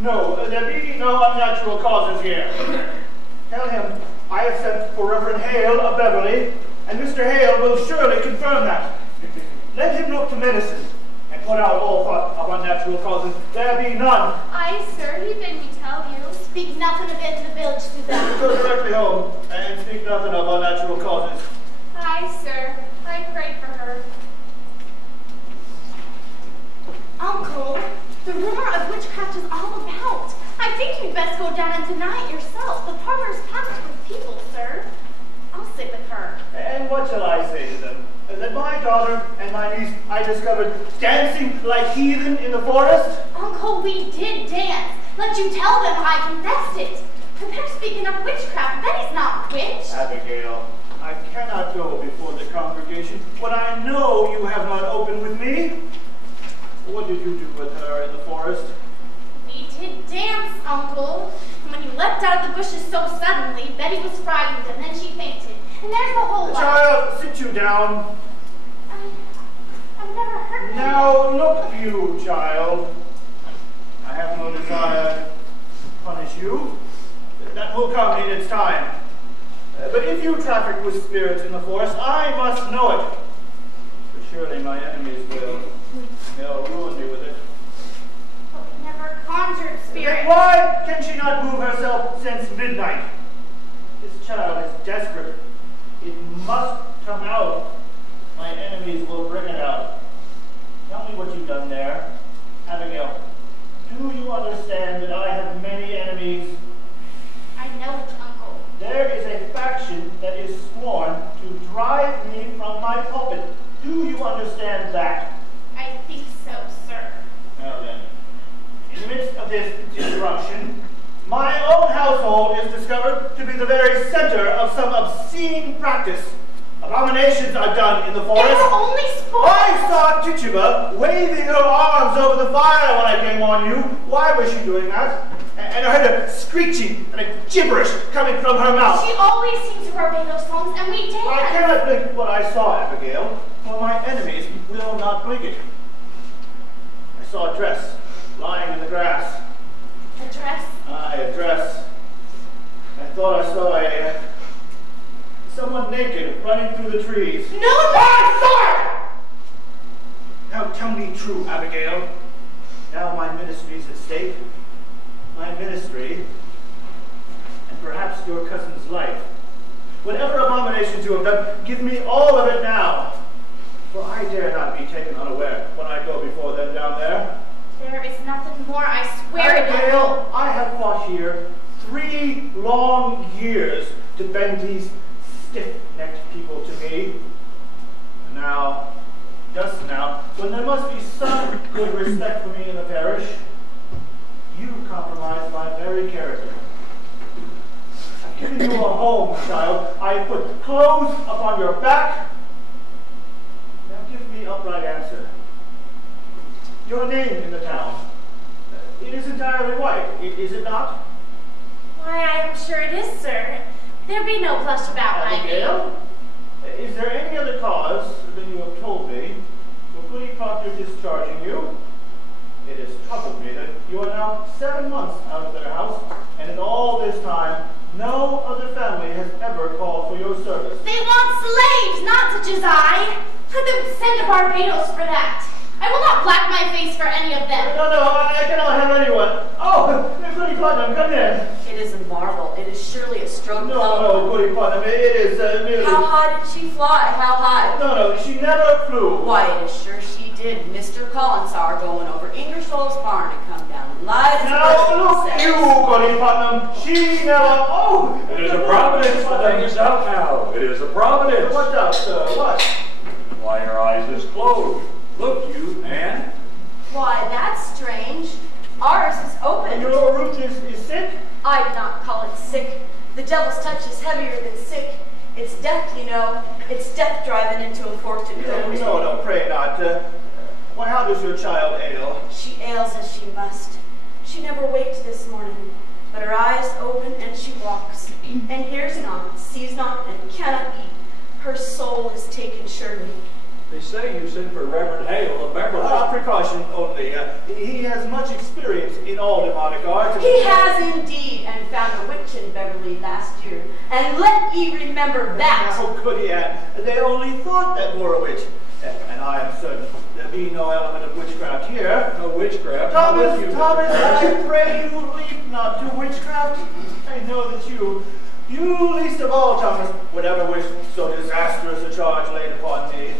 No, there be no unnatural causes here. Tell him I have sent for Reverend Hale of Beverly, and Mr. Hale will surely confirm that. Let him look to medicine, and put out all thought of unnatural causes. There be none. Aye, sir, he bid me tell you. Speak nothing of it in the village, Suzanne. Go directly home, and speak nothing of unnatural causes. Aye, sir, I pray for her. Uncle, the rumor of witchcraft is all about. I think you'd best go down and deny it yourself. The parlor is packed with people, sir. I'll sit with her. And what shall I say to them? That my daughter and my niece I discovered dancing like heathen in the forest? Uncle, we did dance. Let you tell them I confessed it. But they're speaking of witchcraft. Betty's not a witch. Abigail, I cannot go before the congregation when I know you have not opened with me. What did you do with her in the forest? We did dance, Uncle. And when you leapt out of the bushes so suddenly, Betty was frightened and then she fainted. And there's the whole lot. Child, sit you down. I've never heard of Now look you, child. I have no desire to punish you. That will come in its time. But if you traffic with spirits in the forest, I must know it. For surely my enemies will. They'll ruin me with it. But we never conjured spirits. Why can she not move herself since midnight? This child is desperate. It must come out. My enemies will bring it out. Tell me what you've done there. Abigail, do you understand that I have many enemies? I know it, Uncle. There is a faction that is sworn to drive me from my pulpit. Do you understand that? I think so, sir. Now then, in the midst of this disruption, my own household is discovered to be the very center of some obscene practice. Abominations are done in the forest. They were only spoiled. I saw Tituba waving her arms over the fire when I came on you. Why was she doing that? And I heard a screeching and a gibberish coming from her mouth. She always seemed to Barbados songs, and we danced. I cannot blink what I saw, Abigail, for my enemies will not blink it. I saw a dress lying in the grass. A dress? Aye, a dress. I thought I saw someone naked running through the trees. No! I saw it! Now tell me true, Abigail. Now my ministry's at stake. My ministry, and perhaps your cousin's life. Whatever abominations you have done, give me all of it now. For I dare not be taken unaware when I go before them down there. There is nothing more, I swear it. Abigail, I have fought here 3 long years to bend these stiff-necked people to me. And now, just now, when there must be some good respect for me in the parish, you compromise my very character. I've given you a home, child. I put clothes upon your back. Now give me upright answer. Your name in the town. It is entirely white, is it not? Why, I am sure it is, sir. There be no blush about my name. Abigail, is there any other cause than you have told me for Goody Proctor discharging you? It has troubled me that you are now 7 months out of their house, and in all this time, no other family has ever called for your service. They want slaves, not such as I. Let them send to Barbados for that. I will not black my face for any of them. No, I cannot have anyone. Oh, Goody Putnam, come in. It is a marvel. It is surely a stroke. No, Goody Putnam, it is merely... How high did she fly? How high? No, she never flew. Why, it is sure she did. Mr. Collins saw her going over Ingersoll's barn and come down and lied as Now look you, Goody Putnam, she never... Oh! It is a providence. The thing is out now. It is a providence. What's up, sir? What? Why, your eyes is closed. Look, you, Anne. Why, that's strange. Ours is open. Your root is sick? I'd not call it sick. The devil's touch is heavier than sick. It's death, you know. It's death driving into a forked and hooked. No, pray not. Well, how does your child ail? She ails as she must. She never waked this morning, but her eyes open and she walks, and hears not, sees not, and cannot eat. Her soul is taken surely. They say you sent for Reverend Hale of Beverly. Precaution only. He has much experience in all demonic arts. He has indeed, and found a witch in Beverly last year. And let ye remember that. How could he have? They only thought that were a witch. And I am certain there be no element of witchcraft here. No witchcraft. Thomas, I pray you leap not to witchcraft. I know that you least of all, Thomas, would ever wish so disastrous a charge laid upon me.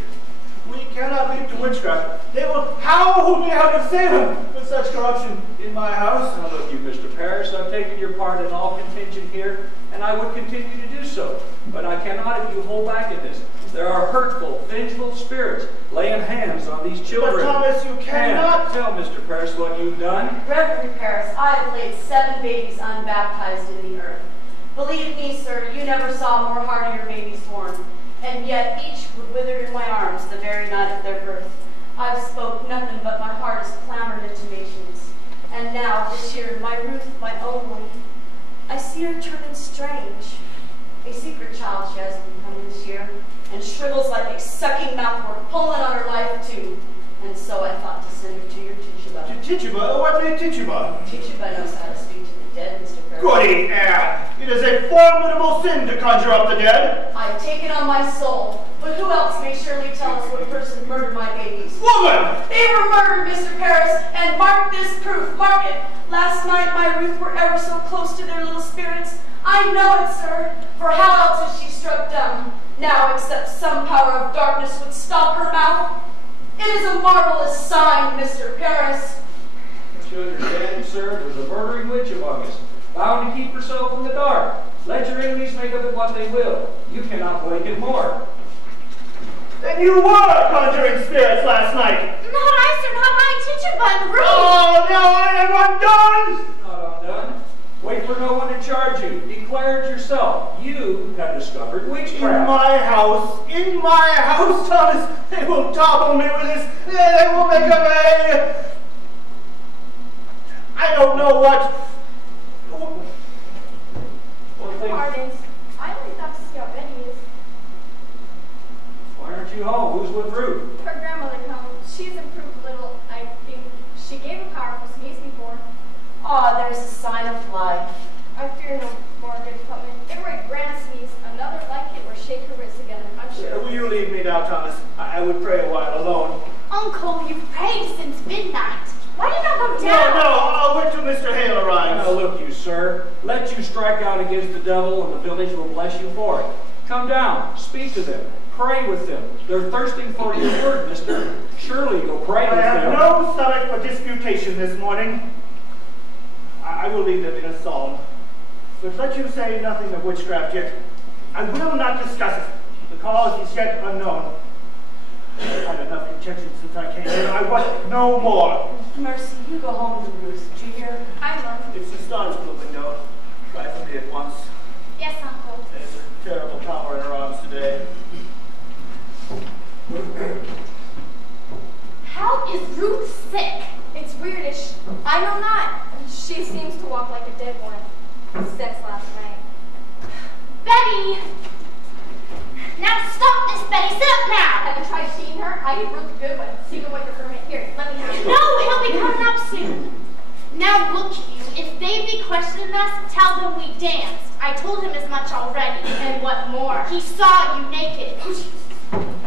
We cannot leap to witchcraft. They will howl me how to save him with such corruption in my house. Now look you, Mr. Parris, I've taken your part in all contention here, and I would continue to do so. But I cannot if you hold back in this. There are hurtful, vengeful spirits laying hands on these children. But Thomas, you cannot tell Mr. Parris what you've done. Reverend Parris, I have laid 7 babies unbaptized in the earth. Believe me, sir, you never saw more hardier babies born, and yet each would wither in my arms the very night of their birth. I've spoke nothing but my heart has clamored intimations. And now, this year, my Ruth, my only, I see her turning strange. A secret child she has become this year, and shrivels like a sucking mouthworm, pulling on her life too. And so I thought to send her to your Tituba. To Tituba? What may Tituba? Tituba knows how to speak to the dead, Mr. Parris. Goody air! It is a formidable sin to conjure up the dead. I take it on my soul, but who else may surely tell us what person murdered my babies? Woman! They were murdered, Mr. Parris, and mark this proof, mark it. Last night my Ruth were ever so close to their little spirits. I know it, sir, for how else is she struck dumb? Now, except some power of darkness would stop her mouth. It is a marvelous sign, Mr. Parris. Don't you understand, sir? There's a murdering witch among us, bound to keep herself in the dark. Let your enemies make of it what they will. You cannot blink it more. Then you were conjuring spirits last night. Not I, sir, not I. Tituba and Ruth. Oh, now I am undone! Not undone. Wait for no one to charge you. Declare it yourself. You have discovered witchcraft. In my house, Thomas, they will topple me with this. They will make a I don't know what. Pardon. I only thought to see how Betty is. Why aren't you home? Who's with Ruth? Her grandmother comes. She's improved a little, I think. She gave a powerful sneeze before. Ah, there's a sign of life. I fear no more good coming. It were a grand sneeze. Another like it or shake her wrists together. I'm sure. Will you leave me now, Thomas? I would pray a while alone. Uncle, you've prayed since midnight. Why did you not go down? No, I'll wait till Mr. Hale arrives. Now look you, sir. Let you strike out against the devil and the village will bless you for it. Come down, speak to them, pray with them. They're thirsting for your word, mister. Surely you'll pray with I have them. no stomach for disputation this morning. I will leave them in a psalm. But let you say nothing of witchcraft yet. I will not discuss it. The cause is yet unknown. I've had enough intention since I came here. I want no more. Mercy, you go home to Ruth. Did you hear? I will. It's the stars from the window. Try for me at once. Yes, Uncle. There's a terrible power in her arms today. How is Ruth sick? It's weirdish. I know not. She seems to walk like a dead one. Since last night. Betty! Now stop this, Betty. Sit up now. Have you tried seeing her? I give Ruth a good one. See what your permit. Here, let me have it. No, he'll be coming up soon. Now look, you. If they be questioning us, tell them we danced. I told him as much already. And what more? He saw you naked.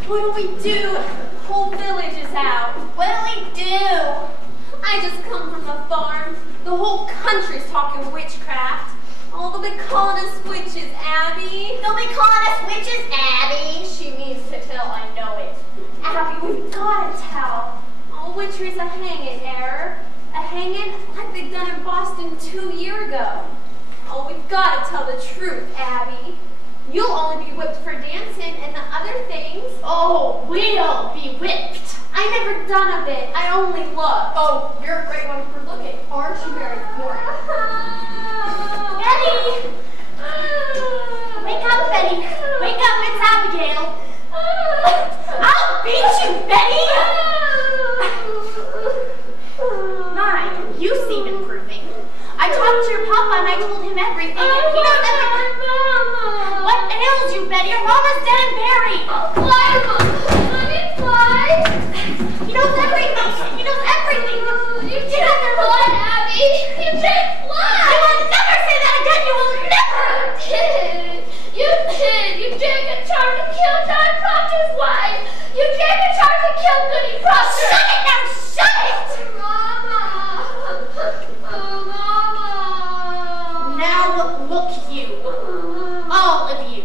What do we do? The whole village is out. What'll we do? I just come from the farm. The whole country's talking witchcraft. Oh, they'll be calling us witches, Abby. They'll be calling us witches, Abby. She means to tell, I know it. Abby, we've gotta tell. Oh, witchery's a hanging error. A hanging like they done in Boston 2 years ago. Oh, we've gotta tell the truth, Abby. You'll only be whipped for dancing and the other things. Oh, we'll be whipped. I never done of it. I only looked. Oh, you're a great one for looking. Aren't you, Mary Moore? Betty! Wake up, Betty. Wake up, it's Abigail. I'll beat you, Betty! My, you seem improving. I talked to your papa and I told him everything, and he knows everything. What ails you, Betty? Your mama's dead and buried. Fly, Mom. Let me fly. baby Frost! Shut it now! Shut it! Mama! Oh, Mama! Now look you, all of you.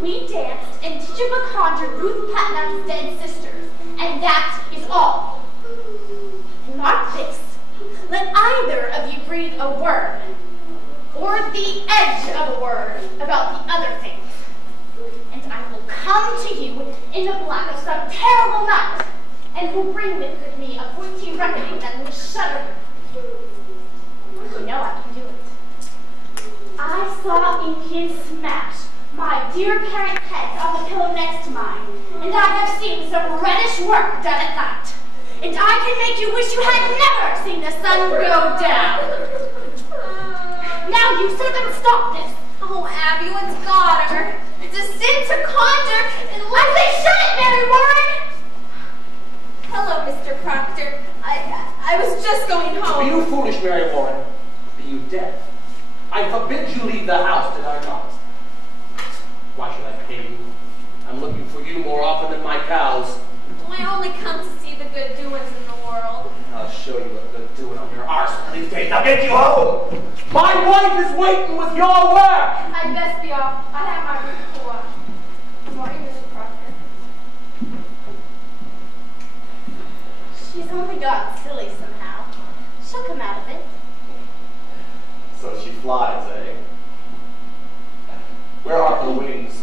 We danced and Teacher conjured Ruth Putnam's dead sisters, and that is all. And mark this. Let either of you breathe a word, or the edge of a word, about the other things, and I will come to you in the black of some terrible night, and will bring with me a pointy remedy that will shudder. You know I can do it. I saw Indians smash my dear parents' heads on the pillow next to mine, and I have seen some reddish work done at night. And I can make you wish you had never seen the sun go down. Now you servants, stop this. Oh, Abby, what's got her? It's a sin to conjure and I say shut it, Mary Warren! Hello, Mr. Proctor. I was just going Be home. you foolish, Mary Warren? Be you deaf? I forbid you leave the house, did I not? Why should I pay you? I'm looking for you more often than my cows. I only come to see the good doings in the world. I'll show you a good doing on your arse one of these days. I'll get you home. My wife is waiting with your work. I'd best be off. I have my room to watch. Good morning, Mr. Proctor. She's only gotten silly somehow. She'll come out of it. So she flies, eh? Where are her wings?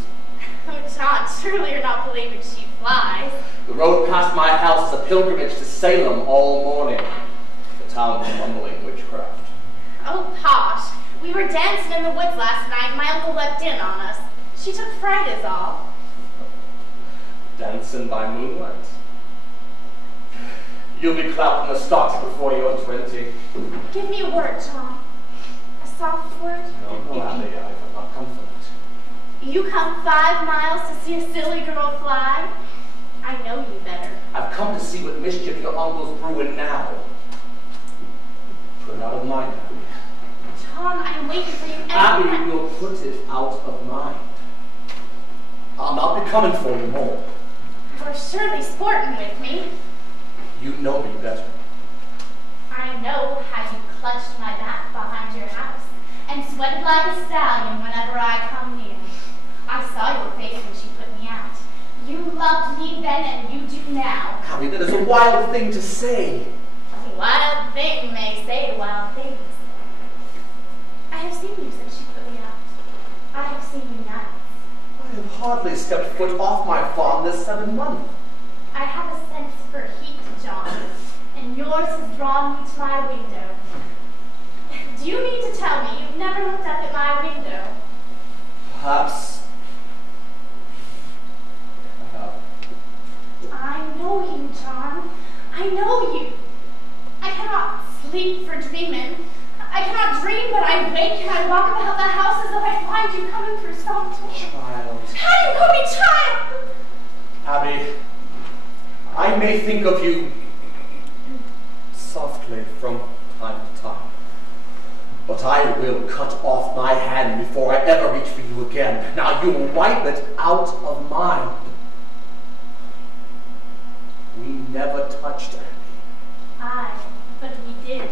Oh, John, surely you're not believing she flies. The road past my house is a pilgrimage to Salem all morning. The town is mumbling witchcraft. Oh, Posh. We were dancing in the woods last night and my uncle leapt in on us. She took fright is all. Dancing by moonlight. You'll be clapping the stocks before you're 20. Give me a word, John. A soft word. No, Abby, I have not come for it. You come 5 miles to see a silly girl fly? I know you better. I've come to see what mischief your uncle's brewing now. Put it out of mind, Abby. John, I'm waiting for you every Abby night. will put it out of mind. I'll not be coming for you more. You're surely sporting with me. You know me better. I know how you clutched my back behind your house and sweated like a stallion whenever I come near. I saw your face when she put me out. You loved me then and you do now. Abby, that is a wild thing to say. A wild thing may say wild things. I have seen you since she put me out. I have seen you now. I have hardly stepped foot off my farm this 7 months. I have a sense for heat, John, and yours has drawn me to my window. Do you mean to tell me you've never looked up at my window? Perhaps. I know you, John. I know you. I cannot sleep for dreaming. I cannot dream, but I wake and I walk about the house as if I find you coming through some door. Child. How do you call me child? Abby, I may think of you softly from time to time, but I will cut off my hand before I ever reach for you again. Now you will wipe it out of mine. We never touched Abby. Aye, but we did.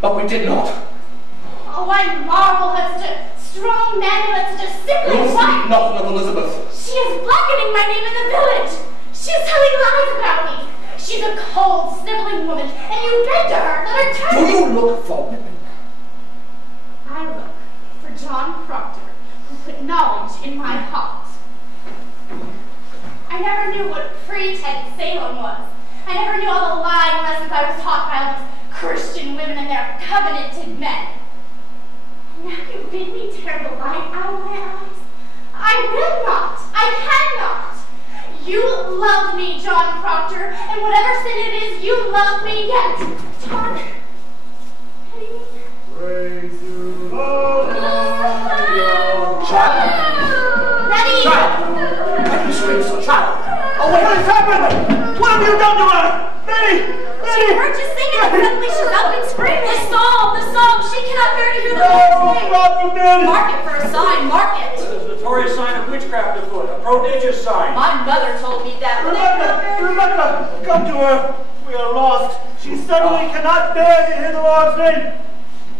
But we did not. Oh, I marvel at such a strong man who had such a sickly You'll wife. speak nothing of Elizabeth. She is blackening my name in the village. She is telling lies about me. She's a cold, sniveling woman, and you beg to her, let her Do turn. you look for women? I look for John Proctor, who put knowledge in my heart. I never knew what pretense Salem was. I never knew all the lying lessons I was taught by all these Christian women and their covenanted men. Now you bid me tear the light out of my eyes. I will not. I cannot. You love me, John Proctor, and whatever sin it is, you love me yet. John, pity me. Pray to the Lord. Child! Ready? Child! Why do you scream so, child? Oh, wait, what is happening? What have you done to her? Betty! She heard you singing and suddenly she's up and screaming. The psalm! She cannot bear to hear the No, Lord's name. God forbid! Mark it for a sign, mark it. glorious sign of witchcraft afoot, a prodigious sign. My mother told me that. Rebecca, come to her. We are lost. She suddenly cannot bear to hear the Lord's name.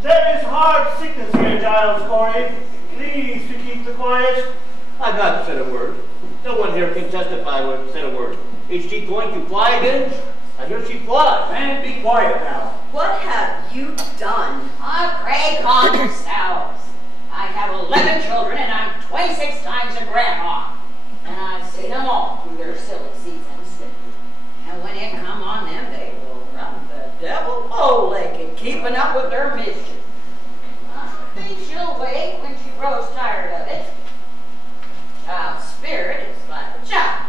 There is hard sickness here, Giles Corey. Please to keep the quiet. I've not said a word. No one here can testify what said a word. Is she going to fly again? I hear she flies. Man, be quiet now. What have you done? Pray calm yourselves. I have 11 children and I'm 26 times a grandma. And I've seen them all through their silly seasons. And when it come on them, they will run the devil bow-legged, keeping up with their mischief. I think she'll wait when she grows tired of it. Child's spirit is like a child.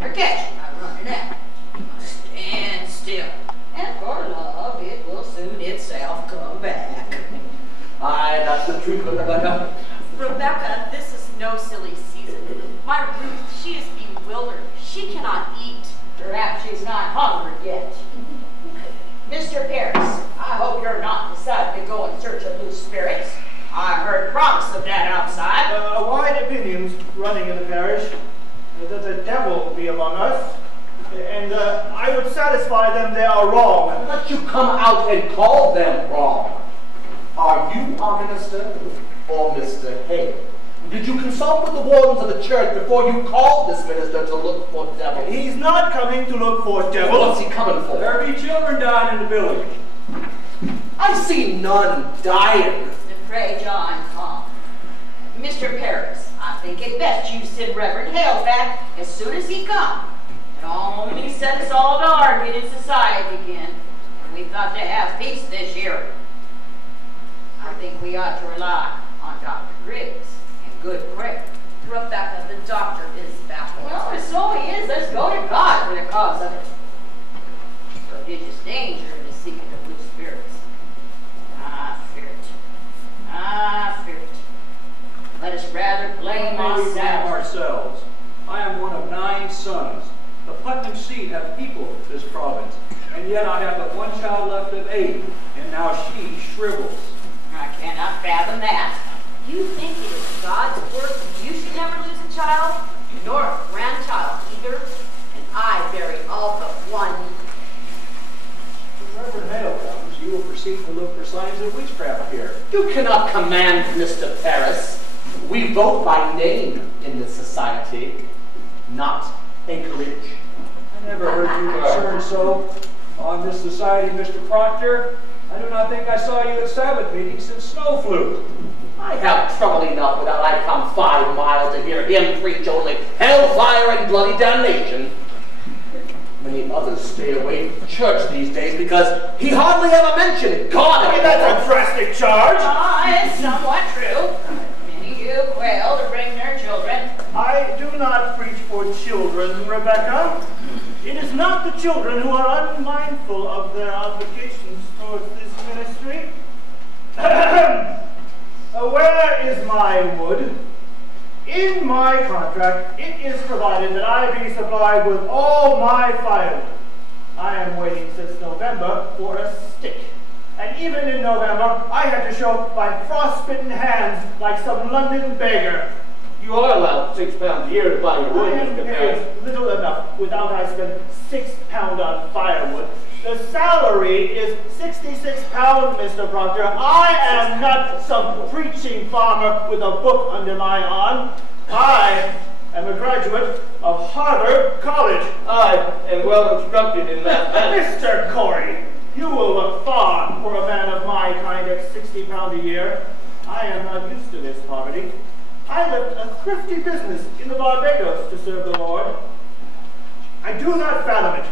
Forget you not running out. You must stand still. And for love, it will soon itself come back. Aye, that's the truth, Rebecca. Rebecca, this is no silly season. My Ruth, she is bewildered. She cannot eat. Perhaps she's not hungry yet. Mr. Paris, I hope you're not decided to go in search of loose spirits. I heard promise of that outside. Wide opinions running in the parish that the devil be among us, and I would satisfy them they are wrong. But you come out and call them wrong. Are you our minister or Mr. Hale? Did you consult with the wardens of the church before you called this minister to look for devils? He's not coming to look for devils. What's he coming for? There be children dying in the village. I see none dying. Pray, John, come. Mr. Paris, I think it best you send Reverend Hale back as soon as he comes. It only set us all to argue in society again, and we've got to have peace this year. I think we ought to rely on Dr. Griggs and good prayer. Rebecca, the doctor is baffled. Well, if so he is, let's go to God for the cause of it. Prodigious danger in the seeking of loose spirits. I fear it. I fear it. Let us rather blame ourselves. I am one of 9 sons. The Putnam seat have peopled this province, and yet I have but one child left of 8, and now she shrivels. I cannot fathom that. You think it is God's work you should never lose a child, nor a grandchild either, and I bury all but one. When Reverend Hale comes, you will proceed to look for signs of witchcraft here. You cannot command Mr. Paris. We vote by name in this society, not acreage. I never heard you concerned so on this society, Mr. Proctor. I do not think I saw you at Sabbath meeting since snow flew. I have trouble enough without I come 5 miles to hear him preach only hellfire and bloody damnation. Many others stay away from church these days because he hardly ever mentioned God. I mean, that's a drastic charge. It's somewhat true. Many do quail to bring their children. I do not preach for children, Rebecca. It is not the children who are unmindful of their obligations towards this ministry. Where is my wood? In my contract, it is provided that I be supplied with all my firewood. I am waiting since November for a stick. And even in November, I had to show my frostbitten hands like some London beggar. You are allowed £6 a year to buy your wood, I am Mr. Paris. paid little enough without I spend £6 on firewood. The salary is £66, Mr. Proctor. I am not some preaching farmer with a book under my arm. I am a graduate of Harvard College. I am well instructed in mathematics. Mr. Corey, you will look far for a man of my kind at £60 a year. I am not used to this poverty. I left a thrifty business in the Barbados to serve the Lord. I do not fathom it.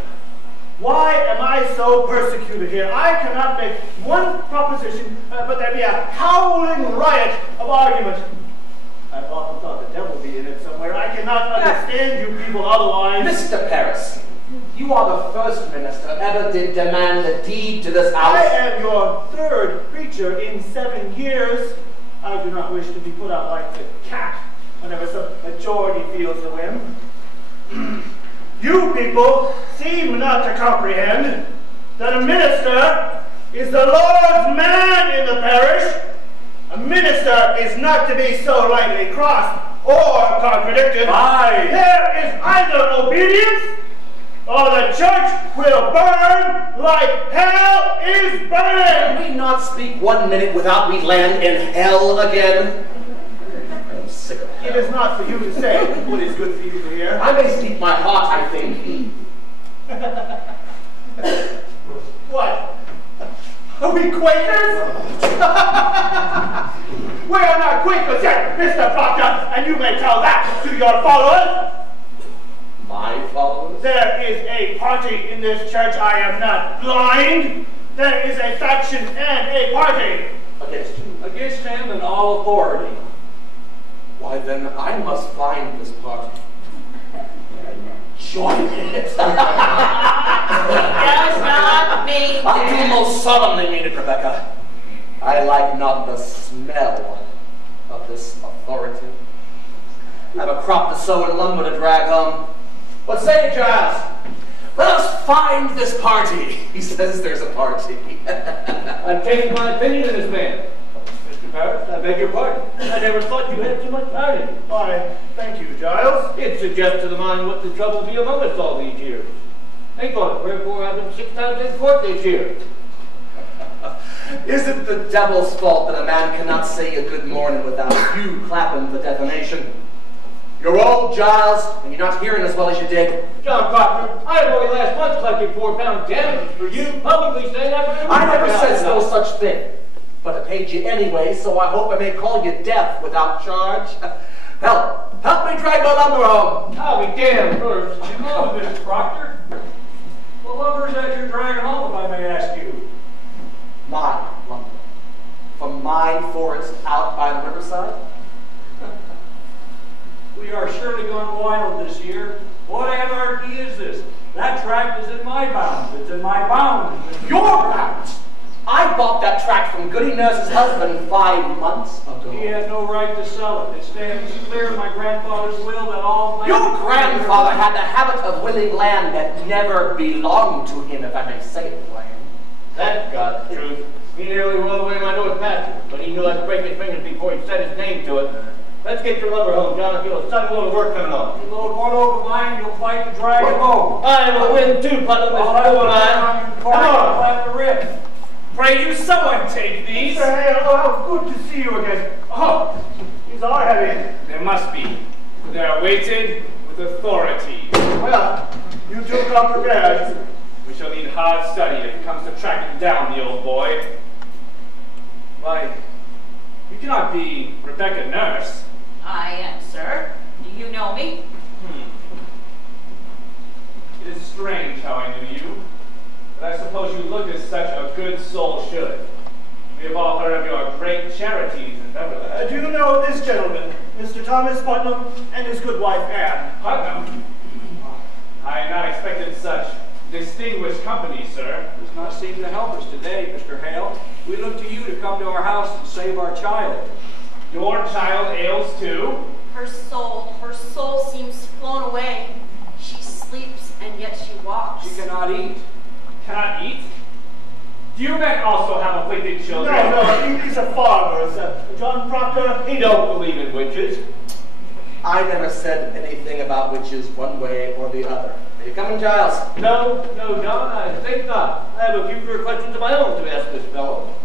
Why am I so persecuted here? I cannot make one proposition, but there be a howling riot of argument. I've often thought the devil be in it somewhere. I cannot understand you people otherwise. Mr. Paris, you are the first minister ever did demand a deed to this house. I am your 3rd preacher in 7 years. I do not wish to be put out like the cat whenever some majority feels the whim. You people seem not to comprehend that a minister is the Lord's man in the parish. A minister is not to be so lightly crossed or contradicted. Aye. There is either obedience or the church will burn like hell is burning. Can we not speak 1 minute without we land in hell again? I'm sick of hell. It is not for you to say what is good for you to hear. I may speak my heart, I think. What? Are we Quakers? We are not Quakers yet, Mr. Proctor, and you may tell that to your followers. My followers? There is a party in this church. I am not blind. There is a faction and a party. Against you? Against him and all authority. Why then, I must find this party. Join it. Does not mean I do most solemnly mean it, Rebecca. I like not the smell of this authority. I have a crop to sow and lumber to drag home. What say you, Giles? Let us find this party. He says there's a party. I've changed my opinion of this man. Mr. Parrish, I beg your pardon. I never thought you had too much power in you. Why, thank you, Giles. It suggests to the mind what the trouble be among us all these years. Think on it, wherefore I've been 6 times in court this year. Is it the devil's fault that a man cannot say a good morning without you clapping for defamation? You're old, Giles, and you're not hearing as well as you did. John Proctor, I have only last month collected £4 damages for you publicly saying I never said no such thing, but I paid you anyway, so I hope I may call you deaf without charge. Help me drag my lumber home. I'll be damned first. You know, Mr. Proctor. What lumber is that you're dragging home, if I may ask you? My lumber. From my forest out by the riverside? We are surely gone wild this year. What anarchy is this? That tract is in my bounds. It's in my bounds. Your bounds? I bought that tract from Goody Nurse's husband 5 months ago. He had no right to sell it. It stands clear in my grandfather's will that all land... Your grandfather had the habit of willing land that never belonged to him, if I may say it plain. That's God's truth. He nearly rolled away my north pasture, but he knew I'd break his fingers before he set his name to it. Let's get your lumber home, John. I feel a sudden load of work coming on. You load one over mine, you'll fight to drag it home. I will win too, Putnam. This line. Come on, the rib. Pray you, someone take these. Mr. Hale, oh, how good to see you again. Oh, these are heavy. There must be. They are weighted with authority. Well, you two come prepared. We shall need hard study if it comes to tracking down the old boy. Why, you cannot be Rebecca Nurse. I am, sir. Do you know me? It is strange how I knew you, but I suppose you look as such a good soul should. We have all heard of your great charities in Beverly. Do you know this gentleman, Mr. Thomas Putnam, and his good wife, Anne? Putnam? I had not expected such distinguished company, sir. Does not seem to help us today, Mr. Hale. We look to you to come to our house and save our child. Your child ails too? Her soul seems flown away. She sleeps and yet she walks. She cannot eat. Cannot eat? Do you men also have afflicted children? No, these are farmers. John Proctor, He don't believe in witches. I never said anything about witches one way or the other. Are you coming, Giles? No, John, I think not. I have a few clear questions of my own to ask this fellow.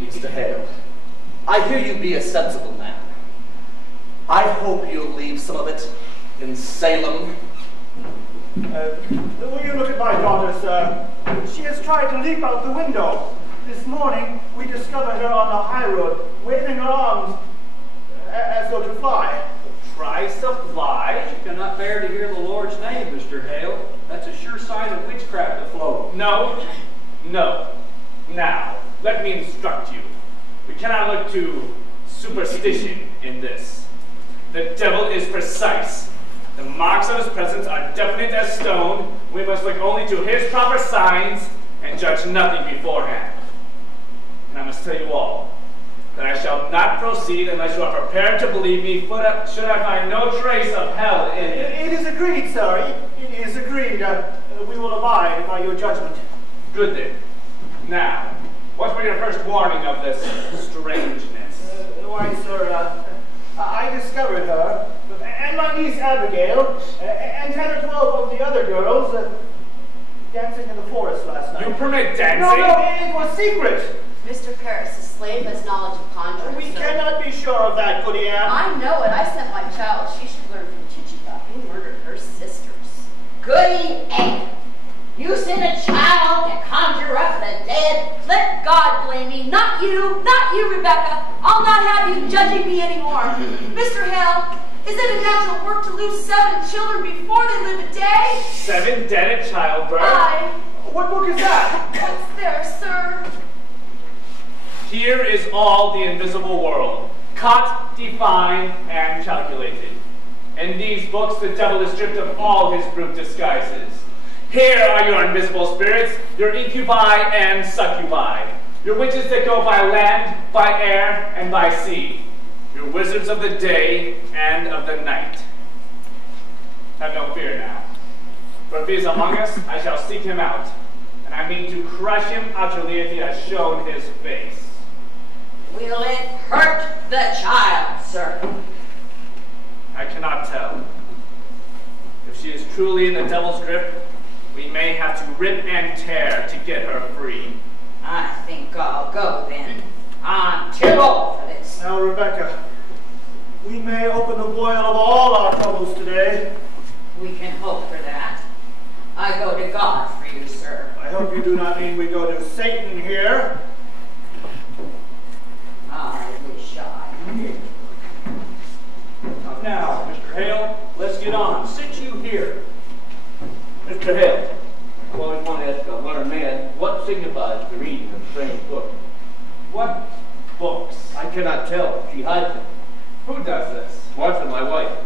Mr. Hale, I hear you be a sensible man. I hope you'll leave some of it in Salem. will you look at my daughter, sir? She has tried to leap out the window. This morning, we discovered her on the high road, waving her arms as though to fly. Tries to fly? She cannot bear to hear the Lord's name, Mr. Hale. That's a sure sign of witchcraft afloat. No. Now, let me instruct you. We cannot look to superstition in this. The devil is precise. The marks of his presence are definite as stone. We must look only to his proper signs and judge nothing beforehand. And I must tell you all that I shall not proceed unless you are prepared to believe me, should I find no trace of hell in it. It is agreed, sir. It is agreed. We will abide by your judgment. Good then. Now, What were your first warning of this strangeness? Why, sir, I discovered her, and my niece Abigail, and 10 or 12 of the other girls dancing in the forest last night. You permit dancing? No, it was secret. Mr. Paris, the slave has knowledge of conjuring. We sir. cannot be sure of that, Goody Ann. I know it. I sent my child. She should learn from Tituba, who murdered her sisters. Goody Ann, you sent a child to conjure up the dead? Let God blame me, not you, Rebecca. I'll not have you judging me anymore. Mr. Hale, is it a natural work to lose 7 children before they live a day? 7 dead at childbirth? What book is that? What's there, sir? Here is all the invisible world, caught, defined, and calculated. In these books, the devil is stripped of all his brute disguises. Here are your invisible spirits, your incubi and succubi, your witches that go by land, by air, and by sea, your wizards of the day and of the night. Have no fear now, for if he is among us, I shall seek him out, and I mean to crush him utterly if he has shown his face. Will it hurt the child, sir? I cannot tell. If she is truly in the devil's grip, we may have to rip and tear to get her free. I think I'll go then. I'm too old for this. Now, Rebecca, we may open the boil of all our troubles today. We can hope for that. I go to God for you, sir. I hope you do not mean we go to Satan here. I wish I did. Now, Mr. Hale, let's get on. Sit you here. Mr. Hale, I always want to ask a learned man, what signifies the reading of strange books? What books? I cannot tell. She hides them. Who does this? Martha, my wife.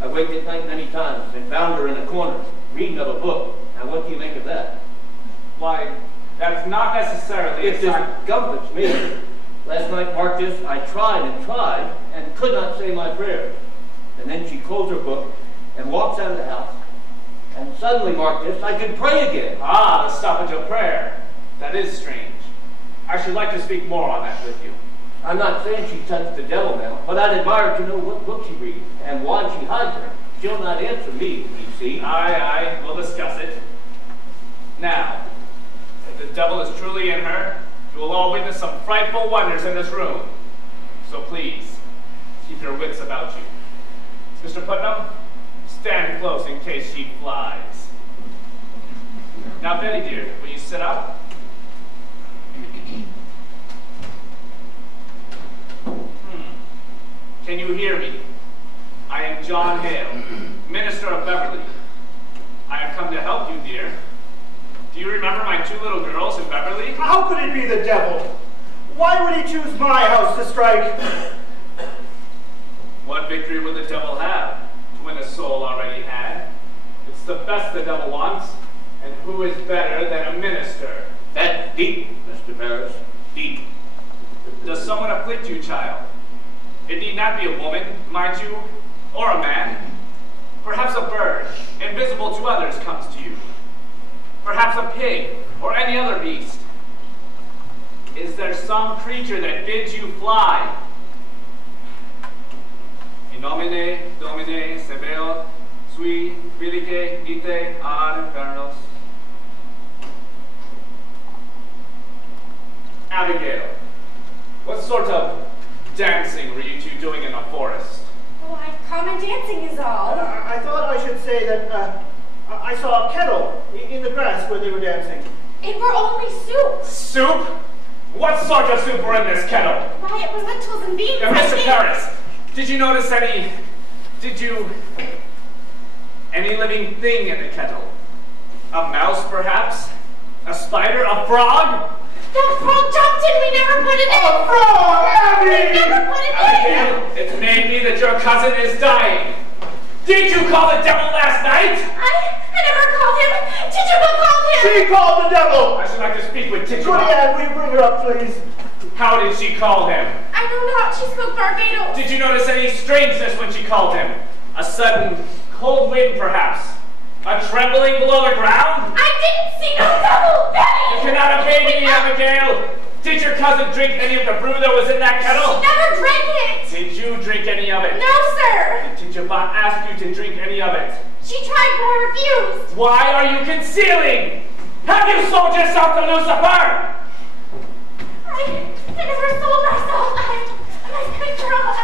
I waked at night many times and found her in a corner, reading of a book. Now, what do you make of that? Why, that's not necessarily It a sign. discomforts me. Last night, Marcus, I tried and could not say my prayers. And then she closed her book and walks out of the house. And suddenly, Marcus, I could pray again. Ah, the stoppage of prayer. That is strange. I should like to speak more on that with you. I'm not saying she touched the devil now, but I'd admire to know what book she reads and why she hides her. She'll not answer me, you see. Aye, we'll discuss it. Now, if the devil is truly in her, you will all witness some frightful wonders in this room. So please, keep your wits about you. Mr. Putnam, stand close in case she flies. Now, Betty dear, will you sit up? Can you hear me? I am John Hale, minister of Beverly. I have come to help you, dear. Do you remember my 2 little girls in Beverly? How could it be the devil? Why would he choose my house to strike? What victory would the devil have to win a soul already had? It's the best the devil wants, and who is better than a minister? That's deep, Mr. Paris, deep. Does someone afflict you, child? It need not be a woman, mind you, or a man. Perhaps a bird, invisible to others, comes to you. Perhaps a pig, or any other beast. Is there some creature that bids you fly? In nomine Domine sebeot sui filique ite ad infernos. Abigail, what sort of dancing were you 2 doing in the forest? Why, common dancing is all. I thought I should say that I saw a kettle in the grass where they were dancing. It were only soup. Soup? What sort of soup were in this kettle? Why, it was lentils and beans. Now, Mr. Paris, did you notice any living thing in the kettle? A mouse, perhaps? A spider? A frog? That frog jumped in. We never put it in. A frog, Abby! We never put it in. Abigail, it may be that your cousin is dying. Did you call the devil last night? I never called him. Tituba called him. She called the devil! I should like to speak with Goody Tituba. Ann, will you bring her up, please? How did she call him? I know not. She spoke Barbados. Did you notice any strangeness when she called him? A sudden cold wind, perhaps? A trembling below the ground? I didn't see no devil, Betty. You cannot obey me, Abigail. Did your cousin drink any of the brew that was in that kettle? She never drank it! Did you drink any of it? No, sir! Did Teacher Ba ask you to drink any of it? She tried but refused. Why are you concealing? Have you sold yourself to Lucifer? I never sold myself. I'm a good girl.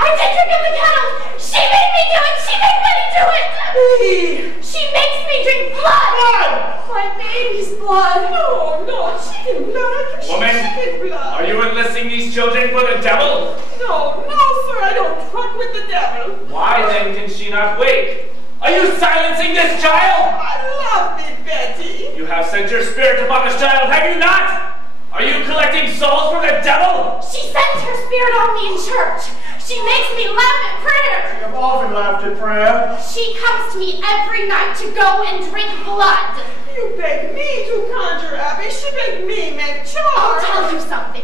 I did drink of the kettle. She made me do it. She made me do it. She makes me drink blood. My baby's blood. No, chicken blood. Woman, Chicken blood. are you enlisting these children for the devil? No, sir, I don't truck with the devil. Why then can she not wake? Are you silencing this child? I love me, Betty. You have sent your spirit upon this child, have you not? Are you collecting souls for the devil? She sends her spirit on me in church. She makes me laugh at prayer. I've often laughed at prayer. She comes to me every night to go and drink blood. You beg me to conjure, Abby. She begged me make charge. I'll tell you something.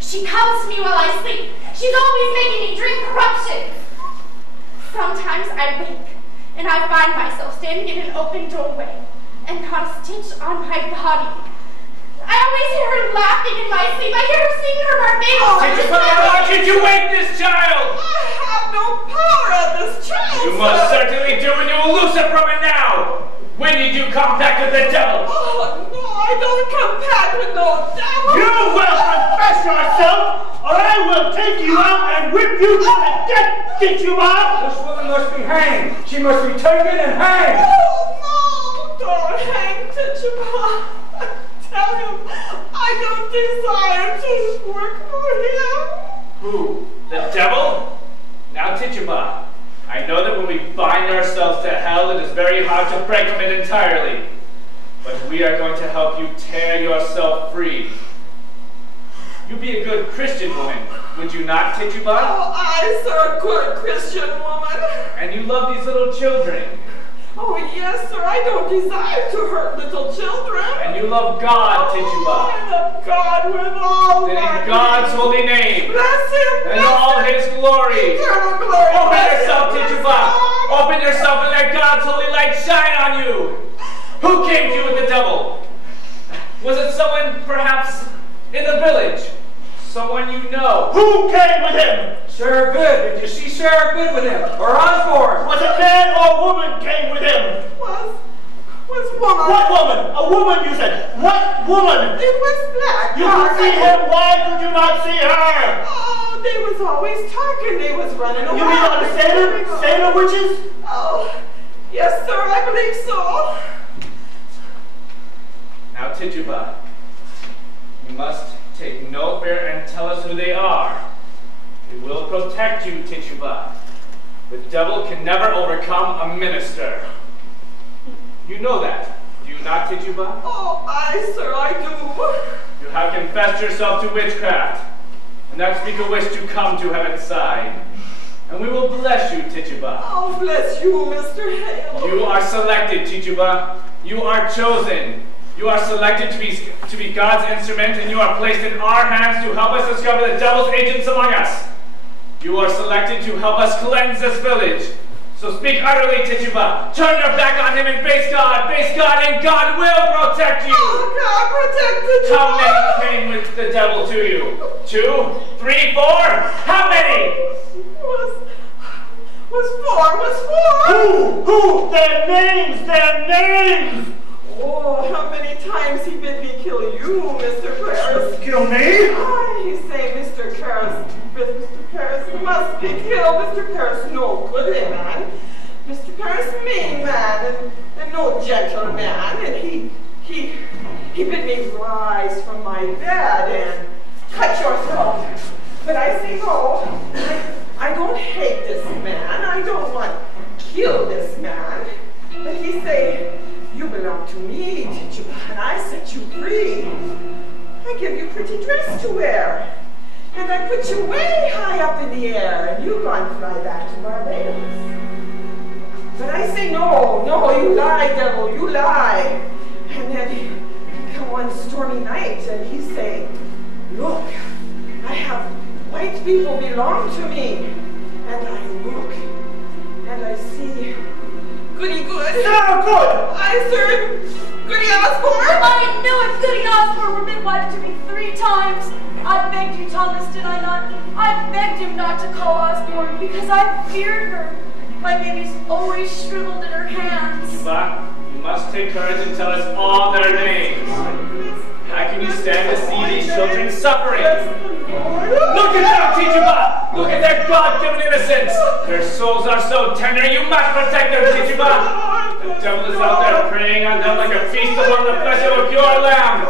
She comes to me while I sleep. She's always making me drink corruption. Sometimes I wake and I find myself standing in an open doorway and not a stitch on my body. I always hear her laughing in my sleep. I hear her singing her barbados. Why did you wake this child? I have no power on this child. You must certainly do, and you will loose it from it now. When did you compact with the devil? Oh, no, I don't compact with no devil. You will confess yourself, or I will take you out and whip you to the death. Get you out? This woman must be hanged. She must be taken and hanged. Oh, no, don't hang Tituba. Tell him I don't desire to work for him. Who? The devil? Now, Tituba, I know that when we bind ourselves to hell, it is very hard to break from it entirely. But we are going to help you tear yourself free. You be a good Christian woman, would you not, Tituba? Oh, I, sir, a good Christian woman. And you love these little children. Oh, yes, sir, I don't desire to hurt little children. And you love God, Tituba. I love God with all Then my in God's being. holy name, Bless him, and bless all him. his glory, Eternal glory. open bless yourself, him, bless Tituba. him. Open yourself and let God's holy light shine on you. Who came to you with the devil? Was it someone, perhaps, in the village? Someone you know? Who came with him? Sarah Good. Did you see Sarah Good with him? Or Osborne? Was it man or woman came with him? Was woman. What woman? A woman, you said. What woman? It was black. You could see him. Why could you not see her? Oh, they was always talking. They was running around. You mean on the sailor? Sailor witches? Oh, yes, sir, I believe so. Now, Tituba, you must take no fear and tell us who they are. We will protect you, Tituba. The devil can never overcome a minister. You know that, do you not, Tituba? Oh, aye, sir, I do. You have confessed yourself to witchcraft, and now speak a wish to come to heaven's side. And we will bless you, Tituba. Oh, bless you, Mr. Hale. You are selected, Tituba. You are chosen. You are selected to be God's instrument, and you are placed in our hands to help us discover the devil's agents among us. You are selected to help us cleanse this village. So speak utterly, Tituba. Turn your back on him and face God, and God will protect you. Oh, God, protect the How many came with the devil to you? 2, 3, 4? How many? Was four. Who? Their names! Oh, how many times he bid me kill you, Mr. Paris. Kill me? Oh, he say, Mr. Paris must be killed. Mr. Paris, no good man. Mr. Paris, mean man, and no gentleman. And he bid me rise from my bed and cut your throat. But I say, no, I don't hate this man. I don't want to kill this man. But he say, you belong to me, Tituba, and I set you free. I give you pretty dress to wear. And I put you way high up in the air, and you gone fly back to Barbados. But I say, no, you lie, devil, you lie. And then he come one stormy night, and he say, look, I have white people belong to me. And I look, and I see Goody Good. Sarah Good! I, sir, Goody Osborne. I knew it, Goody Osborne. Osborne were midwife to me 3 times. I begged you, Thomas, did I not? I begged him not to call Osborne because I feared her. My baby's always shriveled in her hands. But you must take courage and tell us all their names. How can you stand to see these children suffering? Look at them, Chichiba! Look at their God-given innocence! Their souls are so tender, you must protect them, Chichiba! The devil is out there preying on them like a feast upon the flesh of a pure lamb.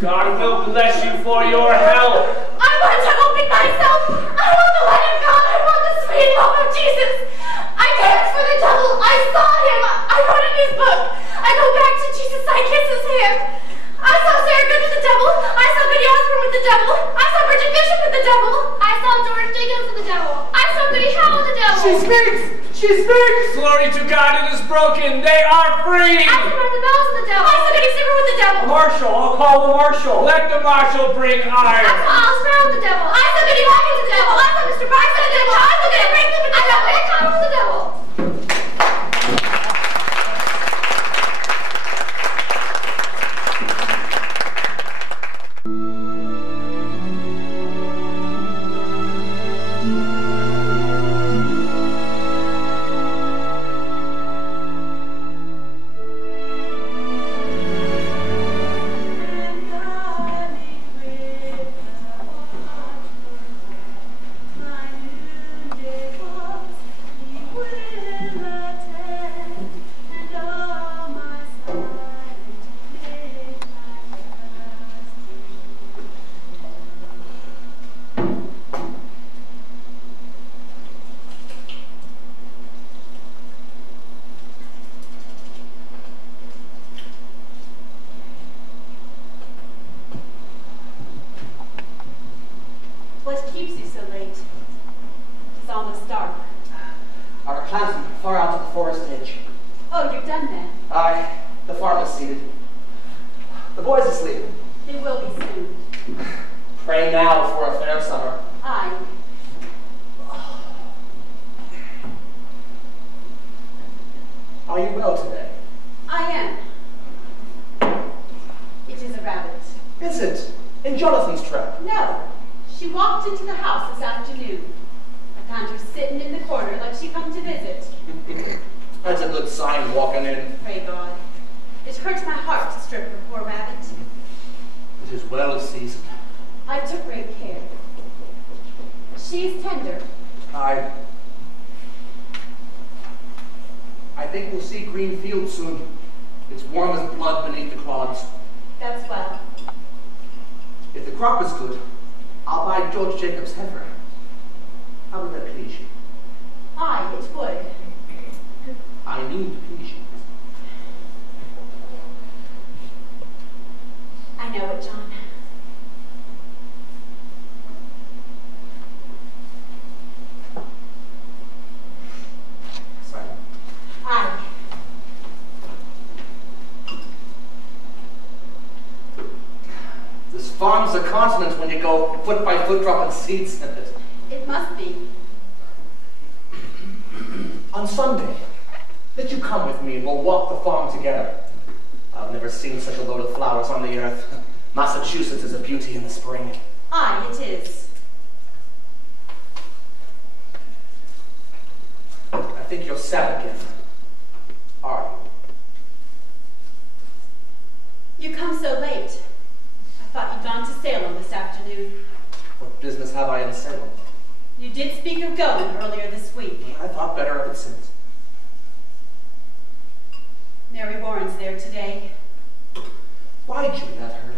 God will bless you for your help. I want to open myself. I want the light of God. I want the sweet love of Jesus. I danced for the devil. I saw him. I wrote in his book. I go back to Jesus. I kiss his hand. I saw Sarah Good with the devil. I saw Goody Osborne with the devil. I saw Bridget Bishop with the devil. I saw George Jacobs with the devil. I saw Goody Howe with the devil. She speaks! She speaks! Glory to God, it is broken. They are free. I saw Martha Bells with the devil. I saw Goody Silver with the devil. Marshal, I'll call the marshal. Let the marshal bring iron. I saw Al Sparrow with the devil. I saw Goody Watkins with the devil. I saw Mr. Price with the devil. I saw Goody Franklin with the devil. I saw William Thomas with the devil. What keeps you so late? It's almost dark. Our clansmen far out to the forest edge. Oh, you're done then? Aye, the farm is seated. The boys asleep. They will be soon. Pray now for a fair summer. Aye. Are you well today? I am. It is a rabbit. Is it? In Jonathan's trap? No. She walked into the house this afternoon. I found her sitting in the corner like she come to visit. That's a good sign walking in. Pray God. It hurts my heart to strip her poor rabbit. It is well seasoned. I took great care. She is tender. I think we'll see green fields soon. It's warm as blood beneath the clods. That's well. If the crop is good, I'll buy George Jacobs' heifer. How would that please you? Aye, it would. I need to please you. I know it, John. Simon. Aye. This farm's a continent when you go foot by foot dropping seeds in it. It must be. On Sunday, let you come with me and we'll walk the farm together. I've never seen such a load of flowers on the earth. Massachusetts is a beauty in the spring. Aye, it is. I think you're sad again. Are you? You come so late. I thought you'd gone to Salem this afternoon. What business have I in Salem? You did speak of going earlier this week. I thought better of it since. Mary Warren's there today. Why'd you let her?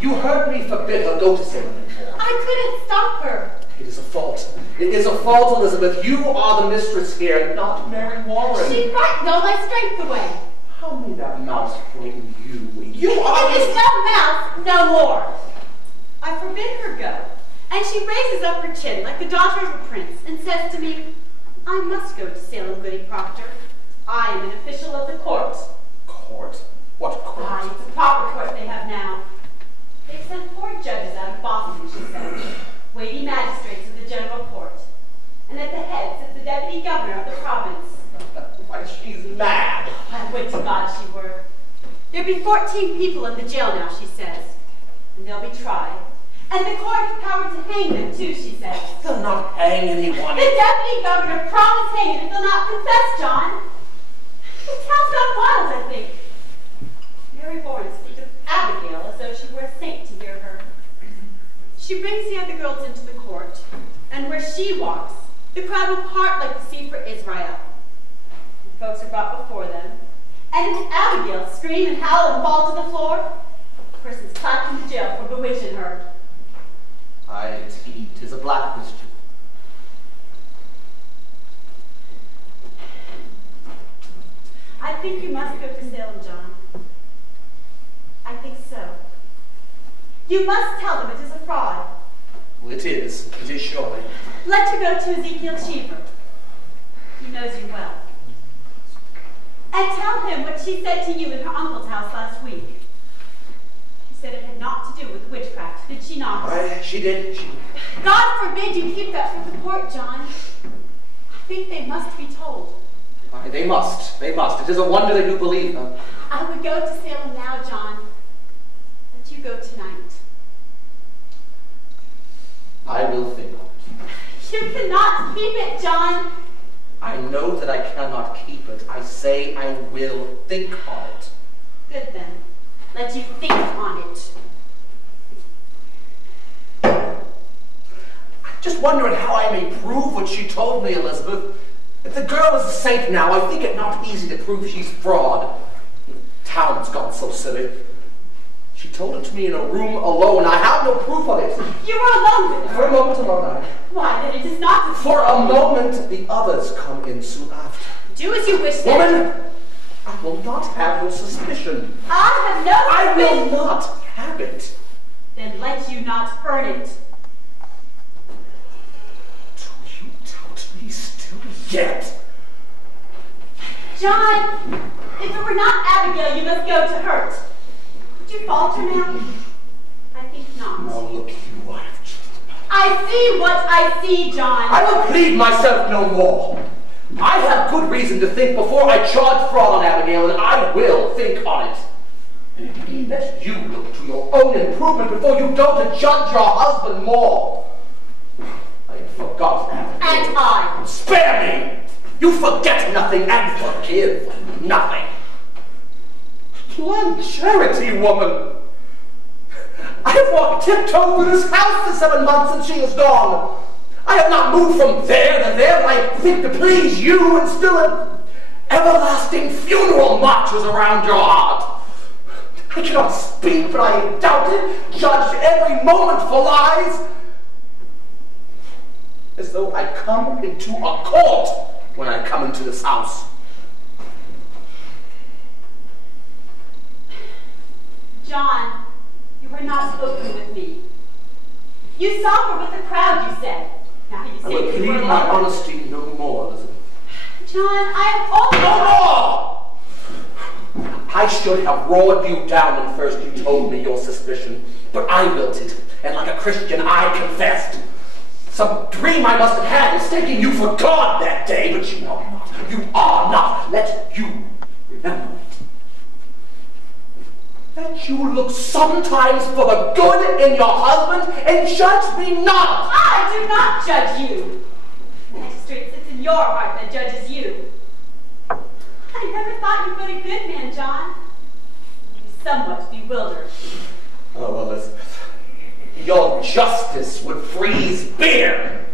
You heard me forbid her go to Salem anymore. I couldn't stop her. It is a fault. It is a fault, Elizabeth. You are the mistress here, not Mary Warren. She frightened all my strength away. How may that mouse frighten you? You are It is no mouse, no more. I forbid her go. And she raises up her chin like the daughter of a prince and says to me, I must go to Salem, Goody Proctor. I am an official of the court. Court? What court? Aye, it's a proper court they have now. They've sent 4 judges out of Boston, she says, weighty magistrates of the general court. And at the head sits the deputy governor of the province. Why, she's mad. I would to God she were. They're be 14 people in the jail now, she says. And they'll be tried. And the court has power to hang them, too, she says. They'll not hang anyone. The deputy governor promised hanging if they'll not confess, John. The town's gone wild, I think. Mary Warren speaks of Abigail as though she were a saint to hear her. She brings the other girls into the court, and where she walks, the crowd will part like the sea for Israel. And folks are brought before them, and if Abigail scream and howl and fall to the floor, the person's clapped into jail for bewitching her. Aye, 'tis a black mischief. I think you must go to Salem, John. I think so. You must tell them it is a fraud. Well, it is surely. Let her go to Ezekiel Cheever. He knows you well. And tell him what she said to you in her uncle's house last week. She said it had naught to do with witchcraft, did she not? Aye, she did. God forbid you keep that from the court, John. I think they must be told. Aye, they must. They must. It is a wonder that you believe her. I would go to Salem now, John. Let you go tonight. I will think of it. You cannot keep it, John. I know that I cannot keep it. I say I will think on it. Good then. Let you think on it. I'm just wondering how I may prove what she told me, Elizabeth. If the girl is a saint now, I think it not easy to prove she's fraud. The town's gone so silly. She told it to me in a room alone. I have no proof of it. You were alone with her? For a moment alone, Why, then it is not... For a moment, the others come in soon after. Do as you wish, then. Woman, I will not have your suspicion. I have no suspicion. I will not have it. Then let you not earn it. Do you doubt me still yet? John, if it were not Abigail, you must go to hurt. Would you falter now? I think not. Now look, you have just... I see what I see, John. I will plead myself no more. I have good reason to think before I charge fraud on Abigail, and I will think on it. Let you look to your own improvement before you go to judge your husband more. I have forgotten Abigail. And I. Spare me! You forget nothing and forgive nothing. Plan charity, woman. I have walked tiptoe through this house for 7 months since she is gone. I have not moved from there to there, but I think to please you, and still an everlasting funeral marches around your heart. I cannot speak, but I am doubted, judged every moment for lies, as though I come into a court when I come into this house. John, you were not spoken with me. You saw her with the crowd, you said. Now you I say will you plead were my alone. honesty no more, Elizabeth. John, I have No more! I should have roared you down when first you told me your suspicion, but I wilted, and like a Christian I confessed. Some dream I must have had mistaking you for God that day, but you are not. You are not. Let you remember it. That you look sometimes for the good in your husband and judge me not. I do not judge you. The magistrate sits in your heart that judges you. I never thought you but a good man, John. You're somewhat bewildered. Oh, Elizabeth, your justice would freeze beer.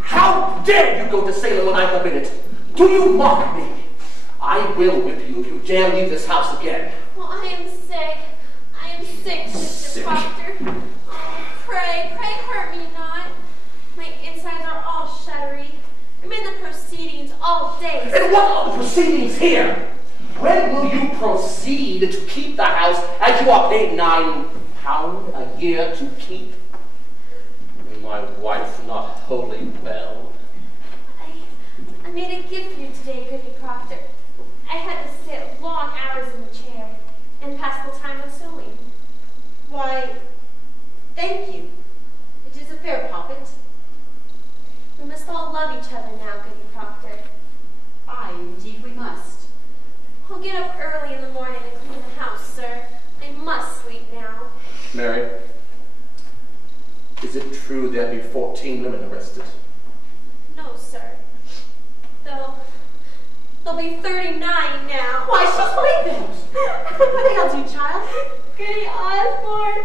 How dare you go to Salem when I forbid it? Do you mock me? I will whip you if you dare leave this house again. Well, I am sick. I am sick, Mr. Proctor. Oh, pray hurt me not. My insides are all shuddery. I'm in the proceedings all day. And what are the proceedings here? When will you proceed to keep the house as you are paid £9 a year to keep? My wife not wholly well. I made a gift for you today, Goody Proctor. I had to sit long hours in the chair and pass the time with sewing. Why, thank you. It is a fair profit. We must all love each other now, Goody Proctor. Aye, indeed we must. I'll get up early in the morning and clean the house, sir. I must sleep now. Mary, is it true there'll be 14 women arrested? No, sir. There'll be 39 now. Why, she's sleeping. What ails you, child? Goody Osborne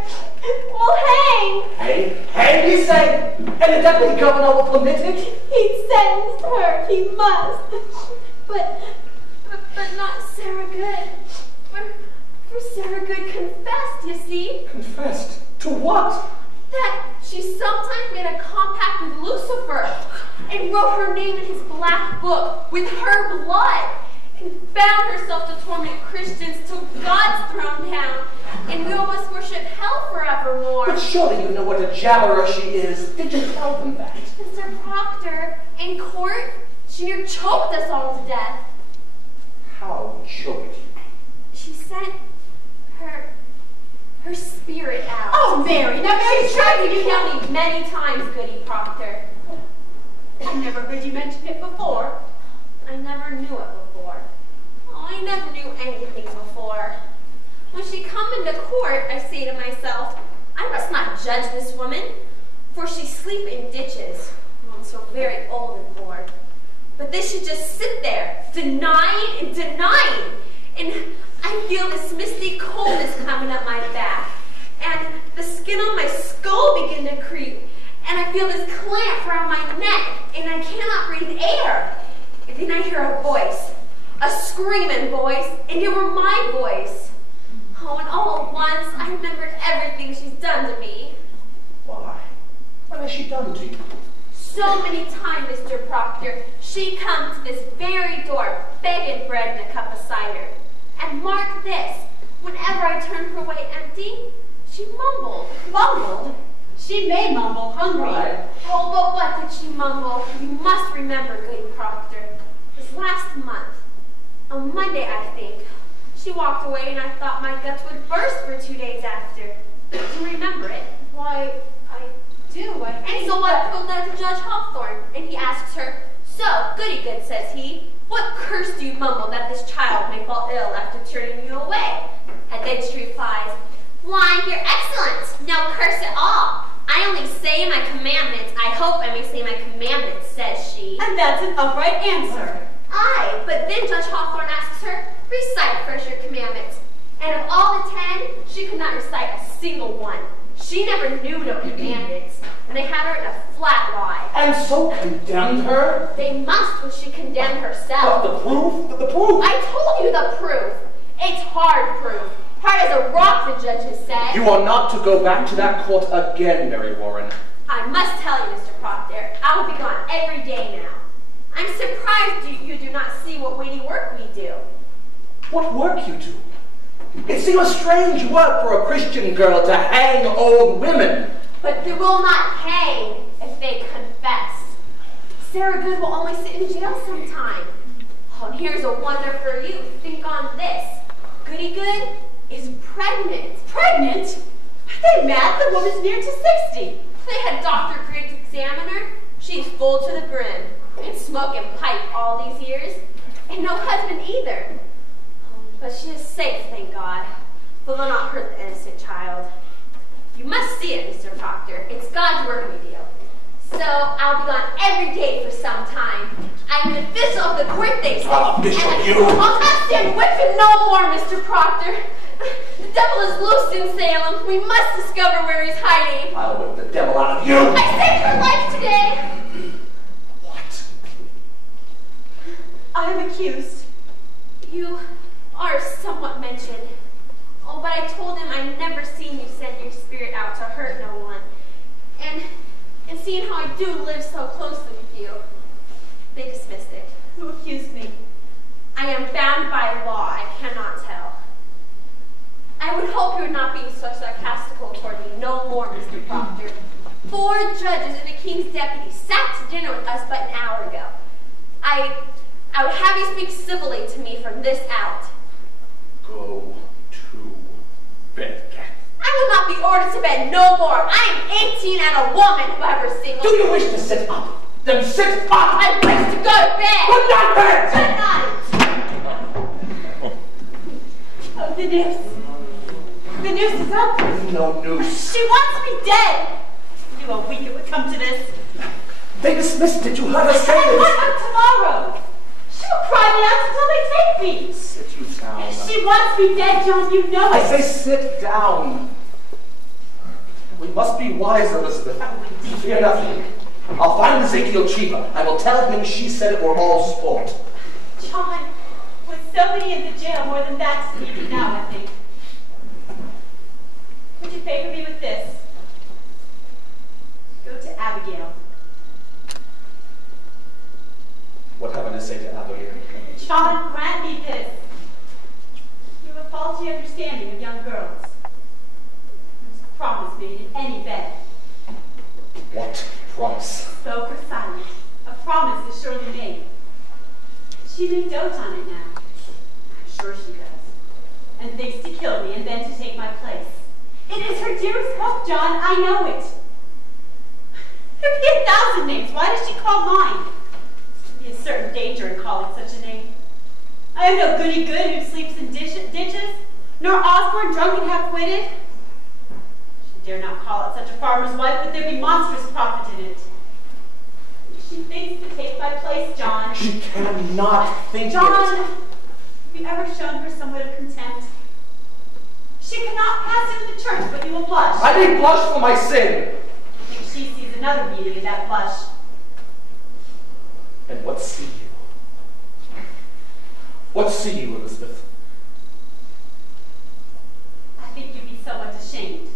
will hang. Hang, you say? And the deputy governor will permit it? He sentenced her. He must. But not Sarah Good. For Sarah Good confessed, you see. Confessed? To what? That she sometimes made a compact with Lucifer and wrote her name in his black book with her blood and bound herself to torment Christians till God's thrown down and we all must worship hell forevermore. But surely you know what a jabberer she is. Did you tell them that? Mr. Proctor, in court, she near choked us all to death. How choked you? She sent her spirit out. Oh, Mary, now Mary's tried to kill me many times, Goody Proctor. I never heard you mention it before. I never knew it before. Oh, I never knew anything before. When she come into court, I say to myself, I must not judge this woman, for she sleep in ditches. I'm so very old and bored. But this should just sit there, denying and denying. And I feel this misty coldness coming up my back. And the skin on my skull begin to creep. And I feel this clamp around my neck. And I cannot breathe air. And then I hear a voice. A screaming voice. And it were my voice. Oh, and all at once, I remembered everything she's done to me. Why? What has she done to you? So many times, Mr. Proctor, she come to this very door begging bread and a cup of cider. And mark this, whenever I turned her way empty, she mumbled. Mumbled? She may mumble, hungry. Oh, but what did she mumble? You must remember, Goody Proctor. This last month, on Monday, I think, she walked away and I thought my guts would burst for 2 days after. Do you remember it? Why, I do. And so I told that to Judge Hawthorne, and he asks her, so, Goody Good, says he, what curse do you mumble that this child may fall ill after turning you away? And then she replies, why, your excellence, no curse at all. I only say my commandments. I hope I may say my commandments, says she. And that's an upright answer. Aye, but then Judge Hawthorne asks her, recite first your commandments. And of all the 10, she could not recite a single one. She never knew no commandments, and they had her in a flat lie. And so condemned her? They must when she condemned herself. But the proof? The proof? I told you the proof. It's hard proof. Hard as a rock, the judge has said. You are not to go back to that court again, Mary Warren. I must tell you, Mr. Proctor, I will be gone every day now. I'm surprised you do not see what weighty work we do. What work you do? It seems strange work for a Christian girl to hang old women. But they will not hang if they confess. Sarah Good will only sit in jail sometime. Oh, and here's a wonder for you. Think on this. Goody Good is pregnant. Pregnant? Are they mad? The woman's near to 60. They had Dr. Griggs examine her. She's full to the brim. Been smoking pipe all these years. And no husband either. But she is safe, thank God. But will not hurt the innocent child. You must see it, Mr. Proctor. It's God's work we do. So I'll be gone every day for some time. I'm an official of the court, they say. Official, you? I'll not stand whipping no more, Mr. Proctor. The devil is loose in Salem. We must discover where he's hiding. I'll whip the devil out of you. I saved her life today. What? I am accused. You are somewhat mentioned. Oh, but I told him I'd never seen you send your spirit out to hurt no one. And seeing how I do live so closely with you, they dismissed it. Who accused me? I am bound by law. I cannot tell. I would hope you would not be so sarcastical toward me no more, Mr. Proctor. 4 judges and a king's deputy sat to dinner with us but an hour ago. I would have you speak civilly to me from this out. Go to bed, Cat. I will not be ordered to bed no more. I am 18 and a woman, whoever single. Do you wish to sit up? Then sit up! I wish to go to bed. Good night, bed! Good night. The noose. The noose is up. No noose. She wants me dead. I knew a week it would come to this. They dismissed it. You heard her say And this. what of tomorrow? She will cry me out until they take me. Sit you down. She wants me dead, John. You know it. I say sit down. We must be wise, Elizabeth. Fear nothing. I'll find Ezekiel Chiba. I will tell him she said it were all sport. John, with so many in the jail, more than that is needed now, I think. Would you favor me with this? Go to Abigail. What have I to say to Abigail? John, grant me this. You have a faulty understanding of young girls. There's a promise made in any bed. What promise? Spoke or silent, a promise is surely made. She may dote on it now. I'm sure she does. And thinks to kill me and then to take my place. It is her dearest hope, John. I know it. There'd be 1,000 names. Why does she call mine? There'd be a certain danger in calling such a name. I am no goody-good who sleeps in ditches, nor Osborne drunk and half-witted. She dare not call it such a farmer's wife, but there be monstrous profit in it. She thinks to take my place, John. She cannot think John, it. have you ever shown her somewhat of contempt? She cannot pass into the church, but you will blush. I may blush for my sin. I think she sees another meaning in that blush. And what see you? What see you, Elizabeth? I think you'd be somewhat ashamed.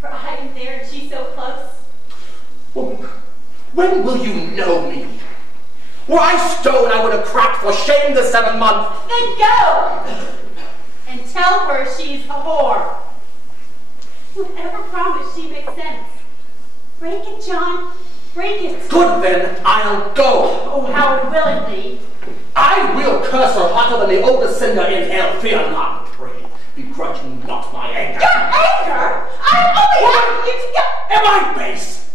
For I am there and she so close. Woman, when will you know me? Were I stone, I would have cracked for shame this 7 months. Then go! And tell her she's a whore. Whatever promise she makes sense. Break it, John. Break it. Good then, I'll go. Oh, how willingly. I will curse her hotter than the oldest cinder in hell. Fear not, pray. Begrudge not my anger. Your anger? I'm only asking you to go. Am I base?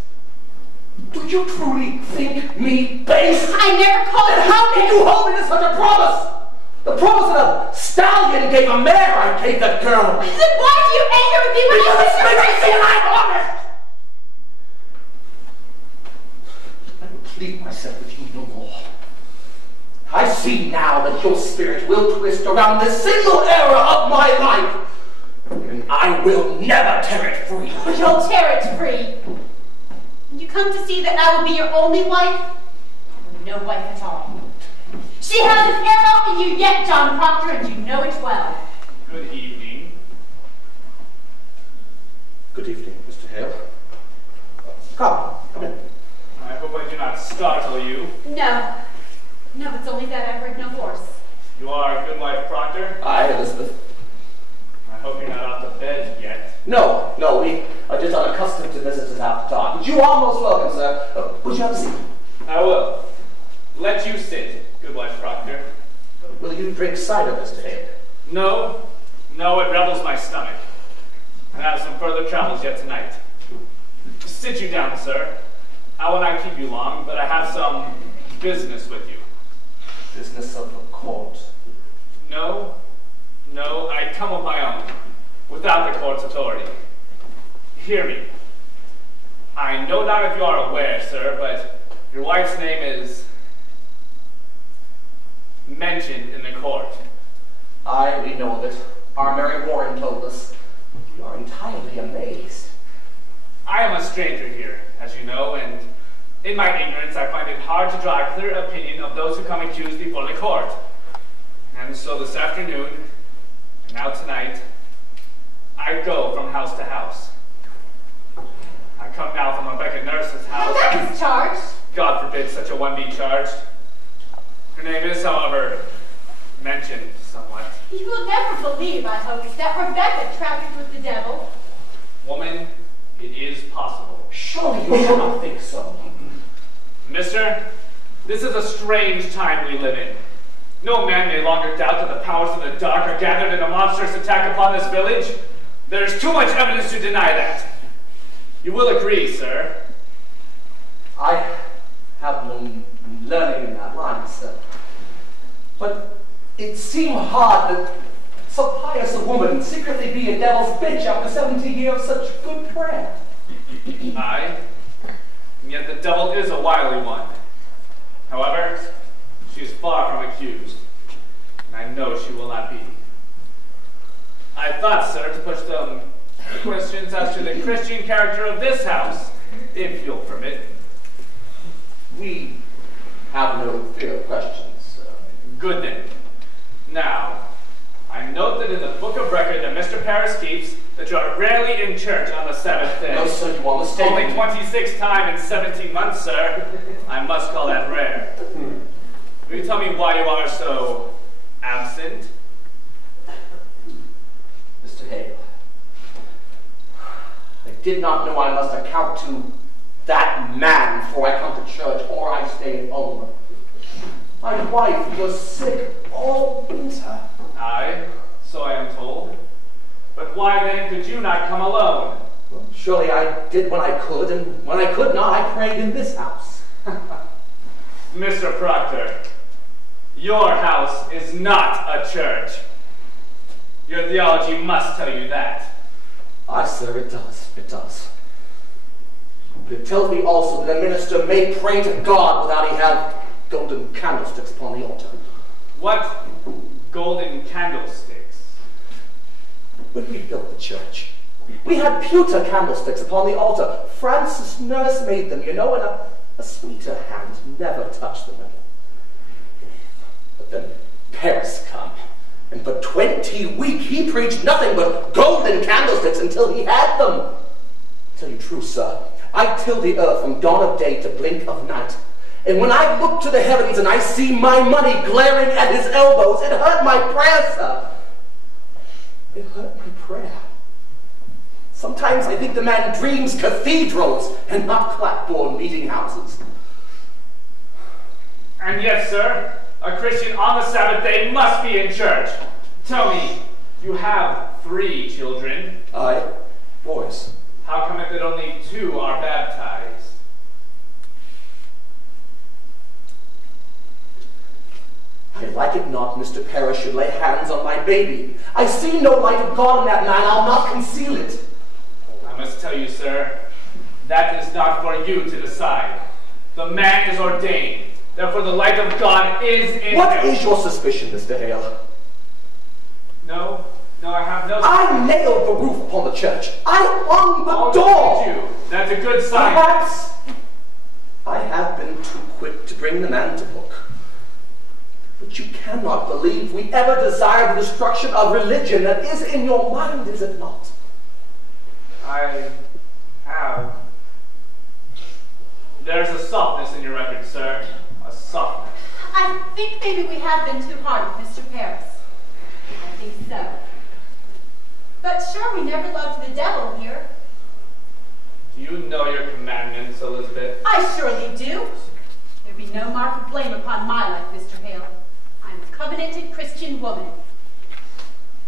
Do you truly think me base? I never called Then you. how can you hold me to such a promise? The promise that a stallion gave a mare, I gave that girl. Then why do you anger with me when Because I it's said makes me feel I'm honest. I will plead myself with you no more. I see now that your spirit will twist around this single era of my life, and I will never tear it free. You'll tear it free. And you come to see that I will be your only wife? Or no wife at all. She has an arrow in you yet, John Proctor, and you know it well. Good evening. Good evening, Mr. Hale. Come in. I hope I do not startle you. No. No, it's only that I've ridden a horse. You are Goodwife Proctor? Aye, Elizabeth. I hope you're not off to bed yet. No, we are just unaccustomed to visitors after dark. But you are most welcome, sir. Would you have a seat? I will. Let you sit, Goodwife Proctor. Will you drink cider, Mr. Hale? No, it rebels my stomach. I have some further travels yet tonight. Sit you down, sir. I will not keep you long, but I have some business with you. Business of the court. No, I come of my own, without the court's authority. Hear me. I know not if you are aware, sir, but your wife's name is mentioned in the court. Aye, we know of it. Our Mary Warren told us. We are entirely amazed. I am a stranger here, as you know, and in my ignorance I find it hard to draw a clear opinion of those who come accused before the court. And so this afternoon, and now tonight, I go from house to house. I come now from Rebecca Nurse's house. Rebecca's charged. God forbid such a one be charged. Her name is, however, mentioned somewhat. You will never believe, I hope, that Rebecca trafficked with the devil. Woman, it is possible. Surely you cannot think so. Mister, this is a strange time we live in. No man may longer doubt that the powers of the dark are gathered in a monstrous attack upon this village. There is too much evidence to deny that. You will agree, sir. I have no learning in that line, sir. But it seemed hard that So pious a woman secretly be a devil's bitch after 70 years of such good prayer. Aye, and yet the devil is a wily one. However, she is far from accused, and I know she will not be. I thought, sir, to push some questions as to the Christian character of this house, if you'll permit. We have no fear of questions, sir. Good then. Now, I note that in the book of record that Mr. Paris keeps, that you are rarely in church on the Sabbath day. No, sir, you are mistaken. Only 26 times in 17 months, sir. I must call that rare. Will you tell me why you are so absent? Mr. Hale, I did not know I must account to that man before I come to church, or I stay at home. My wife was sick all winter. Aye, so I am told. But why then could you not come alone? Well, surely I did when I could, and when I could not, I prayed in this house. Mr. Proctor, your house is not a church. Your theology must tell you that. Aye, sir, it does. It does. But it tells me also that a minister may pray to God without he have golden candlesticks upon the altar. What golden candlesticks? When we built the church, we had pewter candlesticks upon the altar. Francis Nurse made them, you know, and a sweeter hand never touched them again. But then Paris come, and for 20 weeks he preached nothing but golden candlesticks until he had them. Tell you true, sir, I till the earth from dawn of day to blink of night. And when I look to the heavens and I see my money glaring at his elbows, it hurt my prayer, sir. It hurt my prayer. Sometimes I think the man dreams cathedrals and not clapboard meeting houses. And yet, sir, a Christian on the Sabbath day must be in church. Tell me, you have 3 children. Aye, boys. How come it that only 2 are baptized? I like it not Mr. Parrish should lay hands on my baby. I see no light of God in that man. I'll not conceal it. I must tell you, sir, that is not for you to decide. The man is ordained. Therefore, the light of God is in him. What is your suspicion, Mr. Hale? No, I have no... I nailed the roof upon the church. I hung the door. Oh, did you? That's a good sign. Perhaps I have been too quick to bring the man to book. But you cannot believe we ever desire the destruction of religion. That is in your mind, is it not? I have. There's a softness in your record, sir. A softness. I think maybe we have been too hard with Mr. Paris. I think so. But sure, we never loved the devil here. Do you know your commandments, Elizabeth? I surely do. There be no mark of blame upon my life, Mr. Hale. I'm a covenanted Christian woman.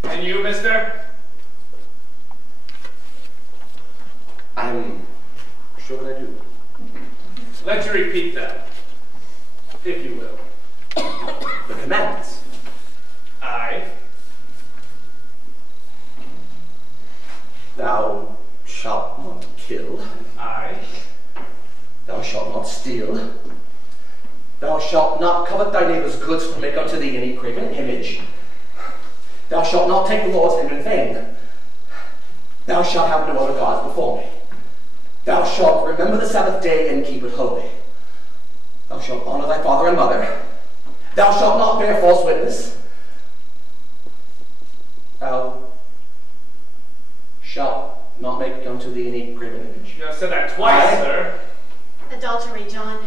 And you, mister? I'm sure that I do. Let you repeat that, if you will. The commandments. Aye. Thou shalt not kill. Aye. Thou shalt not steal. Thou shalt not covet thy neighbor's goods to make unto thee any graven image. Thou shalt not take the Lord's name in vain. Thou shalt have no other gods before me. Thou shalt remember the Sabbath day and keep it holy. Thou shalt honor thy father and mother. Thou shalt not bear false witness. Thou shalt not make unto thee any graven image. You have said that twice, sir. Adultery, John.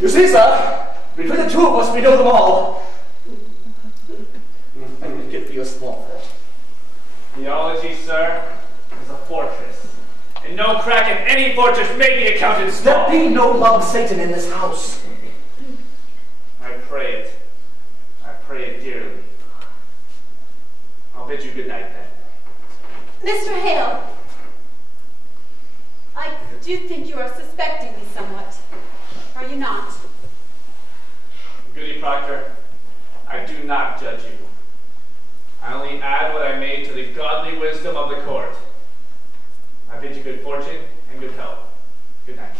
You see, sir, between the 2 of us, we know them all. I think it be a small thing. Theology, sir, is a fortress. And no crack in any fortress may be accounted small. There be no love Satan in this house. I pray it. I pray it dearly. I'll bid you good night then. Mr. Hale, I do think you are suspecting me somewhat. Are you not? Goody Proctor, I do not judge you. I only add what I may to the godly wisdom of the court. I bid you good fortune and good health. Good night.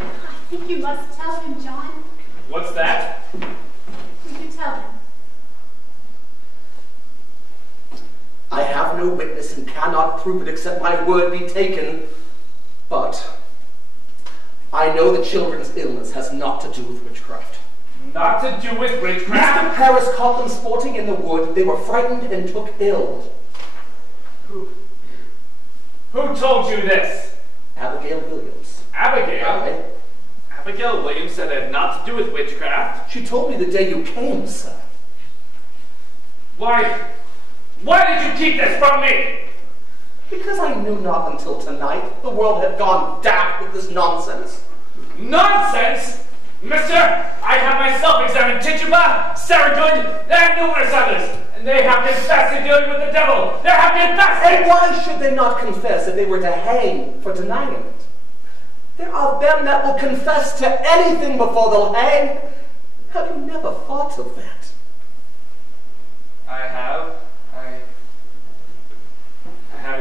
I think you must tell him, John. What's that? Will you tell him? I have no witness and cannot prove it except my word be taken. But I know the children's illness has naught to do with witchcraft. Not to do with Mr. witchcraft? Paris caught them sporting in the wood. They were frightened and took ill. Who told you this? Abigail Williams. Abigail? Aye. Abigail Williams said it had naught to do with witchcraft. She told me the day you came, sir. Why did you keep this from me? Because I knew not until tonight the world had gone daft with this nonsense. Nonsense? Mister, I have myself examined Tituba, Saragood, and numerous others, and they have confessed to dealing with the devil. They have confessed And it! why should they not confess if they were to hang for denying it? There are them that will confess to anything before they'll hang. Have you never thought of that? I have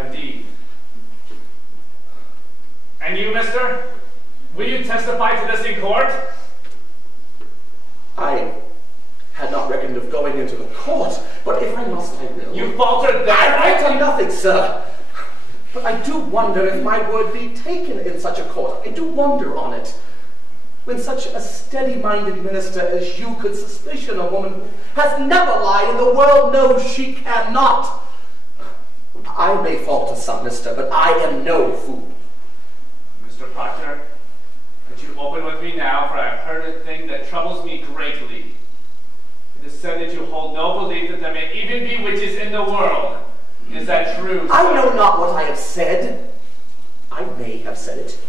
indeed. And you, mister? Will you testify to this in court? I had not reckoned of going into the court, but if I must, I will. You faltered there. I falter nothing, sir. But I do wonder if my word be taken in such a court. I do wonder on it. When such a steady-minded minister as you could suspicion a woman who has never lied, and the world knows she cannot. I may falter some, mister, but I am no fool. Mr. Proctor, could you open with me now, for I have heard a thing that troubles me greatly. It is said that you hold no belief that there may even be witches in the world. Is that true, sir? I know not what I have said. I may have said it.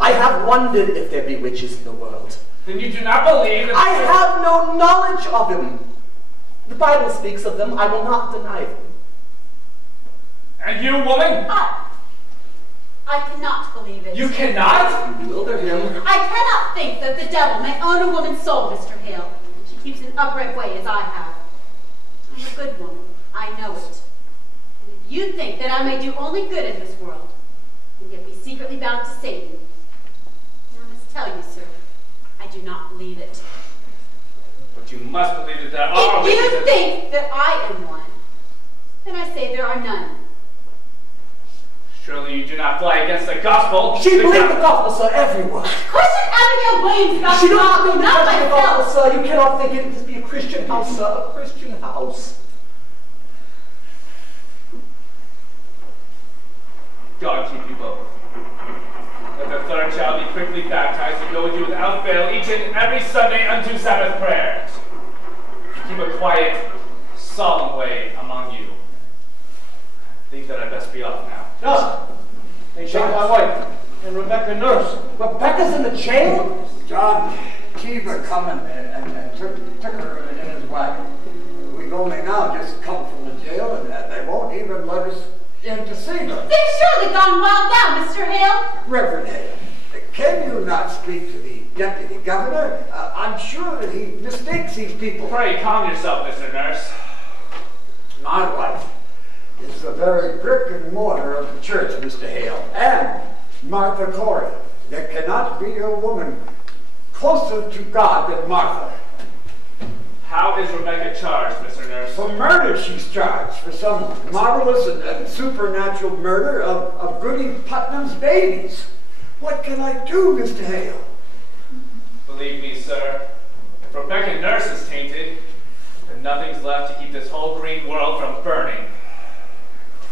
I have wondered if there be witches in the world. Then you do not believe that... I have no knowledge of them. The Bible speaks of them. I will not deny them. And you, woman? I cannot believe it. You cannot? You bewilder him. I cannot think that the devil may own a woman's soul, Mr. Hale. And she keeps an upright way as I have. I'm a good woman. I know it. And if you think that I may do only good in this world, and yet be secretly bound to Satan, then I must tell you, sir, I do not believe it. But you must believe that there are witches. If you think that I am one, then I say there are none. Surely you do not fly against the gospel. She believed the gospel, sir, everyone. Question Abigail Williams about She the don't gospel, believe not the gospel, myself. sir. You cannot think it to be a Christian house, sir. A Christian house. God keep you both. Let the third child be quickly baptized and go with you without fail each and every Sunday unto Sabbath prayers. Keep a quiet, solemn way among you. I think that I best be off now. John, they take my wife and Rebecca nurse. Rebecca's in the jail? John Keever coming and took her in his wagon. We've only now just come from the jail, and they won't even let us in to see her. They've surely gone wild now, Mr. Hale. Reverend Hale, can you not speak to the deputy governor? I'm sure that he mistakes these people. Pray, calm yourself, Mr. Nurse. My wife is the very brick and mortar of the church, Mr. Hale, and Martha Corey. There cannot be a woman closer to God than Martha. How is Rebecca charged, Mr. Nurse? For murder she's charged, for some marvelous and supernatural murder of Goody Putnam's babies. What can I do, Mr. Hale? Believe me, sir, if Rebecca Nurse is tainted, then nothing's left to keep this whole green world from burning.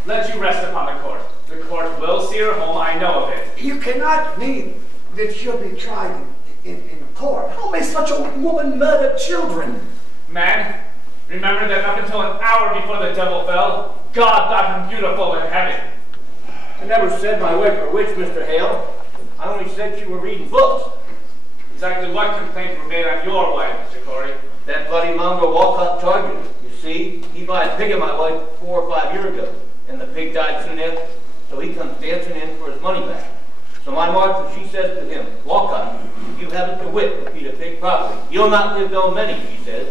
Let you rest upon the court. The court will see her home, I know of it. You cannot mean that she'll be tried in court. How may such a woman murder children? Man, remember that up until an hour before the devil fell, God thought him beautiful in heaven. I never said my wife were witch, Mr. Hale. I only said you were reading books. Exactly what complaints were made on your wife, Mr. Corey? That bloody mongrel Walcott charges. You see, he bought a pig of my wife 4 or 5 years ago, and the pig died soon after, so he comes dancing in for his money back. So my Martha, she says to him, walk up. You haven't the wit to feed a pig properly. You'll not live though many, she says.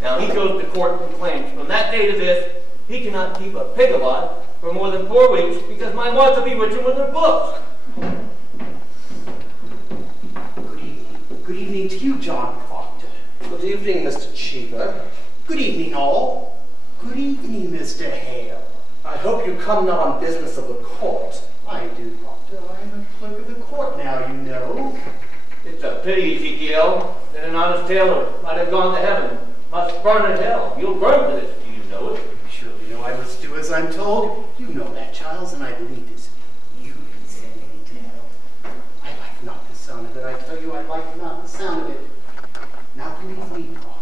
Now he goes to court and claims from that day to this, he cannot keep a pig alive for more than 4 weeks because my Martha bewitched him with her books. Good evening to you, John Proctor. Good evening, Mr. Cheever. Good evening, all. Good evening, Mr. Hale. I hope you come not on business of the court. I do, Proctor. I am a clerk of the court now, you know. It's a pity, Ezekiel, that an honest tailor might have gone to heaven. Must burn in hell. You'll burn for this. Do you know it? Surely you know I must do as I'm told. You know that, Charles, and I believe this. You can send me to hell. I like not the sound of it. I tell you, I like not the sound of it. Now believe me, Proctor.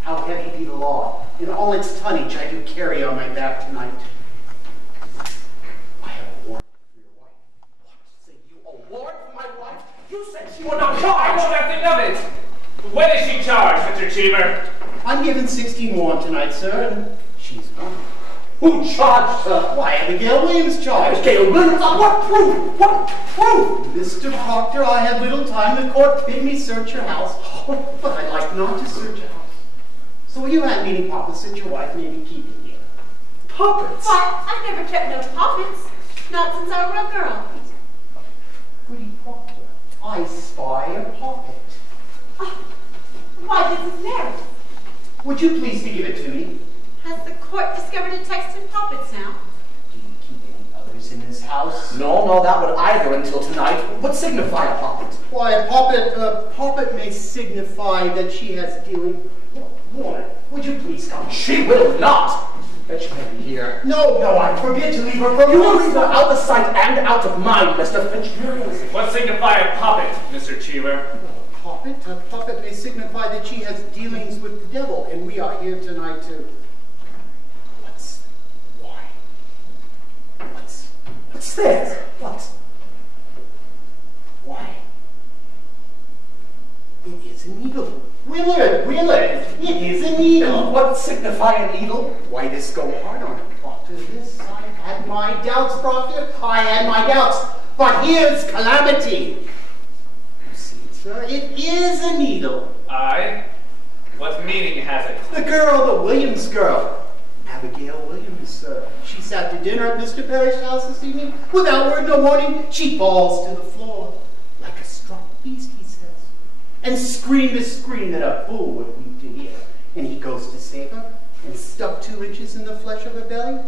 How heavy be the law. In all its tonnage I do carry on my back tonight. I have a warrant for your wife. What? Say you a warrant for my wife? You said she would not I charge! know nothing of it. When is she charged, Mr. Cheever? I'm given 16 warrant tonight, sir, and she's gone. Who charged her? Why, Abigail Williams charged. Abigail Williams? On what proof? What proof? Mr. Proctor, I have little time. The court bid me search your house, but I like not to search your house. So will you have me any puppets that your wife may be keeping here? Puppets? Why, I've never kept no puppets. Not since I was a girl. Goody Proctor, I spy a puppet. Why, this is Mary. Would you please to give it to me? Has the court discovered a text in puppets now? Do you keep any others in this house? No, that would either until tonight. What signify a puppet? Why, a puppet may signify that she has dealing. Warren, would you please come? She will not! Bet you may be here. No, I forbid to leave her for You will leave her out of sight and out of mind, Mr. Fitzgerald. What signify a puppet, Mr. Cheever? A puppet may signify that she has dealings with the devil, and we are here tonight to... What's there? What? Why? It is a needle. Willard, it is a needle. What signify a needle? Why this go hard on it, Proctor? This, I had my doubts, Proctor. I had my doubts. But here's calamity. You see, sir, it is a needle. Aye? What meaning has it? The girl, the Williams girl. Abigail Williams, sir. She sat to dinner at Mr. Parrish's house this evening. Without word nor warning, she falls to the floor. Like a struck beast, he says. And screamed a scream that a fool would weep to hear. And he goes to save her, and stuck 2 inches in the flesh of her belly.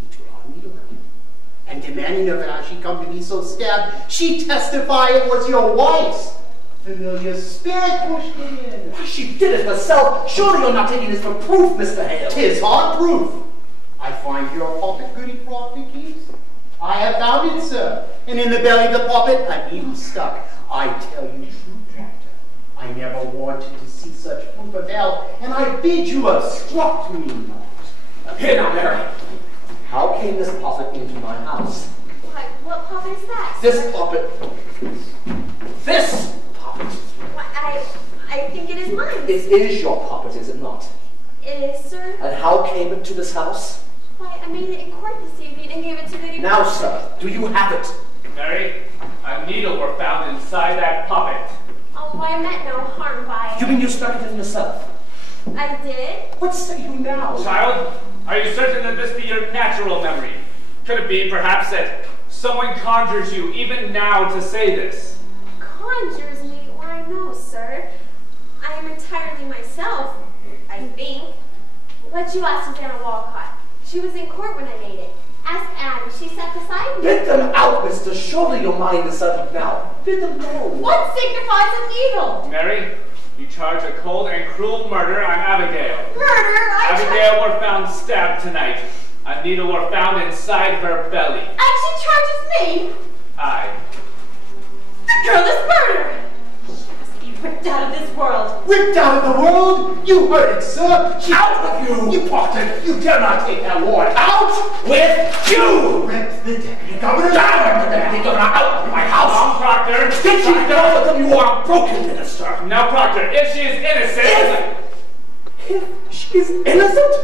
He drew a needle out. And demanding of her how she come to be so stabbed, she testified it was your wife's familiar spirit pushed it in. Why, she did it herself. Surely you're not taking this for proof, Mr. Hale. 'Tis hard proof. I find your puppet, Goody Proctor keeps. I have found it, sir. And in the belly of the puppet, a needle stuck. I tell you true, Proctor. I never wanted to see such proof of hell, and I bid you have struck me not. Here now, Mary. How came this puppet into my house? Why, what puppet is that? This puppet. This puppet. Why, I think it is mine. It is your puppet, is it not? It is, sir. And how came it to this house? Why, I made it in court this evening and gave it to Lady Now, sir, do you have it? Mary, a needle were found inside that puppet. Oh, why, I meant no harm by it. You mean you stuck it in yourself? I did? What say you now? Child, are you certain that this be your natural memory? Could it be, perhaps, that someone conjures you even now to say this? Conjures me? Why, no, sir. I am entirely myself, I think. Let you ask Susanna Walcott. She was in court when I made it. Ask Abby. She sat beside me. Bid them out, mister. Surely your mind is settled now. Bid them go. What signifies a needle? Mary, you charge a cold and cruel murder on Abigail. Murder? Abigail were found stabbed tonight. A needle were found inside her belly. And she charges me? Aye. The girl is murdered. She must be whipped out of this world. Whipped out of the world? You heard it, sir. She Out with you! You Proctor, you dare not take that warrant. Out with you! Rent the deputy governor. Down the deputy governor out of my house! Now, Proctor. Did she know that you are a broken minister? Now, Proctor, if she is innocent... If she's innocent?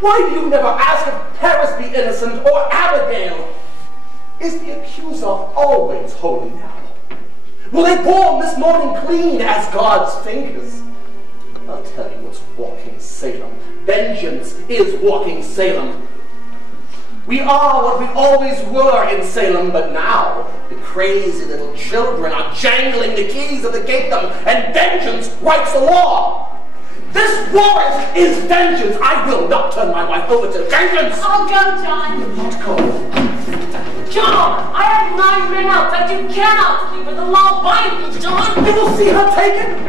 Why do you never ask if Paris be innocent or Abigail? Is the accuser always holy now? Will they born this morning clean as God's fingers? I'll tell you what's walking Salem. Vengeance is walking Salem. We are what we always were in Salem, but now the crazy little children are jangling the keys of the kingdom, and vengeance writes the law. This warrant is vengeance. I will not turn my wife over to vengeance. I'll go, John. You'll not go. John, I have 9 men out that you cannot keep, but the law binds me, John. You will see her taken.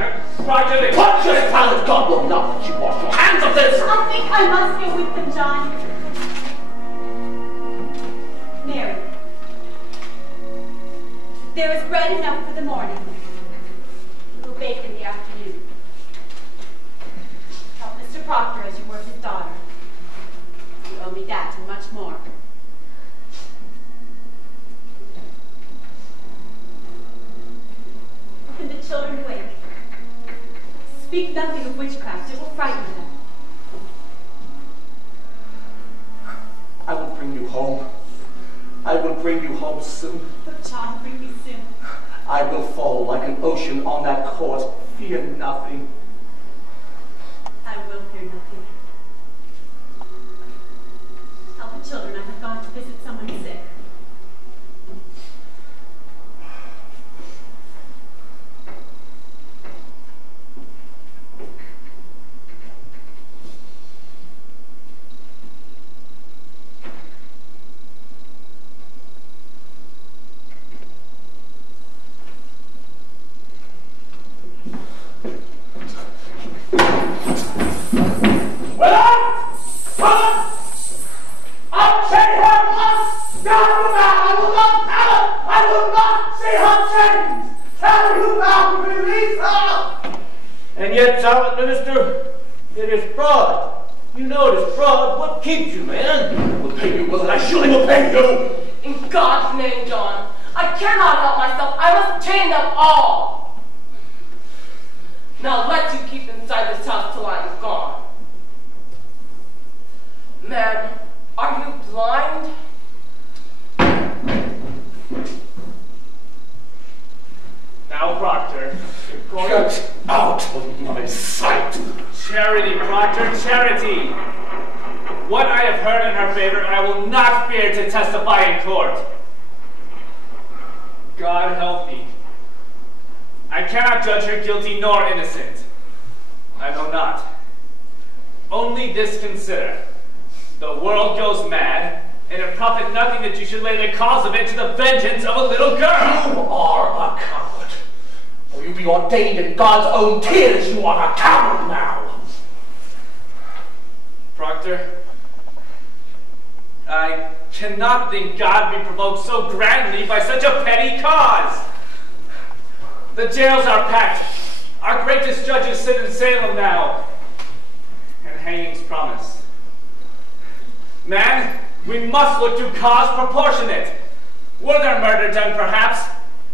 Roger, Touch this talent. God will not let you wash your hands of this. I think I must go with them, John. Mary, there is bread enough for the morning. We will bake in the afternoon. Help Mr. Proctor as you were his daughter. You owe me that and much more. When the children wake, speak nothing of witchcraft. It will frighten them. I will bring you home. I will bring you home soon. Oh, John, bring me soon. I will fall like an ocean on that court. Fear nothing. I will fear nothing. Tell the children I have gone to visit someone sick. And yet, Silent Minister, it is fraud. You know it is fraud. What keeps you, man? I will pay you, Willard. I surely will pay you. In God's name, John, I cannot help myself. I must chain them all. Now let you keep inside this house till I am gone. Man, are you blind? Now, Proctor, Get out of my sight. charity, Proctor, charity. What I have heard in her favor, I will not fear to testify in court. God help me. I cannot judge her guilty nor innocent. I know not. Only this consider. The world goes mad, and it profit nothing that you should lay the cause of it to the vengeance of a little girl. You are a coward. Or you be ordained in God's own tears. You are a coward now. Proctor, I cannot think God be provoked so grandly by such a petty cause. The jails are packed. Our greatest judges sit in Salem now. And hangings promise. Man, we must look to cause proportionate. Were there murder done, perhaps,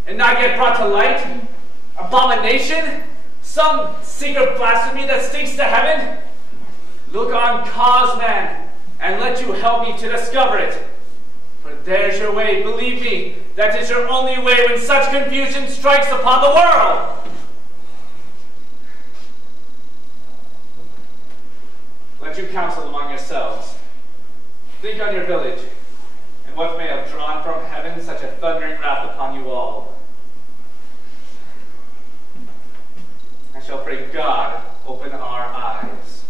and not yet brought to light? Abomination? Some secret blasphemy that stinks to heaven? Look on cause, man, and let you help me to discover it. For there's your way, believe me, that is your only way when such confusion strikes upon the world. Let you counsel among yourselves. Think on your village, and what may have drawn from heaven such a thundering wrath upon you all. I shall pray God open our eyes.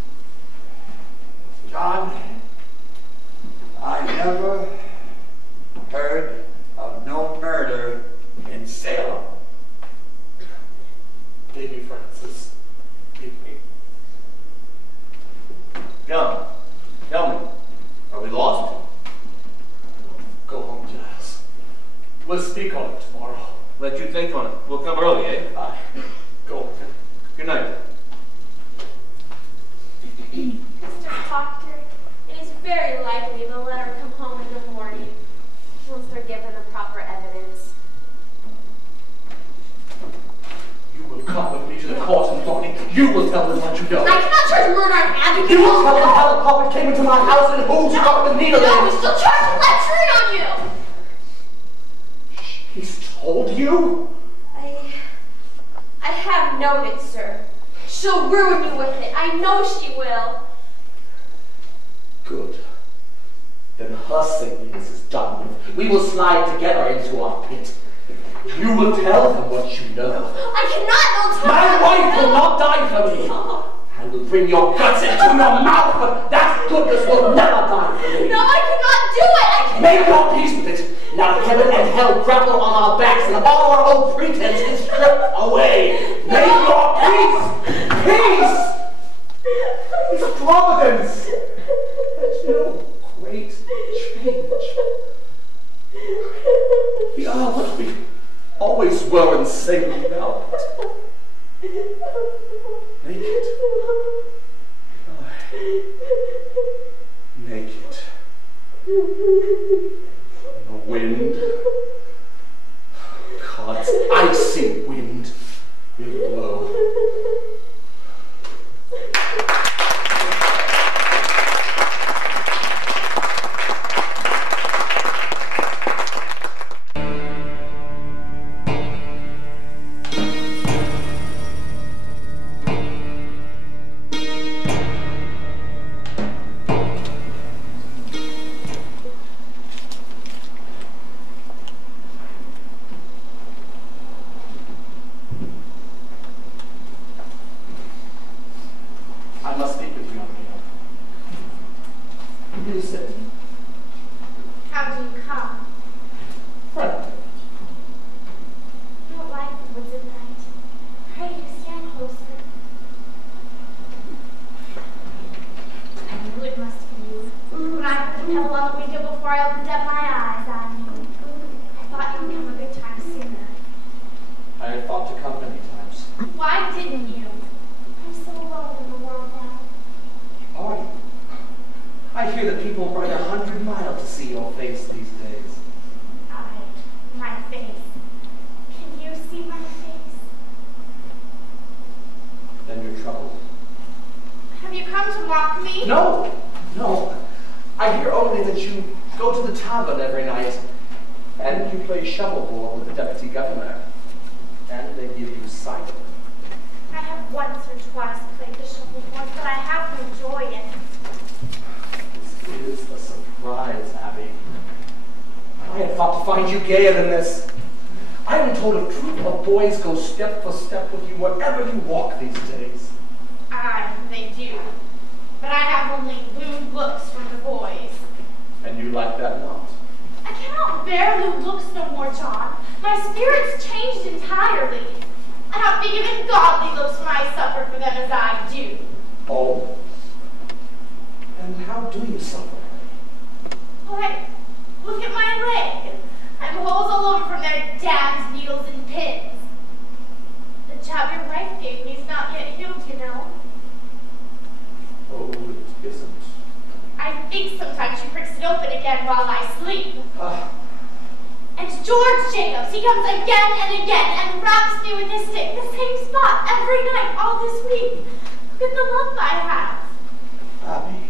John, I never heard of no murder in Salem. Leave me, Francis. Leave me. John, tell me, are we lost? Go home, Giles. We'll speak on it tomorrow. Let you think on it. We'll come early, eh? Aye. Go. Good night. Mr. Proctor, it is very likely they'll let her come home in the morning once they're given the proper evidence. You will come with me to the court in the morning. You will tell them what you know. I cannot charge murder on Abigail. You will tell them how the puppet came into my house and who struck the needle No, in. we still charge lettering on you. told you? I have known it, sir. She'll ruin you with it. I know she will. Good. Then her saintliness is done with. We will slide together into our pit. You will tell them what you know. I cannot. They'll tell My them. wife will not die for me. No. I will bring your guts into your mouth, but that goodness will never die for me. No, I cannot do it. I cannot. Make your peace with it. Now heaven and hell grapple on our backs, and all our old pretense is stripped away. Make your peace. Peace. It's providence. There's no great change. We are what we always were and say we now. Naked. Naked. The wind, God's icy wind, will blow. Gayer than this. I have been told a troop of boys go step for step with you wherever you walk these days. Aye, they do. But I have only lewd looks from the boys. And you like that not? I cannot bear lewd looks no more, John. My spirit's changed entirely. I have been given godly looks when I suffer for them as I do. Oh? And how do you suffer? Why, look at my leg. I'm holes all over from their damned needles and pins. The job your wife gave me is not yet healed, you know. Oh, it isn't. I think sometimes she pricks it open again while I sleep. And George Jacobs, he comes again and again and raps me with his stick, the same spot, every night, all this week. Look at the lump I have. Abby,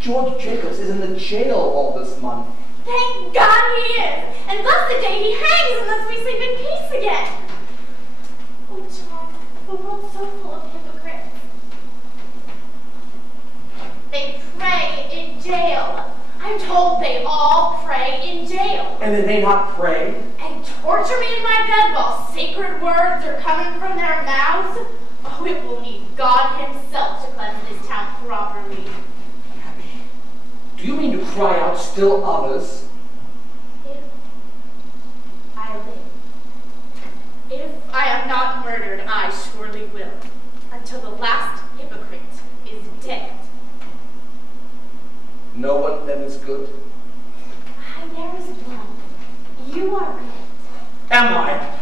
George Jacobs is in the jail all this month. Thank God he is! And thus the day he hangs and lets me sleep in peace again! Oh, John, the world's so full of hypocrites. They pray in jail. I'm told they all pray in jail. And they may not pray? And torture me in my bed while sacred words are coming from their mouths? Oh, it will need God himself to cleanse this town properly. Do you mean to cry out still others? If I live. If I am not murdered, I surely will. Until the last hypocrite is dead. No one then is good? There is one. You are good. Am I?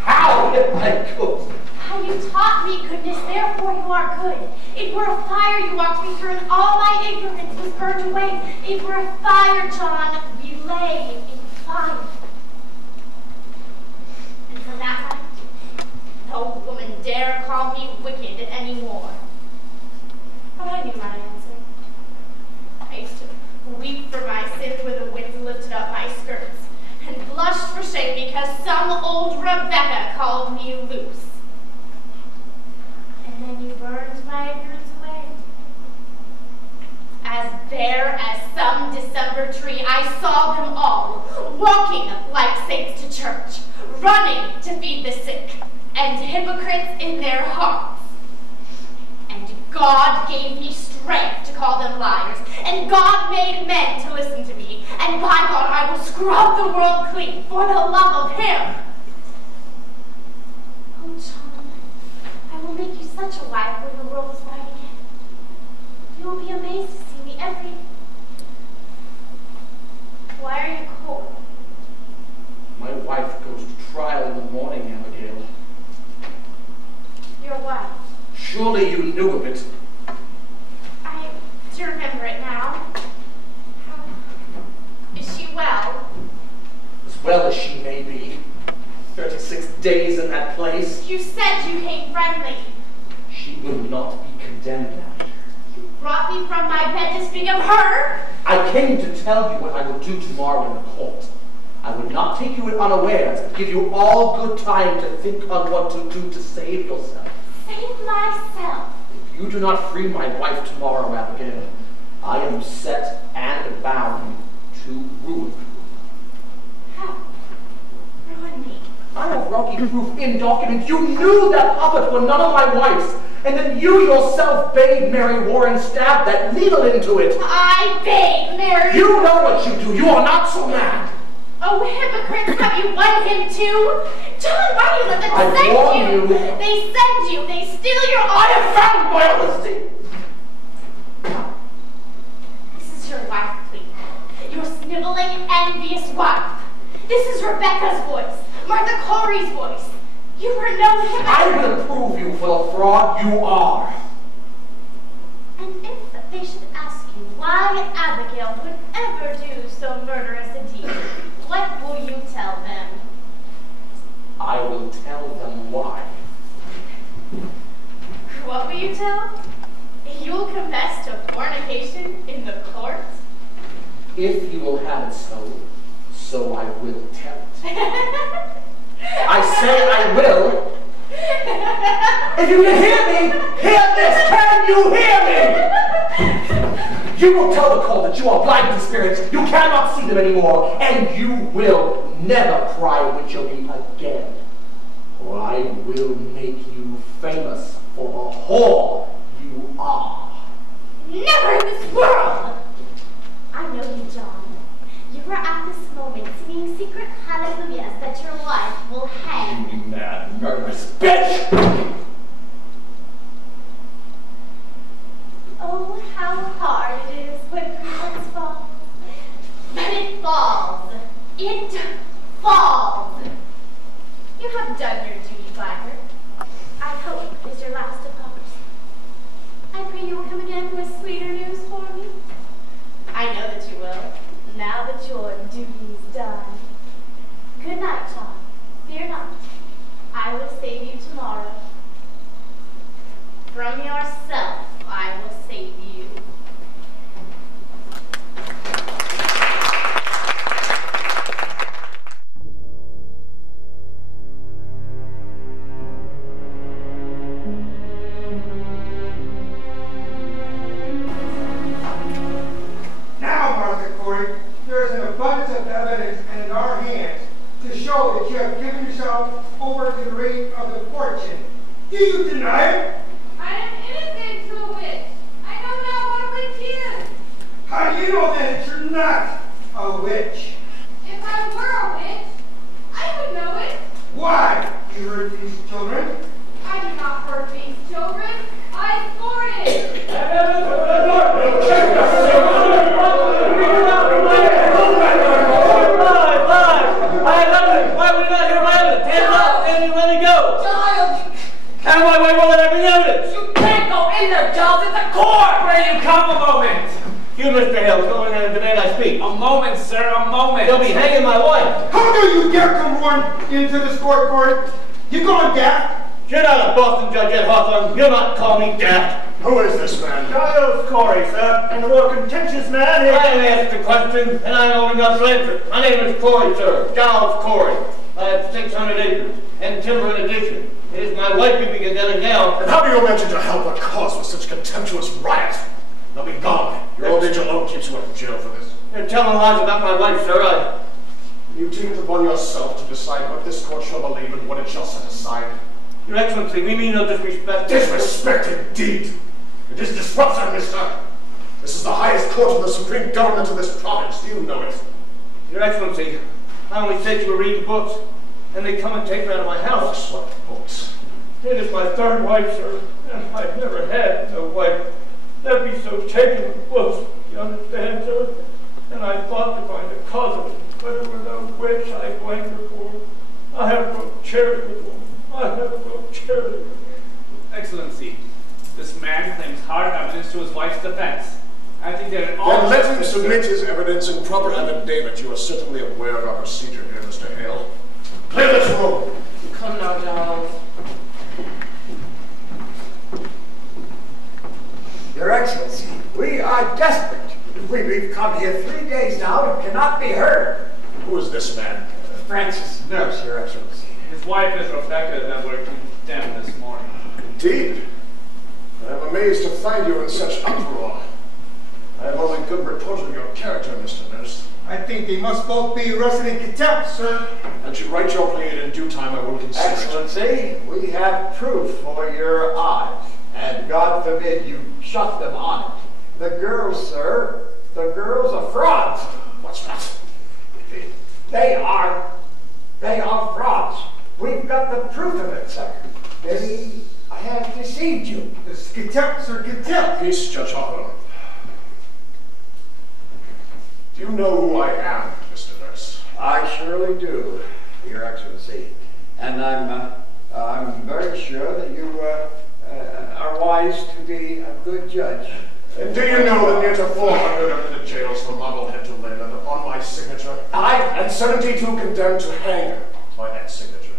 How am I good? How you taught me goodness, therefore you are good. It were a fire you walked me through, and all my ignorance was burned away. It were a fire, John, we lay in fire. And from that night, no woman dare call me wicked anymore. But I knew my answer. I used to weep for my sins when the winds lifted up my skirts, and blushed for shame because some old bare as some December tree, I saw them all, walking like saints to church, running to feed the sick, and hypocrites in their hearts. And God gave me strength to call them liars, and God made men to listen to me, and by God I will scrub the world clean for the love of Him. Oh, John, I will make you such a wife when the world is right again. You will be amazed to see me every... Why are you cold? My wife goes to trial in the morning, Abigail. Your wife? Surely you knew of it. I do remember it now. Is she well? As well as she may be. 36 days in that place. You said you came friendly. She will not be condemned now. You brought me from my bed to speak of her? I came to tell you what I will do tomorrow in the court. I would not take you unawares, but give you all good time to think on what to do to save yourself. Save myself? If you do not free my wife tomorrow, Abigail, I am set and bound to ruin you. How? Ruin me? I have rocky proof in documents. You knew that puppet were none of my wife's, and then you yourself bade Mary Warren stab that needle into it. I bade Mary... You know what you do. You are not so mad. Oh, hypocrites, have you won him too? John, why do you let them send you? They send you. They steal your honor. I have found my honesty. This is your wife, please. Your sniveling, envious wife. This is Rebecca's voice. Martha Corey's voice. You were no hypocrite. I will prove you for the fraud you are. And if they should ask you why Abigail would ever do so murderous a deed, what will you tell them? I will tell them why. What will you tell? You will confess to fornication in the court? If you will have it so, so I will tell it. I say I will. If you can hear me, hear this. Can you hear me? You will tell the court that you are blind to spirits. You cannot see them anymore. And you will never cry witchery again. Or I will make you famous for the whore you are. Never in this world! I know you, John. You are at this moment singing secret hallelujahs that your wife will hang. You mad, murderous bitch! Oh, how hard it is when Christmas falls. But it falls. It falls. You have done your duty by her. I hope it is your last of hopes. I pray you will come again with sweeter news for me. I know that you will, now that your duty is done. Good night, John. Fear not. I will save you tomorrow. From yourself, I will save you. Now, Martha Corey, there is an abundance of evidence in our hands to show that you have given yourself over to the rate of the fortune. Do you deny it? I am innocent to a witch. I know not what a witch is. How do you know then that you're not a witch? If I were a witch, I would know it. Why? You hurt these children? I did not hurt these children. I sported. Why would you not hear my evidence? Hands up, standing, let me go. Giles, How why won't let me evidence? you can't go in there, Giles. It's a court. Pray you come a moment. You, Mr. Hale, go in there and demand I speak. A moment, sir, a moment. They'll be hanging my wife. How do you dare come roaring into this court, Corey? You going daft? You're not a Boston judge at Hawthorne. You'll not call me daft. Who is this man? Giles Corey, sir, and the more contentious man is... I am asked a question, and I am old enough to answer. My name is Corey, sir. Giles Corey. I have 600 acres, and timber in addition. It is my wife who began down and down. And how do you mention to help a cause with such contemptuous riot? Now be gone. You're only hostage alone keeps you in jail for this. You're telling lies about my wife, sir. You take it upon yourself to decide what this court shall believe and what it shall set aside. Your Excellency, we mean no disrespect. Disrespect indeed! It is disruption, mister! This is the highest court of the supreme government of this province. Do you know it? Your Excellency, I only said you were reading books, and they come and take her out of my house. What books? It is my third wife, sir, and I've never had no wife that be so taken with books, you understand, sir? And I thought to find a cause of it, but it was no witch I blamed her for. I have no charity with woman. I have no charity. Excellency, this man claims hard evidence to his wife's defense. I think that in all... Then let him submit his evidence in proper affidavit. You are certainly aware of our procedure here, Mr. Hale. Clear this room! Come now, Charles. Your Excellency, we are desperate. We've come here 3 days now and cannot be heard. Who is this man? Francis Nurse, Your Excellency. His wife is Rebecca that were condemned this morning. Indeed. I am amazed to find you in such uproar. I have only good report of your character, Mr. Nurse. I think they must both be arrested in contempt, sir. And you write your plea, and in due time I will consider Excellency, we have proof for your eyes, and God forbid you shut them on it. The girls, sir, the girls are frauds. What's that? They are frauds. We've got the proof of it, sir. They have deceived you. It's contempt, sir, contempt. Peace, Judge Hawthorne. Do you know who I am, Mr. Nurse? I surely do, Your Excellency. And I'm very sure that you are wise to be a good judge. And do you know that near to 400 are in the jails from Marblehead to Lynn, and upon my signature, and 72 condemned to hang by that signature?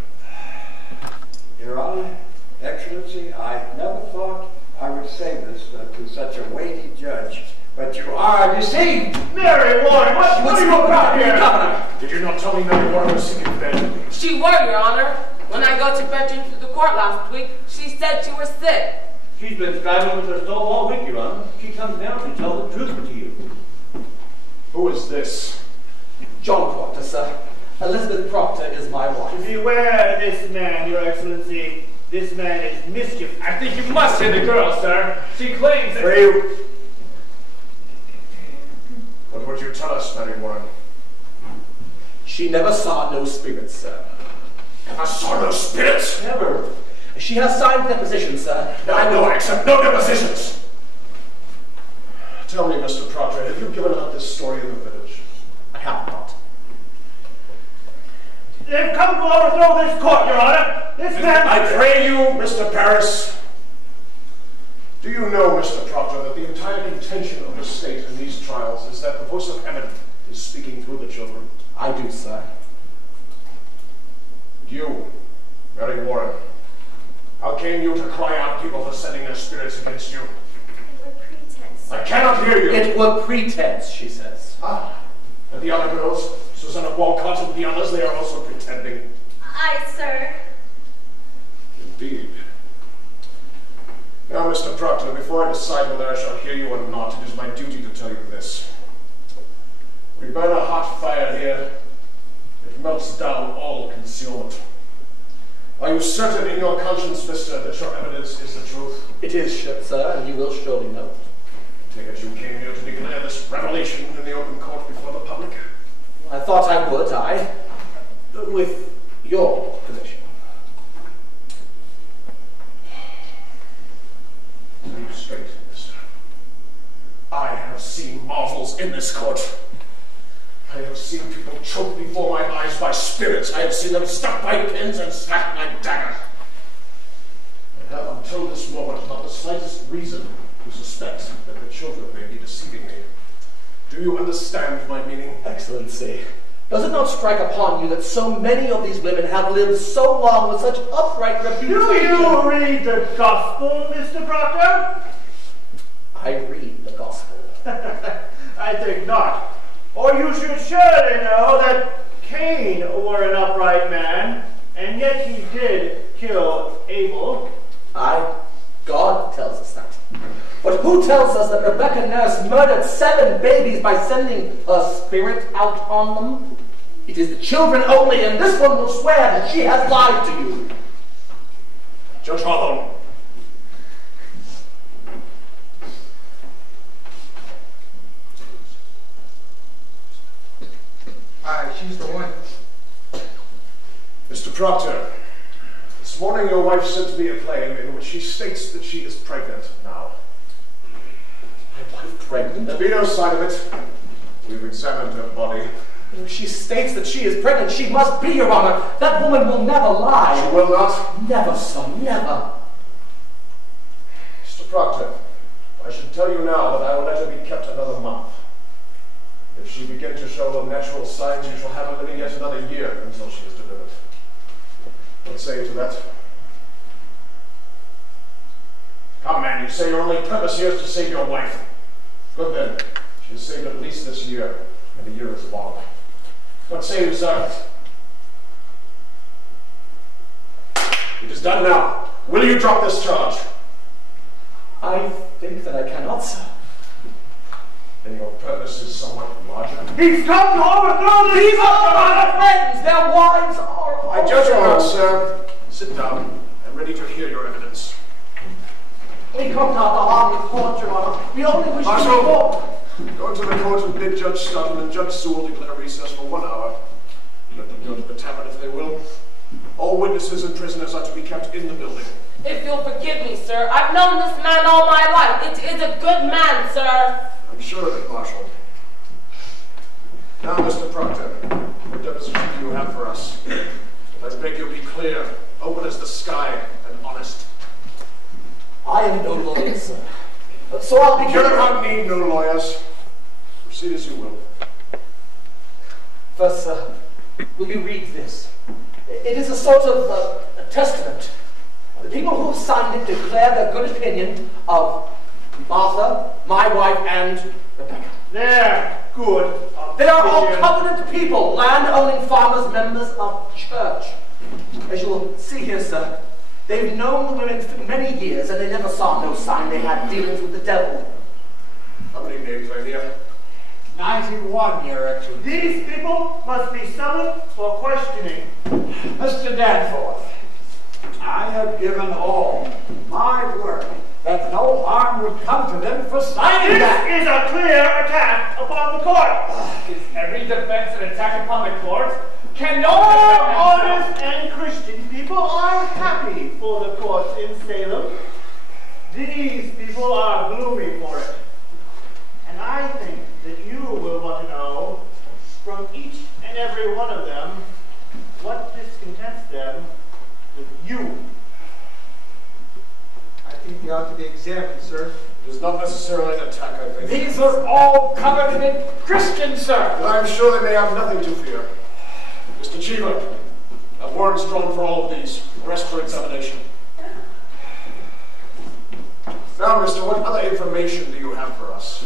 Your Honor, Excellency, I never thought I would say this to such a weighty judge, but you are deceived. Mary Warren, what are you about here? Governor, did you not tell me Mary Warren was sick in bed? She were, Your Honor. When I got to fetch her to the court last week, she said she was sick. She's been striving with her soul all week, Your Honor. She comes down to tell the truth to you. Who is this? John Proctor, sir. Elizabeth Proctor is my wife. Beware this man, Your Excellency. This man is mischief. I think you must hear the girl, sir. She claims that... Pray you. What would you tell us, Mary Warren? She never saw no spirits, sir. Never saw no spirits? Never. She has signed depositions, sir. I accept no depositions. Tell me, Mr. Proctor, have you given out this story in the village? I have not. They've come to overthrow this court, Your Honor. This man... I pray you, Mr. Paris. Do you know, Mr. Proctor, that the entire contention of the state in these trials is that the voice of heaven is speaking through the children? I do, sir. You, Mary Warren, how came you to cry out people for sending their spirits against you? It were pretense. I cannot hear you. It were pretense, she says. Ah, and the other girls, Susanna Walcott and the others, they are also pretending. Aye, sir. Indeed. Now, Mr. Proctor, before I decide whether I shall hear you or not, it is my duty to tell you this. We burn a hot fire here. It melts down all concealment. Are you certain in your conscience, mister, that your evidence is the truth? It is, sir, and you will surely know. Take it you came here to declare this revelation in the open court before the public? I thought I would, with your permission. Leave straight, mister. I have seen marvels in this court. I have seen people choked before my eyes by spirits. I have seen them stuck by pins and stabbed by daggers. I have until this moment not the slightest reason to suspect that the children may be deceiving me. Do you understand my meaning? Excellency, does it not strike upon you that so many of these women have lived so long with such upright reputation? Do you read the gospel, Mr. Proctor? I read the gospel. I think not. Or you should surely know that Cain were an upright man, and yet he did kill Abel. Aye, God tells us that. But who who tells us that Rebecca Nurse murdered 7 babies by sending her spirit out on them? It is the children only, and this one will swear that she has lied to you. Judge Hawthorne. Aye, she's the one. Mr. Proctor, this morning your wife sent me a claim in which she states that she is pregnant now. My wife pregnant? There be no sign of it. We've examined her body. If she states that she is pregnant, she must be, Your Honor. That woman will never lie. She will not? Never, son, never. Mr. Proctor, I should tell you now that I will let her be kept another month. If she begins to show the natural signs, you shall have her living yet another year until she is delivered. What say you to that? Come, man, you say your only purpose here is to save your wife. Good then. She is saved at least this year, and the year is long. What say you, sir? It is done now. Will you drop this charge? I think that I cannot, sir. Then your purpose is somewhat larger. He's come to overthrow this! These are my friends! Their wives are... I judge you not, sir. Sit down. I'm ready to hear your evidence. We come not to harm the court, Your Honor. We only wish Marshal, to... go into the court and bid Judge Stutton and Judge Sewell declare recess for 1 hour. Let them go to the tavern if they will. All witnesses and prisoners are to be kept in the building. If you'll forgive me, sir, I've known this man all my life. It is a good man, sir. I'm sure of it, Marshal. Now, Mr. Proctor, what deposition do you have for us? I beg you be clear, open as the sky, and honest. I am no lawyer, sir. So I'll begin... You do not need no lawyers. Proceed as you will. First, sir, will you read this? It is a sort of a testament. The people who have signed it declare their good opinion of Martha, my wife, and Rebecca. There, good. They are all covenant people, land-owning farmers, members of church. As you will see here, sir, they've known the women for many years, and they never saw no sign they had dealings with the devil. How many names are there? 91, Your Excellency. These people must be summoned for questioning. Mr. Danforth, I have given all my word that no harm would come to them for signing that. This is a clear attack upon the court. Is every defense an attack upon the court? Can no All one honest and Christian people are happy for the courts in Salem. These people are gloomy for it. And I think that you will want to know from each and every one of them what discontents them with you. I think they ought to be examined, sir. It is not necessarily an attack, I think. These are all covenanted Christians, sir. But I am sure they may have nothing to fear. Mr. Cheever, have warrants drawn for all of these. Arrest for examination. Now, mister, what other information do you have for us?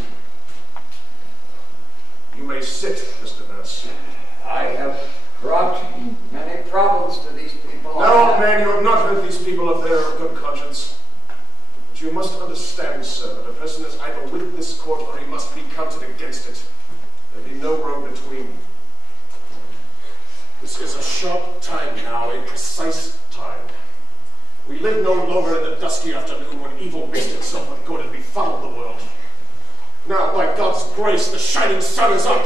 You may sit, Mr. Nurse. I have brought many problems to these people. Now, old man, you have not heard these people of their good conscience. But you must understand, sir, that a person is either with this court or he must be counted against it. There be no road between. This is a sharp time now, a precise time. We live no longer in the dusky afternoon when evil mixed itself with good and befuddled the world. Now, by God's grace, the shining sun is up,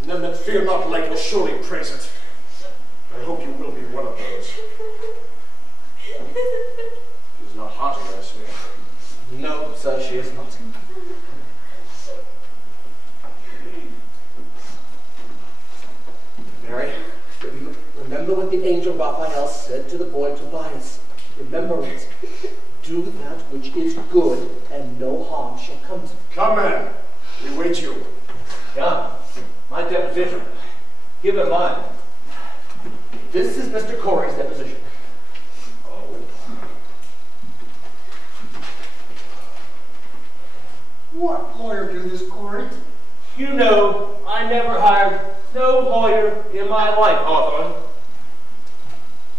and them that fear not light will surely praise it. I hope you will be one of those. She is not haughty, I see. No, sir, she is not. Mary, remember what the angel Raphael said to the boy Tobias. Remember it. Do that which is good, and no harm shall come to you. Come, man. We wait you. Yeah, my deposition. Give him mine. This is Mr. Corey's deposition. Oh. What lawyer do this, Corey? You know, I never hired no lawyer in my life, Hawthorne.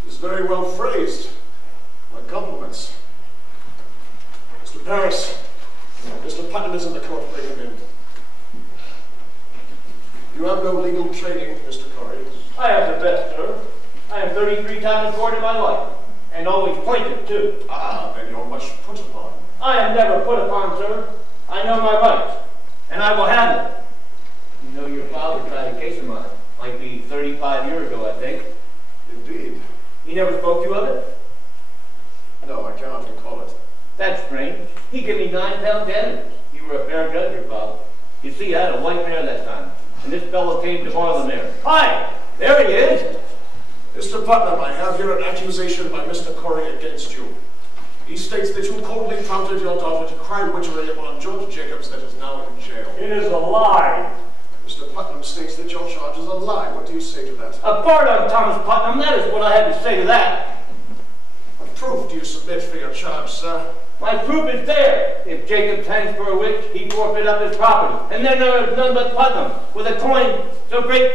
It's very well phrased. My compliments. Mr. Paris, Mr. Putnam is in the court. Bring him in. You have no legal training, Mr. Corey. I have the best, sir. I am 33 times in court in my life, and always plaintiff, too. Ah, then you're much put upon. I am never put upon, sir. I know my rights, and I will have them. You know your father tried a case of mine. Might be 35 years ago, I think. Indeed. He never spoke to you of it? No, I cannot recall it. That's strange. He gave me 9 pound damages. You were a fair judge, your father. You see, I had a white mare that time, and this fellow came to borrow the mare. Hi! There he is! Mr. Putnam, I have here an accusation by Mr. Corey against you. He states that you coldly prompted your daughter to cry witchery upon George Jacobs that is now in jail. It is a lie. Mr. Putnam states that your charge is a lie. What do you say to that? Pardon, Thomas Putnam, that is what I had to say to that. What proof do you submit for your charge, sir? My proof is there. If Jacobs hangs for a witch, he forfeit up his property. And then there is none but Putnam, with a coin so great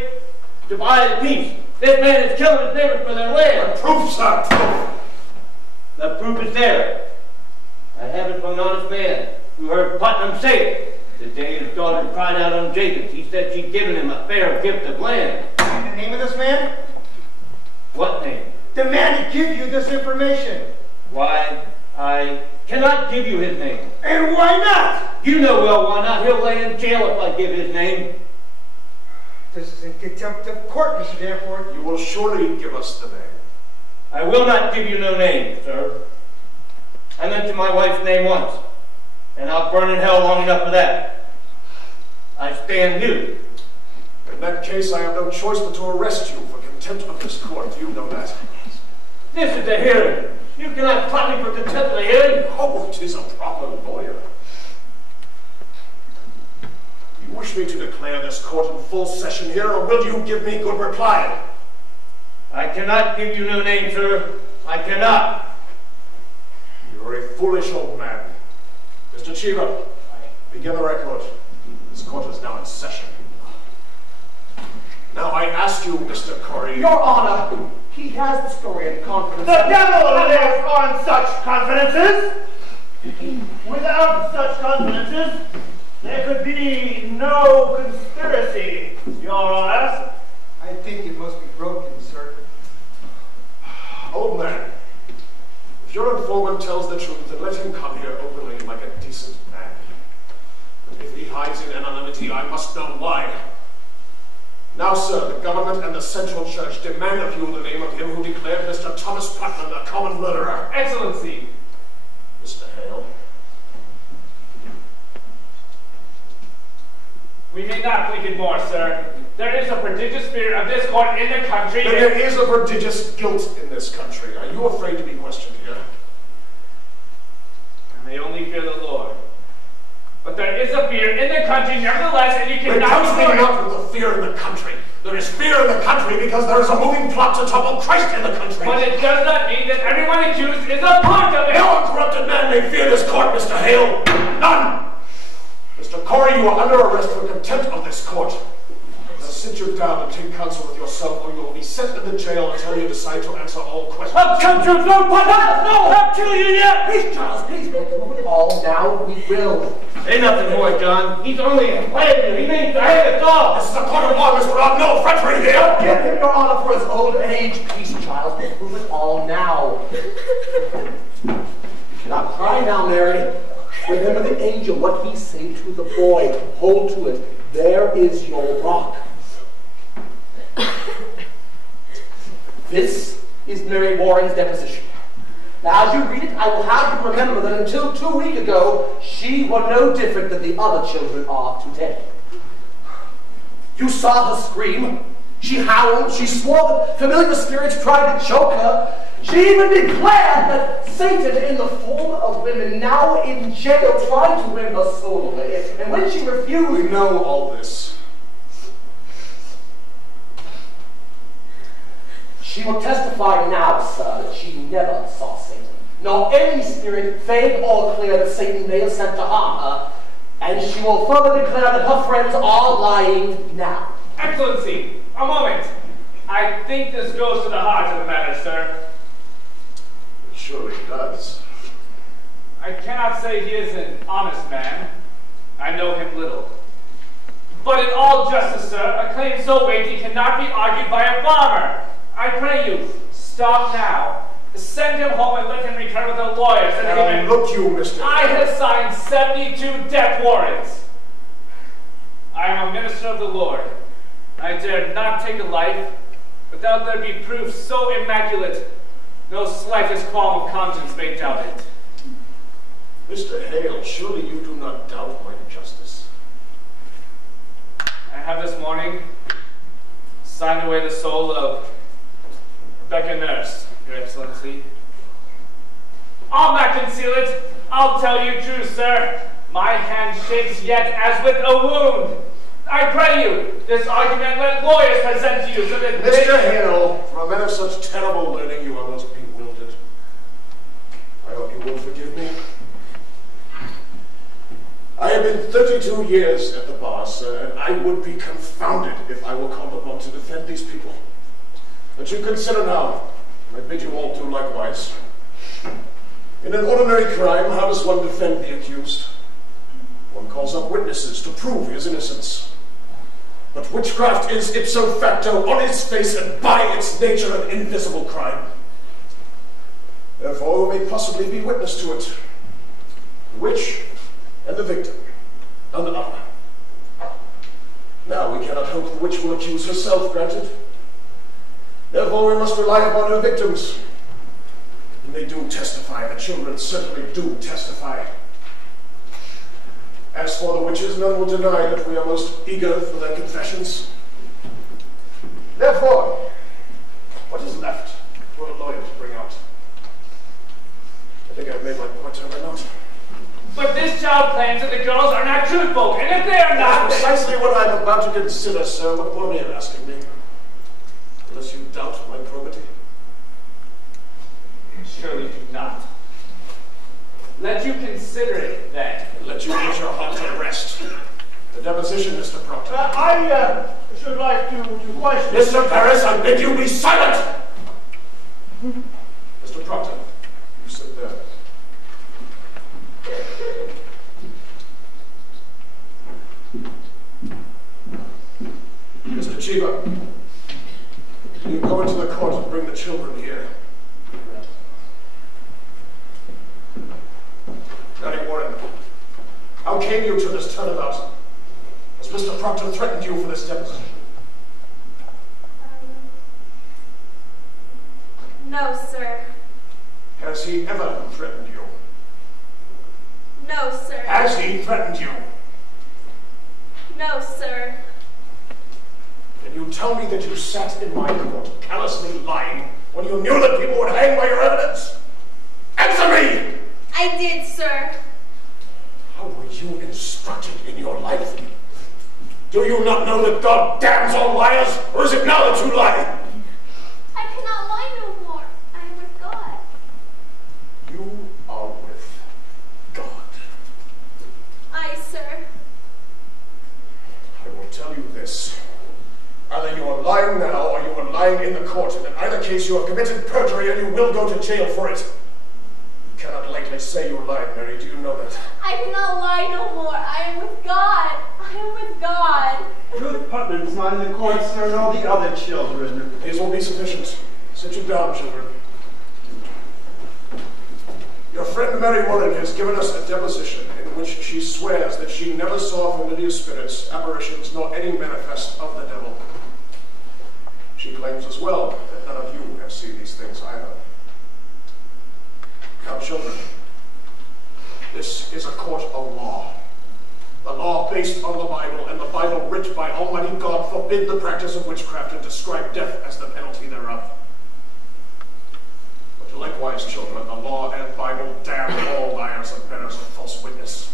to buy the peace. This man is killing his neighbors for their land. The proof, sir, proof. The proof is there. I have it from an honest man who heard Putnam say it. The day his daughter cried out on Jacobs, he said she'd given him a fair gift of land. And the name of this man? What name? The man to give you this information. Why, I cannot give you his name. And why not? You know well why not. He'll lay in jail if I give his name. This is in contempt of court, Mr. Danforth. You will surely give us the name. I will not give you no name, sir. I mentioned my wife's name once, and I'll burn in hell long enough for that. I stand new. In that case, I have no choice but to arrest you for contempt of this court. You know that. This is a hearing. You cannot cut me for contempt of the hearing. Oh, it is a proper lawyer. You wish me to declare this court in full session here, or will you give me good reply? I cannot give you no name, sir. I cannot. You're a foolish old man. Mr. Cheever, begin the record. This court is now in session. Now I ask you, Mr. Corey. Your Honor, he has the story in confidence. The devil lives on such confidences. Without such confidences, there could be no conspiracy, Your Honor. I think it must be broken, sir. Old man, if your informant tells the truth, then let him come here openly like a decent man. But if he hides in anonymity, I must know why. Now, sir, the government and the Central Church demand of you the name of him who declared Mr. Thomas Putnam a common murderer. Excellency. Mr. Hale. We may not think it more, sir. There is a prodigious fear of this court in the country. Then there is a prodigious guilt in this country. Are you afraid to be questioned here? I only fear the Lord. But there is a fear in the country, nevertheless, and you cannot comes me ignore it. not with the fear in the country. There is fear in the country because there is a moving plot to topple Christ in the country. But it does not mean that everyone accused is a part of it. No corrupted man may fear this court, Mr. Hale. None. Mr. Corey, you are under arrest for contempt of this court. Now sit you down and take counsel with yourself, or you will be sent into jail until you decide to answer all questions. I'll come to no Putnam! No, I'll kill you yet! Please, Charles, please, make it all now. We will. Say nothing more, John. He's only a player. He means to hang us all. This is a court of law, Mr. Rob. No effrontery here. Give him your honor for his old age. Please, Charles, we'll prove it all now. Now cry now, Mary. Remember the angel, what he said to the boy. Hold to it. There is your rock. This is Mary Warren's deposition. Now, as you read it, I will have you remember that until 2 weeks ago, she was no different than the other children are today. You saw her scream. She howled. She swore that familiar spirits tried to choke her. She even declared that Satan, in the form of women, now in jail, tried to win her soul away. And when she refused... We know all this. She will testify now, sir, that she never saw Satan, nor any spirit, vague or clear, that Satan may have sent to harm her. And she will further declare that her friends are lying now. Excellency, a moment. I think this goes to the heart of the matter, sir. It surely does. I cannot say he is an honest man. I know him little. But in all justice, sir, a claim so weighty cannot be argued by a farmer. I pray you, stop now. Send him home and let him return with the lawyers. And look you, Mr. I have signed 72 death warrants. I am a minister of the Lord. I dare not take a life without there be proof so immaculate, no slightest qualm of conscience may doubt it. Mr. Hale, surely you do not doubt my justice. I have this morning signed away the soul of Rebecca Nurse, Your Excellency. I'll not conceal it. I'll tell you true, sir. My hand shakes yet as with a wound. I pray you, this argument let lawyers present to you so that Mr. Hale, for a man of such terrible learning, you are most bewildered. I hope you will forgive me. I have been 32 years at the bar, sir, and I would be confounded if I were called upon to defend these people. But you consider now, I bid you all do likewise. In an ordinary crime, how does one defend the accused? One calls up witnesses to prove his innocence. But witchcraft is ipso facto, on its face and by its nature, an invisible crime. Therefore, who may possibly be witness to it? The witch and the victim, and the other. Now we cannot hope the witch will accuse herself, granted. Therefore, we must rely upon her victims. And they do testify, the children certainly do testify. As for the witches, none will deny that we are most eager for their confessions. Therefore, what is left for a lawyer to bring out? I think I've made my point, have I not? But this child claims that the girls are not truthful, and if they are not... That's precisely what I'm about to consider, sir. What more are you asking me? Unless you doubt my probity. Surely do not. Let you consider it, then. Let you put your heart at rest. The deposition, Mr. Proctor. I should like to question... Mr. Paris, I bid you be silent! Mr. Proctor, you sit there. Mr. Cheever, can you go into the court and bring the children here? Mary Warren, how came you to this turnabout? Has Mr. Proctor threatened you for this deposition? No, sir. Has he ever threatened you? No, sir. Has he threatened you? No, sir. Can you tell me that you sat in my court callously lying when you knew that people would hang by your evidence? Answer me! I did, sir. How were you instructed in your life? Do you not know that God damns all liars, or is it now that you lie? I cannot lie no more. I am with God. You are with God. Aye, sir. I will tell you this. Either you are lying now, or you are lying in the court, and in either case you have committed perjury and you will go to jail for it. You cannot lightly say you lied, Mary. Do you know that? I cannot lie no more. I am with God. I am with God. Ruth Putnam's not in the court, sir, and all the other children. These will be sufficient. Sit you down, children. Your friend Mary Warren has given us a deposition in which she swears that she never saw familiar spirits, apparitions, nor any manifest of the devil. She claims as well that none of you have seen these things either. Now, children, this is a court of law. The law based on the Bible, and the Bible writ by Almighty God forbid the practice of witchcraft and describe death as the penalty thereof. But likewise, children, the law and Bible damn all liars and bearers of false witness.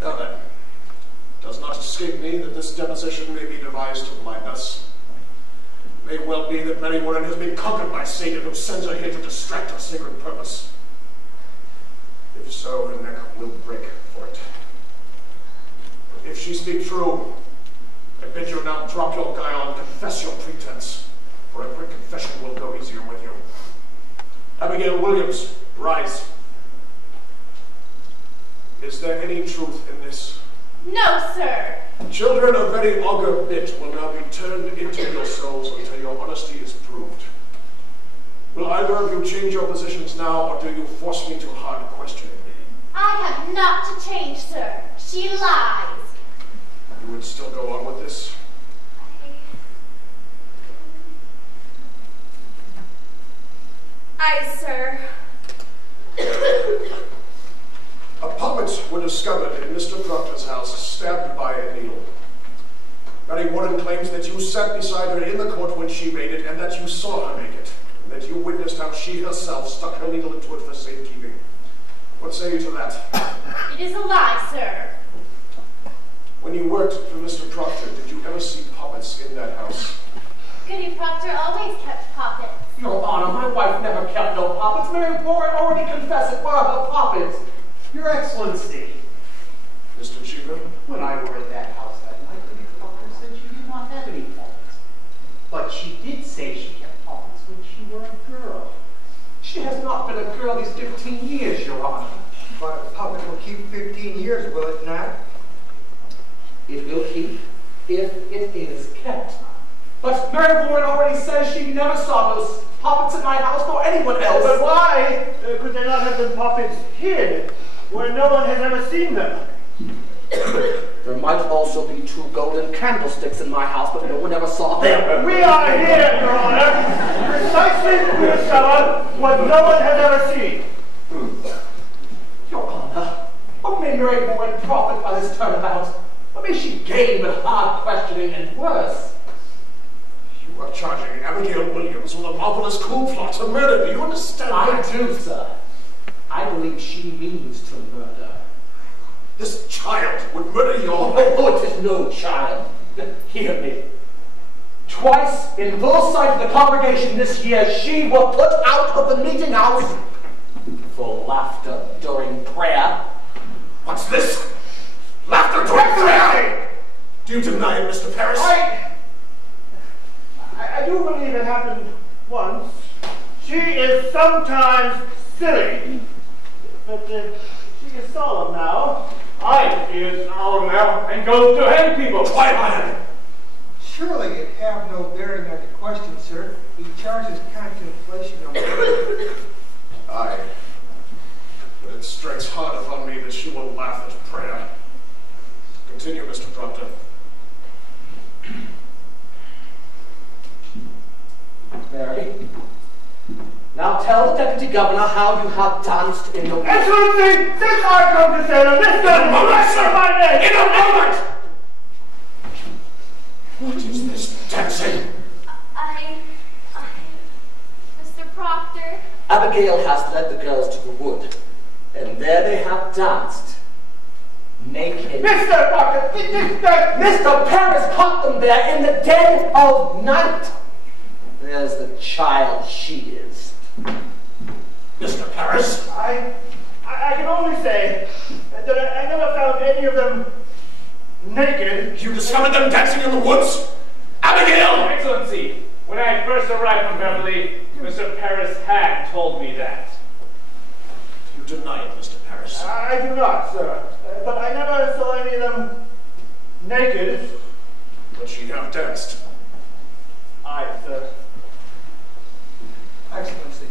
Now then, it does not escape me that this deposition may be devised to blind us. It may well be that Mary Warren has been conquered by Satan, who sends her here to distract our sacred purpose. If so, her neck will break for it. But if she speak true, I bid you now drop your guile and confess your pretense, for a quick confession will go easier with you. Abigail Williams, rise. Is there any truth in this? No, sir. Children of very augur bit will now be turned into your souls until your honesty is proved. Will either of you change your positions now, or do you force me to hard questioning? I have not to change, sir. She lies. You would still go on with this? Aye, sir. Puppets were discovered in Mr. Proctor's house, stabbed by a needle. Mary Warren claims that you sat beside her in the court when she made it, and that you saw her make it, and that you witnessed how she herself stuck her needle into it for safekeeping. What say you to that? It is a lie, sir. When you worked for Mr. Proctor, did you ever see puppets in that house? Goody Proctor always kept puppets. Your Honor, my wife never kept no puppets. Mary Warren already confessed it were her puppets. Your Excellency, Mr. Cheever? when I were at that house that night, Lady Proctor said she did not have any puppets. But she did say she kept puppets when she were a girl. She has not been a girl these 15 years, Your Honor. But a puppet will keep 15 years, will it not? It will keep if it is kept. But Mary Warren already says she never saw those puppets in my house, nor anyone else. But why could they not have been puppets hid, where no one has ever seen them? There might also be 2 golden candlesticks in my house, but no one ever saw them. We are here, Your Honor, precisely to discover what no one has ever seen. Your Honor, what may Mary Warren profit by this turnabout? What may she gain but hard questioning and worse? You are charging Abigail Williams with a marvelous coup plot to murder. Do you understand? I do, sir. I believe she means to murder. This child would murder your... Oh, it is no child. Hear me. Twice, in full sight of the congregation this year, she was put out of the meeting house for laughter during prayer. What's this? Laughter during prayer? Do you deny it, Mr. Parris? I do believe it happened once. She is sometimes silly, but she is solemn now. Aye, he is solemn now and goes to hang people. Quiet, man! Surely it have no bearing on the question, sir. He charges contemplation of murder. Aye. But it strikes hard upon me that she will laugh at prayer. Continue, Mr. Proctor. Mary, now tell the Deputy Governor how you have danced in the... Excellency, since I come to Salem, this man will my name! In a moment! What is this dancing? Mr. Proctor. Abigail has led the girls to the wood, and there they have danced. Naked. Mr. Proctor, Mr. Parris caught them there in the dead of night. There's the child she is. Mr. Parris? I can only say that I never found any of them naked. You discovered them dancing in the woods? Abigail! Excellency, when I first arrived from Beverly, Mr. Parris had told me that. You deny it, Mr. Parris? I do not, sir. But I never saw any of them naked. But she have danced. Aye, sir. Excellency,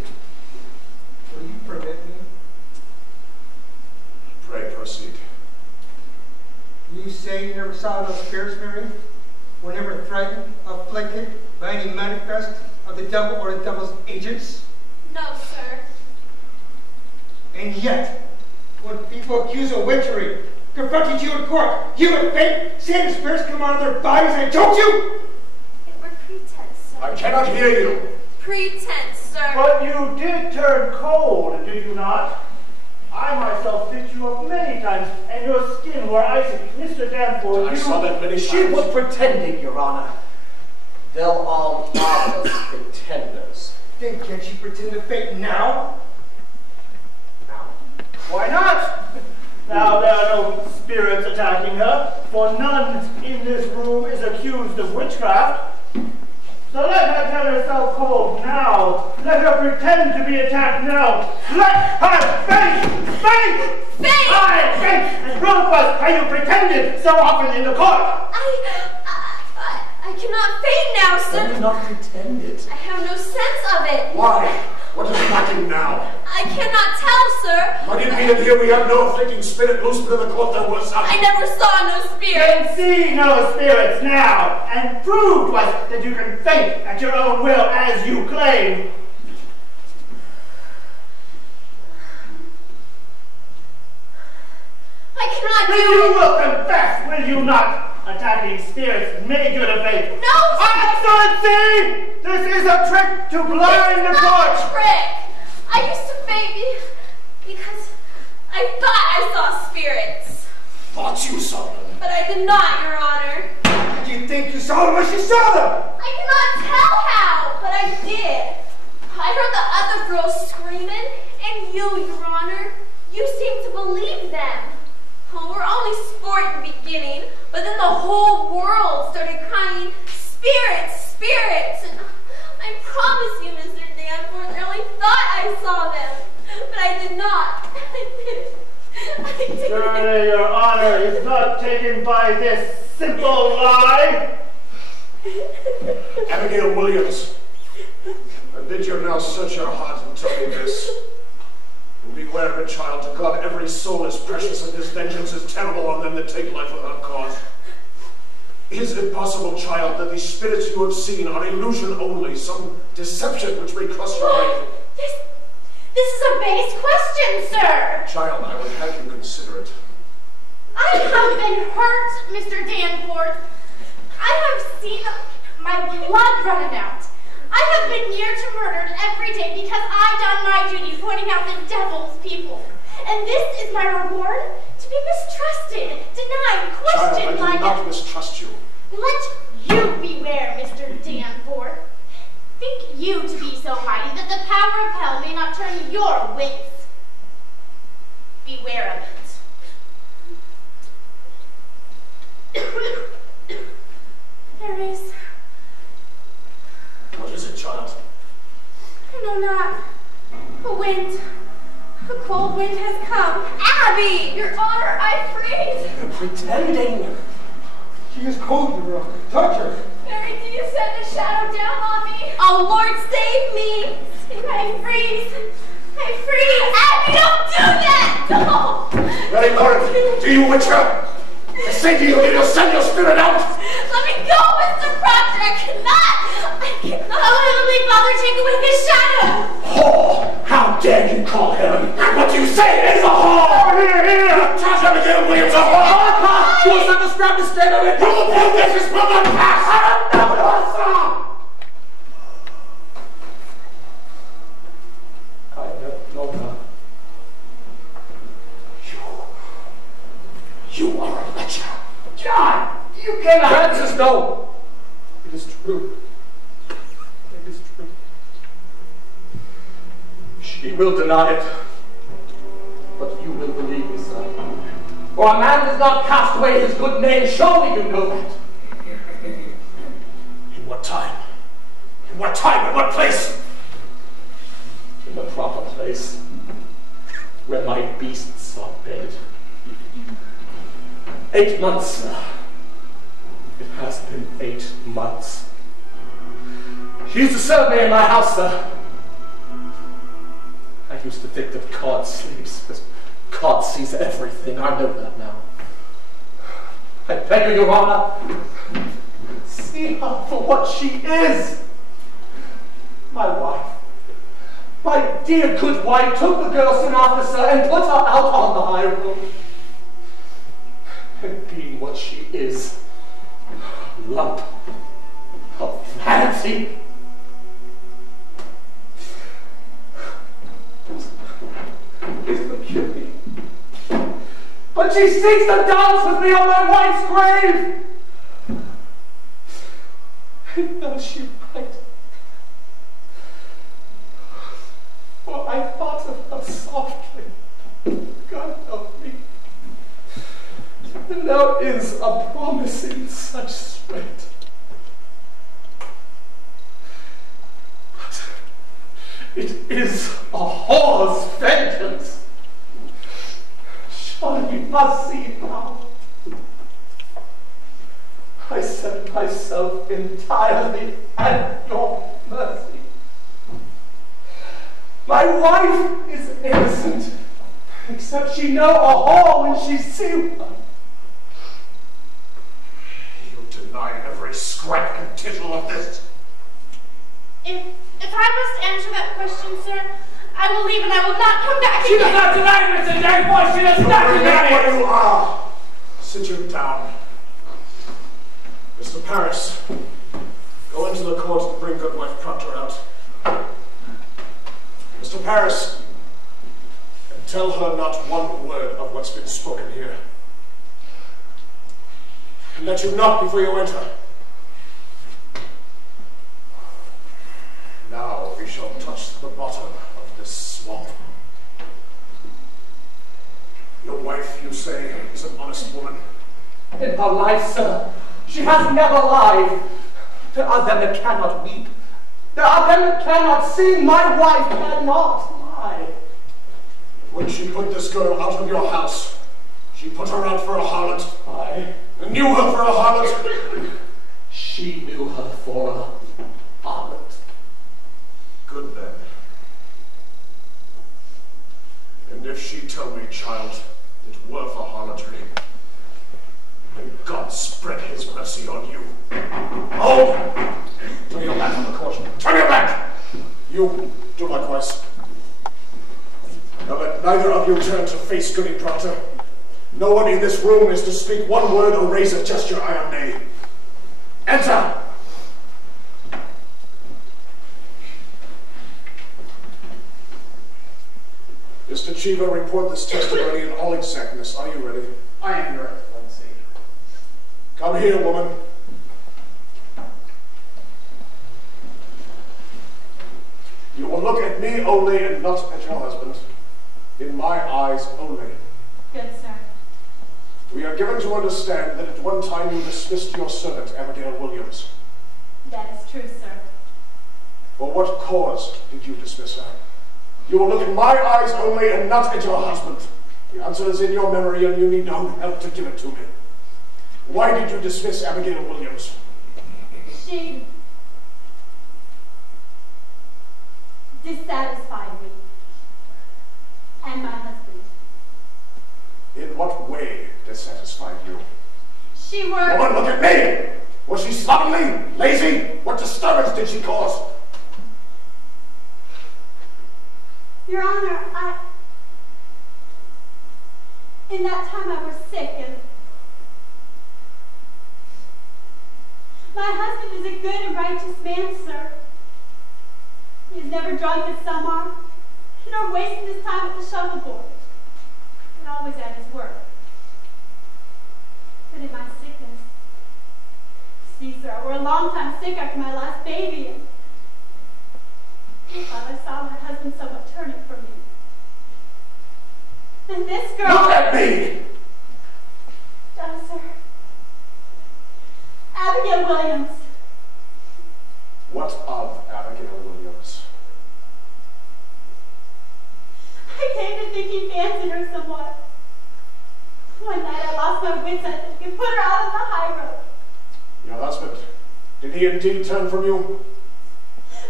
will you permit me? Pray proceed. You say you never saw those spirits, Mary? Were never threatened, afflicted by any manifest of the devil or the devil's agents? No, sir. And yet, when people accuse of witchery, confronted you in court, you would fake, say the spirits come out of their bodies and choke you? It were pretense, sir. I cannot hear you. Pretense, sir. But you did turn cold, did you not? I myself picked you up many times, and your skin were icy. Mr. Danforth, I saw that many times. She was pretending, Your Honor. They're all marvelous pretenders. Then can't she pretend to faint now? why not? Now there are no spirits attacking her, for none in this room is accused of witchcraft. So let her tell herself cold now. Let her pretend to be attacked now. Let her face! faint! I faint, and proof was how you pretended so often in the court. I cannot feign now, sir. You not pretend it. I have no sense of it. Why? What is lacking now? I cannot tell, sir. I didn't mean it here. We have no afflicting spirit loose within the court. There was some. I never saw no spirit. Can see no spirits now, and proved was that you can faint at your own will as you claim. I cannot do You it. will confess, will you not? Attacking spirits may good of faith. No, sir. Excellency! This is a trick to blind the It's court. not a trick. I used to faint because I thought I saw spirits. Thought you saw them. But I did not, Your Honor. Do you think you saw them as you saw them? I cannot tell how, but I did. I heard the other girls screaming, and you, Your Honor, you seemed to believe them. Oh, we're only sport in the beginning, but then the whole world started crying, spirits, spirits. And I promise you, Mr. Danforth, I really thought I saw them, but I did not. I didn't. Surely your honor is not taken by this simple lie. Abigail Williams, I bid you now search your heart and tell me this. Beware of it, child. To God, every soul is precious, and His vengeance is terrible on them that take life without cause. Is it possible, child, that these spirits you have seen are illusion only, some deception which may cross your mind? This is a base question, sir. Child, I would have you consider it. I have been hurt, Mr. Danforth. I have seen my blood running out. I have been near to murdered every day because I done my duty pointing out the devil's people. And this is my reward? To be mistrusted, denied, questioned Child, I do not mistrust you. Let you beware, Mr. Danforth. Think you to be so mighty that the power of hell may not turn your wits. Beware of it. There is. What is it, child? I know not. A wind. A cold wind has come. Abby! Your honor, I freeze! Pretending. She is cold, Your Honor. Touch her. Mary, do you send a shadow down on me? Oh, Lord, save me! I freeze! I freeze! Abby, don't do that! Don't! Ready, Lord? Do you witch her? I say to you, you send your spirit out! Let me go, Mr. Proctor! I cannot! Oh, Heavenly Father, take away this shadow! Whore! How dare you call heaven? What you say is a whore! Here! Touch Abigail Williams, a whore! She was not the strapest stand of it! You will this is from the past! I am never I have known her. You are a wretch. John! You cannot! Francis, no! It is true. It is true. She will deny it. But you will believe me, sir. For a man does not cast away his good name. Surely you know that. In what time? In what time? In what place? In the proper place. Where my beasts are bedded. 8 months, sir. It has been 8 months. She used to serve me in my house, sir. I used to think that God sleeps, but God sees everything. I know that now. I beg you, Your Honor, see her for what she is. My wife, my dear good wife, took the girl soon after, sir, and put her out on the high road. And being what she is, a lump of vanity, is the beauty. But she seeks to dance with me on my wife's grave. And does she right? For I thought of her softly. God help me. And there is a promise in such strength. But it is a whore's vengeance. But you must see it now. I set myself entirely at your mercy. My wife is innocent, except she know a whore when she see one. You deny every scrap and tittle of this. If I must answer that question, sir, I will leave and I will not come back She again. does not deny it, Mr. Jackboy. She does not deny Where it. you are. Sit you down. Mr. Paris, go into the court and bring Goodwife Proctor out. Mr. Paris, and tell her not one word of what's been spoken here. And let you knock before you enter. Now we shall touch the bottom of this swamp. Your wife, you say, is an honest woman. In her life, sir, she has never lied. There are them that cannot weep. There are them that cannot sing. My wife cannot lie. When she put this girl out of your house, she put her out for a harlot. Aye. And knew her for a harlot. She knew her for a harlot. Good then. And if she tell me, child, it were for harlotry, then God spread his mercy on you. Hold! Turn your back on the court. Turn your back! You do likewise. Now let neither of you turn to face Goody Proctor. No one in this room is to speak one word or raise a gesture I am nay. Enter! Mr. Cheever, report this testimony in all exactness. Are you ready? I am, Your Excellency. Come here, woman. You will look at me only and not at your husband. In my eyes only. Good, sir. We are given to understand that at one time you dismissed your servant, Abigail Williams. That is true, sir. For what cause did you dismiss her? You will look in my eyes only and not at your husband. The answer is in your memory and you need no help to give it to me. Why did you dismiss Abigail Williams? She dissatisfied me and my husband. In what way dissatisfied you? She were... Woman, look at me! Was she slovenly? Lazy? What disturbance did she cause? Your Honor, in that time I was sick and my husband is a good and righteous man, sir. He is never drunk at Summer, nor wasting his time at the shuffleboard, but always at his work. But in my sickness, see, sir, I were a long time sick after my last baby, and I thought I saw my husband somewhat turning from me. And this girl... Look at me! Sir. Abigail Williams. What of Abigail Williams? I came to think he fancied her somewhat. One night I lost my wits, I think, and put her out on the high road. Your husband, did he indeed turn from you?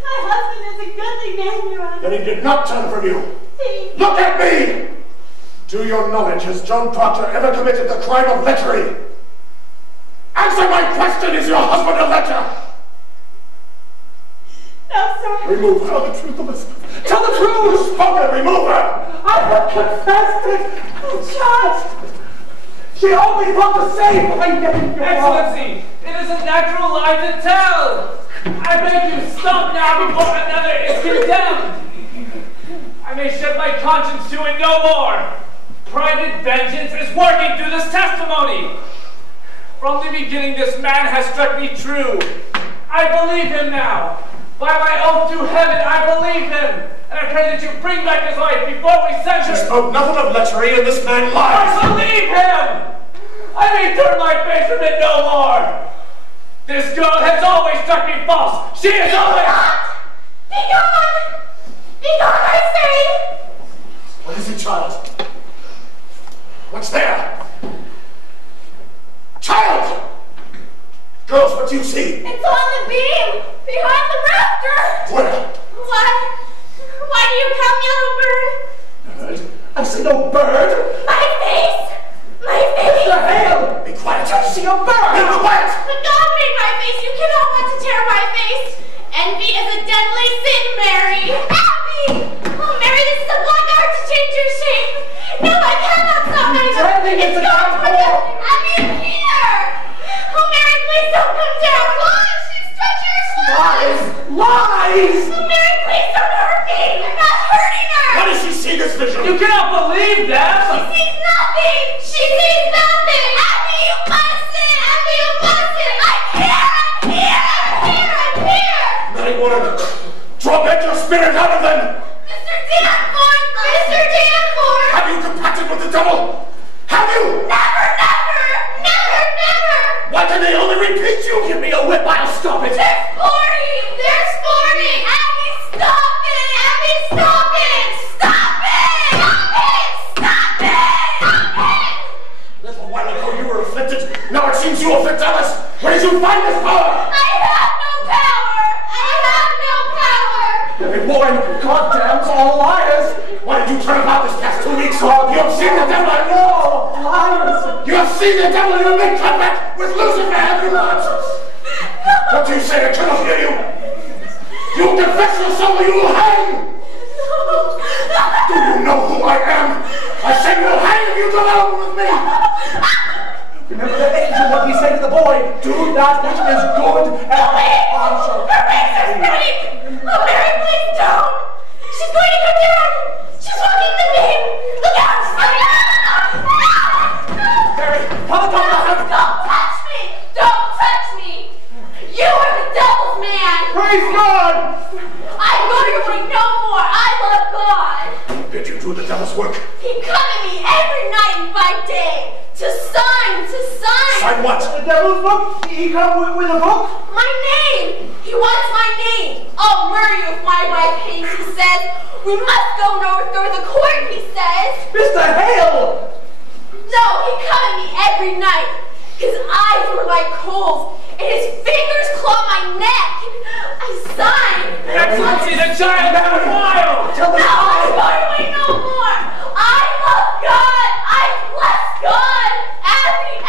My husband is a goodly man, Your Honor. Then he did not turn from you. He... Look at me! To your knowledge, has John Proctor ever committed the crime of lechery? Answer my question, is your husband a lecher? No, sir. Remove her. Tell the truth, Elizabeth. Tell the truth! Spoken, remove her! I have confessed it! Judge! She only thought to save my name, Excellency, it is a natural lie to tell. I beg you, stop now before another is condemned. I may shed my conscience to it no more. Private vengeance is working through this testimony. From the beginning, this man has struck me true. I believe him now. By my oath to heaven, I believe him. And I pray that you bring back his life before we censure. She spoke nothing of lechery, and this man lies. I believe him. I may turn my face from it no more. This girl has always struck me false. She is always... Be gone! Be gone, I say! What is it, child? What's there? Child! Girls, what do you see? It's on the beam, behind the rafter. Where? Why do you come, yellow bird? Bird? I see no bird! My face! My face! Mr. Hale! Be quiet! I see a bird! Be quiet! But God made my face. You cannot want to tear my face. Envy is a deadly sin, Mary. Abby! Oh, Mary, this is a black art to change your shape. No, I cannot stop my It's going to forget. Abby is here. Oh, Mary, please don't come down. Lies! She's stretching her Lies! Lies! Oh, Mary, please don't hurt me. You're not hurting her. What does she see this vision? You cannot believe that! She sees nothing. She sees nothing. Abby, you mustn't. Abby, you mustn't. I'm here. I'm here. Naughty woman! Draw back your spirit out of them! Mr. Danforth! Mr. Danforth! Have you compacted with the devil? Have you? Never! Why can they only repeat you? Give me a whip, I'll stop it! They're sporting! Abby, stop it! Abby, stop it! Stop it! A little while ago you were afflicted. Now it seems you afflict others. Where did you find this power? I have no power! Every woman, goddamns, all liars! Why did you turn about this past 2 weeks? You have seen the devil, I know! Liars! You have seen the devil in a big compact with Lucifer, have you not? What do you say? I cannot hear you! You confess yourself or you will hang! Do you know who I am? I say you'll hang if you go along with me! Remember the angel, what he said to the boy, do that which is good and honest. Her running! Oh, Mary, please don't! She's going to come down! She's walking the beam! Look out! Mary, come on, Don't touch me! Don't touch me! You are the devil's man! Praise God! I'm going to wait no more! I love God! Did you do the devil's work? He come to me every night and by day to sign! Sign what? The devil's book? He come with a book? My name! He wants my name! I'll murder you if my wife hates, he says. We must go north or the court, he says. Mr. Hale! No, he come at me every night. His eyes were like coals, and his fingers claw my neck. I signed. Excellency, the child got wild! Tell me No, I'm going to wait no more. I love God. I bless God. Abby.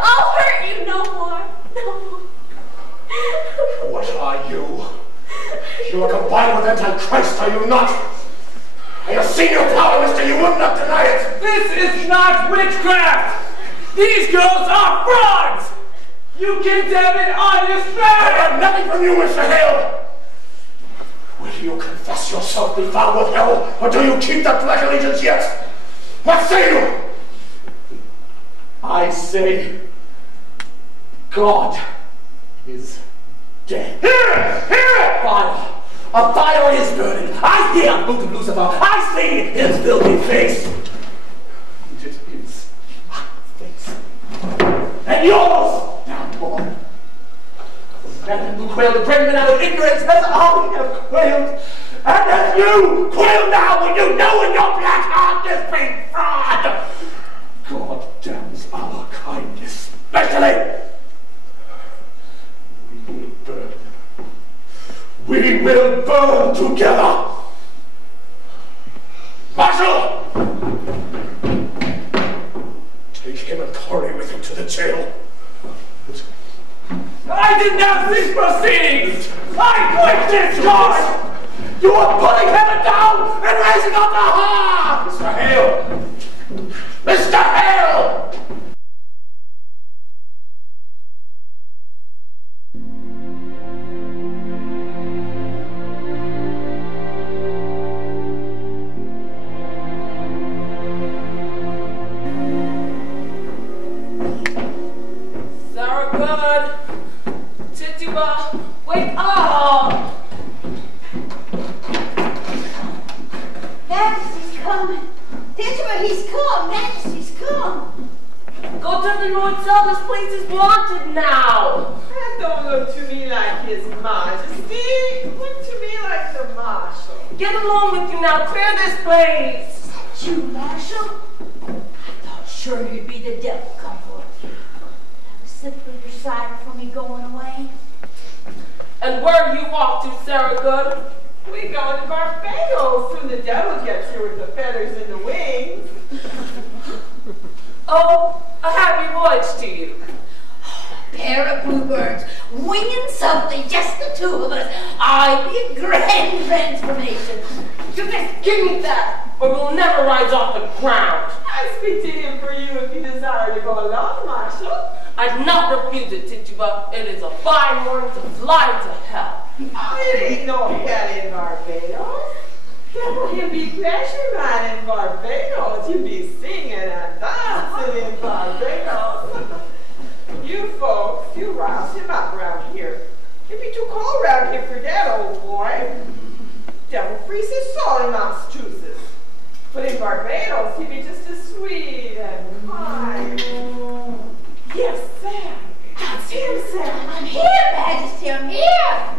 I'll hurt you no more. What are you? You are combined with Antichrist, are you not? I have seen your power, mister. You would not deny it. This is not witchcraft! These girls are frauds! You condemn an honest I man! have nothing from you, Mr. Hale. Will you confess yourself be found with hell, or do you keep the Pledge of Allegiance yet? What say you? I say, God is dead. Here! Fire. A fire is burning. I hear the boot of Lucifer. I see his filthy face. And it is my face. And yours, damn boy. The men who quailed and bring men out of ignorance as I have quailed. And as you quail now when you know in your black heart there's been fraud. God damns our kind especially. We will burn together. Marshal! Take him and Corey with him to the jail. I denounce these proceedings! I quit this charge! You are putting heaven down and raising up the heart! Mr. Hale! Mr. Hale! Wake up! Majesty's coming. Tituba, he's come. Majesty's come. Go to the north cell. This place is wanted now. Don't look to me like his majesty. Look to me like the marshal. Get along with you now. Clear this place. You, Marshal? sure you'd be the devil come for you. That was simply decided for me going away. And where you off to, Sarah Good? We go to Barbados soon the devil gets here with the feathers and the wings. Oh, a happy voyage to you. A pair of bluebirds, winging something, just the two of us. I'd be a grand transformation. You just give me that, or we'll never rise off the ground. I speak to him for you if you desire to go along, Marshal. I'd not refuse it, Tituba. It is a fine morning to fly to hell. Oh, it ain't no hell in Barbados. Devil, he'll be pleasure man in Barbados. You'll be singing and dancing in Barbados. You folks, you rouse him up round here. It'd be too cold round here for that old boy. Devil freeze his soul in Massachusetts. But in Barbados, he'd be just as sweet and kind. Yes, Sam. That's him, Sam. I'm here, Majesty, I'm here.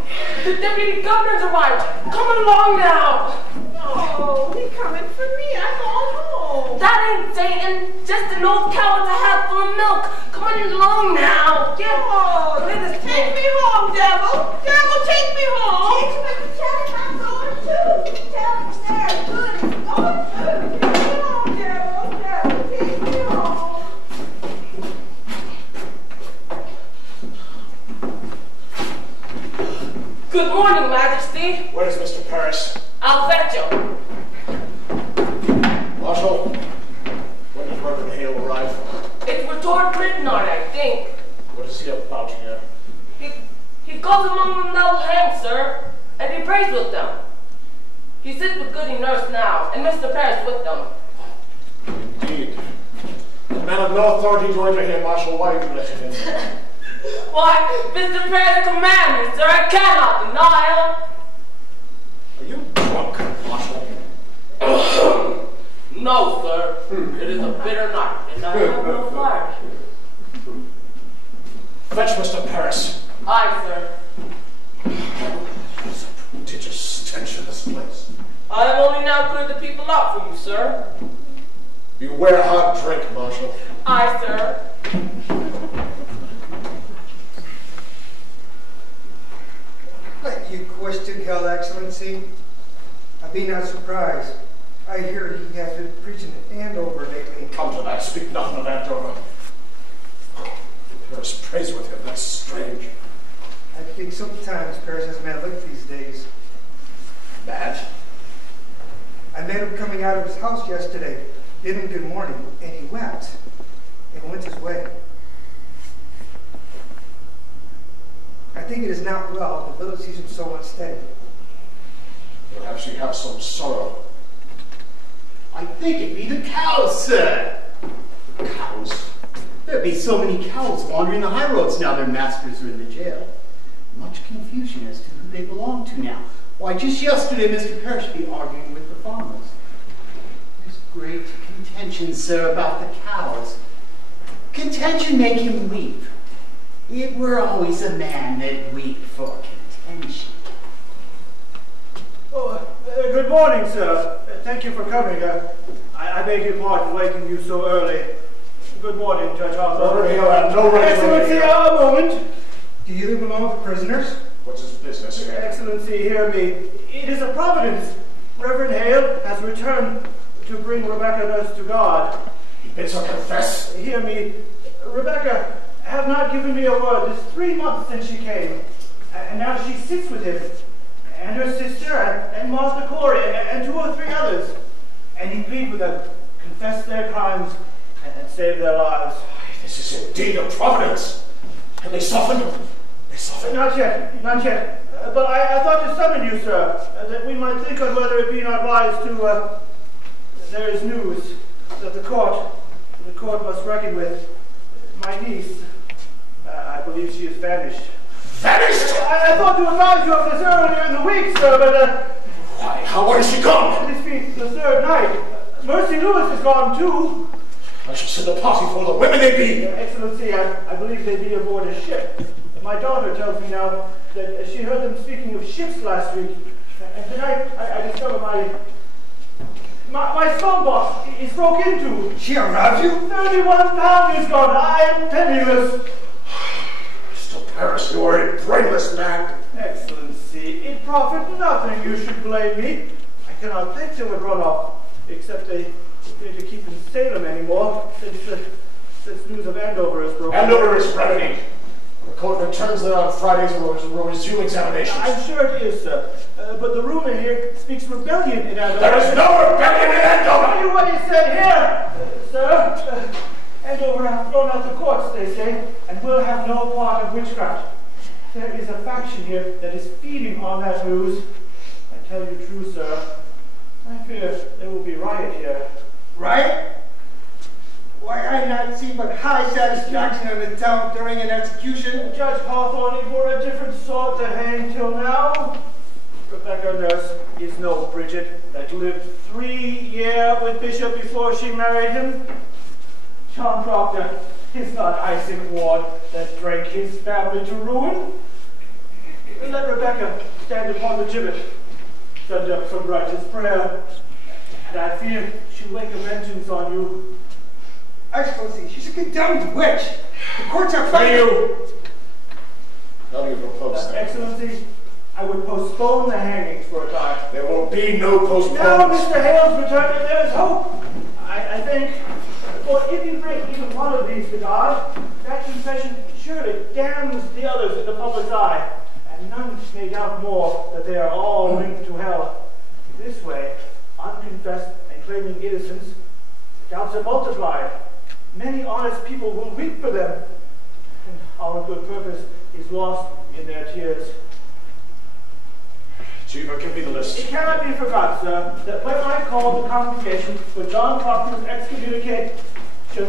The deputy governor's arrived. Come along now. Oh, he coming for me. I'm going home. That ain't Satan. Just an old cow with a hat full of milk. Come on along now. Oh, take me home, devil. Devil, take me home. Tell him I'm going too. Tell him Sarah Good is going too. Take me home, devil. Devil, take me home. Good morning, Majesty. Where's Mr. Paris? I'll fetch him. Marshal, when does Reverend Hale arrive? It was toward midnight, I think. What is he about here? He goes among them that'll hang, sir, and he prays with them. He sits with Goody Nurse now, and Mr. Paris with them. Indeed. The man of no authority to enter here, Marshal. Why have you let him in? Why, Mr. Paris commands me, sir. I cannot deny Are you drunk, Marshal? No, sir. It is a bitter night, and I have no fire. Fetch Mr. Paris. Aye, sir. There's a prodigious stench in this place. I have only now cleared the people out for you, sir. Beware hard drink, Marshal. Aye, sir. Let you question Hell, Excellency. I be not surprised. I hear he has been preaching at Andover lately. Come to that. Speak nothing of Andover. Paris prays with him. That's strange. I think sometimes Paris has mad luck these days. Mad? I met him coming out of his house yesterday, bid him good morning, and he wept and went his way. I think it is not well the village sees him so unsteady. Perhaps he has some sorrow. I think it be the cows, sir. Cows? There be so many cows wandering the high roads now their masters are in the jail. Much confusion as to who they belong to now. Why, just yesterday Mr. Parrish be arguing with the farmers. There's great contention, sir, about the cows. Contention make him weep. It were always a man that weep for contention. Oh, good morning, sir. Thank you for coming. I beg your pardon waking you so early. Good morning, Judge Arthur. Excellency, a moment. Do you live along with the prisoners? What's his business here? Excellency, hear me. It is a providence. Reverend Hale has returned to bring Rebecca Nurse to God. He bids her confess. Hear me. Rebecca have not given me a word. It's 3 months since she came. And now she sits with him. And her sister, and Master Corey, and 2 or 3 others. And he plead with them, confess their crimes, and save their lives. This is indeed a providence. Can they soften? They soften? Not yet, not yet. But I thought to summon you, sir, that we might think on whether it be not wise to, there is news that the court must reckon with my niece. I believe she is vanished. Vanished? I thought to advise you of this earlier in the week, sir, but, why, how is she gone? This be the 3rd night. Mercy Lewis is gone, too. I shall send a party full of women they be. Excellency, I believe they be aboard a ship. My daughter tells me now that she heard them speaking of ships last week. And tonight I discover My stone box is broke into. She robbed you? 31 pounds is gone. I am penniless. Mr. Paris, you are a brainless man. Excellency, it profit nothing you should blame me. I cannot think they would run off, except they appear to keep in Salem anymore, since news of Andover is broken. Andover is ready. The court returns there on Fridays and will resume examinations. I'm sure it is, sir. But the rumor here speaks rebellion in Andover. There is no rebellion in Andover! Tell you what is said here, sir. Andover have thrown out the courts, they say, and will have no part of witchcraft. There is a faction here that is feeding on that news. I tell you true, sir. I fear there will be riot here. Riot? Why, I not see but high satisfaction in the town during an execution. Judge Hawthorne, it were a different sort to hang till now. Rebecca Nurse is no Bridget that lived 3 years with Bishop before she married him. John Proctor is not Isaac Ward that drank his family to ruin. Let Rebecca stand upon the gibbet, send up some righteous prayer, and I fear she'll make a vengeance on you. Excellency, she's a condemned witch. The courts are For you! How do you propose that? Excellency, I would postpone the hangings for a time. There will be no postponement. Now Mr. Hale's return, there is hope. I think. For if you bring even one of these to God, that confession surely damns the others in the public's eye, and none may doubt more that they are all linked to hell. This way, unconfessed and claiming innocence, doubts are multiplied. Many honest people will weep for them, and our good purpose is lost in their tears. Chief, give me the list. It cannot be forgot, sir, that when I called the congregation for John Proctor's excommunication, there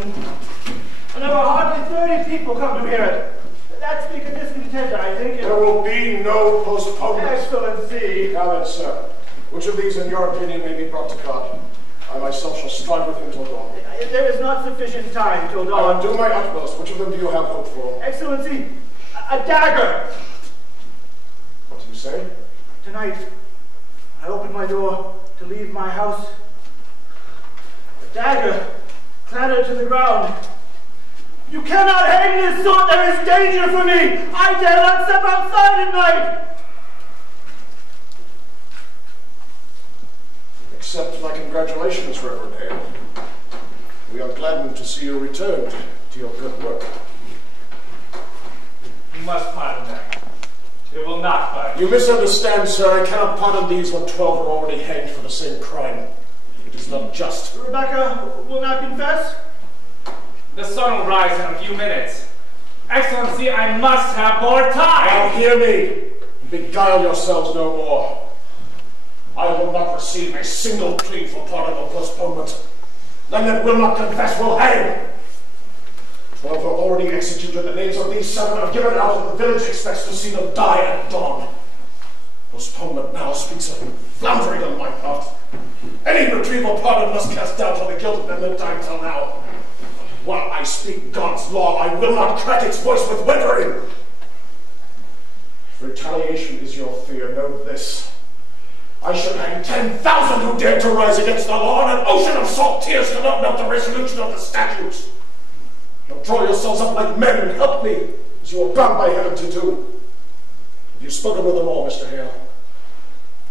were hardly 30 people come to hear it. That speaks a discontent, I think. There will be no postponement. Excellency. Now then, sir, which of these, in your opinion, may be brought to God? I myself shall strive with him till dawn. There is not sufficient time till dawn. I will do my utmost. Which of them do you have hope for? Excellency, a dagger. What do you say? Tonight, I opened my door to leave my house. The dagger clattered to the ground. You cannot hang this sort. There is danger for me. I dare not step outside at night. Accept my congratulations, Reverend Hale. We are gladdened to see you returned to your good work. You must pardon them. It will not pardon. You misunderstand, sir. I cannot pardon these when 12 are already hanged for the same crime. It is not just. Rebecca will not confess? The sun will rise in a few minutes. Excellency, I must have more time. Now hear me. Beguile yourselves no more. I will not receive a single plea for pardon or postponement. None that will not confess will hang. 12 have already executed. The names of these 7 are given out, and the village expects to see them die at dawn. Postponement now speaks of floundering on my part. Any retrieval pardon must cast doubt on the guilt of them that died till now. While I speak God's law, I will not crack its voice with whimpering. If retaliation is your fear, know this. I should hang 10,000 who dared to rise against the law, and an ocean of salt tears cannot melt the resolution of the statutes. Now draw yourselves up like men and help me, as you are bound by heaven to do. Have you spoken with them all, Mr. Hale?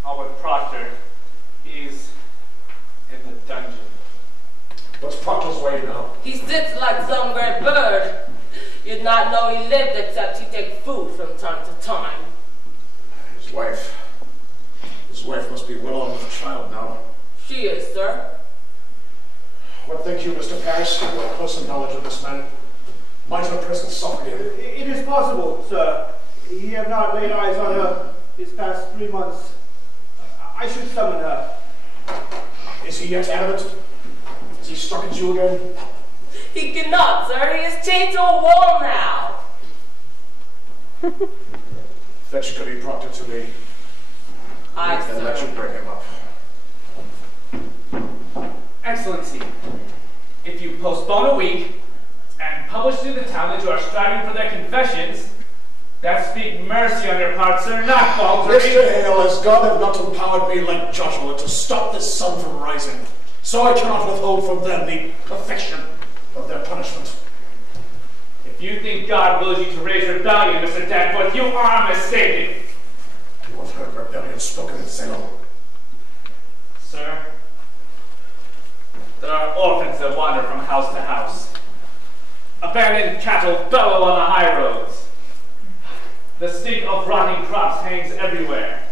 Albert Proctor is in the dungeon. What's Proctor's way now? He sits like some great bird. You'd not know he lived except he take food from time to time. His wife must be well on with the child now. She is, sir. What think you, Mr. Parrish? You have closer knowledge of this man. Might her presence suffer him? It is possible, sir. He have not laid eyes on her these past 3 months. I should summon her. Is he yet animate? Has he struck at you again? He cannot, sir. He is chained to a wall now. Fetch Goody Proctor to me. Aye, and sir. let you bring him up. Excellency, if you postpone a week and publish through the town that you are striving for their confessions, that speak mercy on your part, sir, not faltering. Mr. Hale, as God have not empowered me like Joshua to stop this sun from rising, So I cannot withhold from them the perfection of their punishment. If you think God wills you to raise rebellion, Mr. Danforth, you are mistaken. You have heard rebellion spoken in Salem. Sir, there are orphans that wander from house to house. Abandoned cattle bellow on the high roads. The stink of rotting crops hangs everywhere.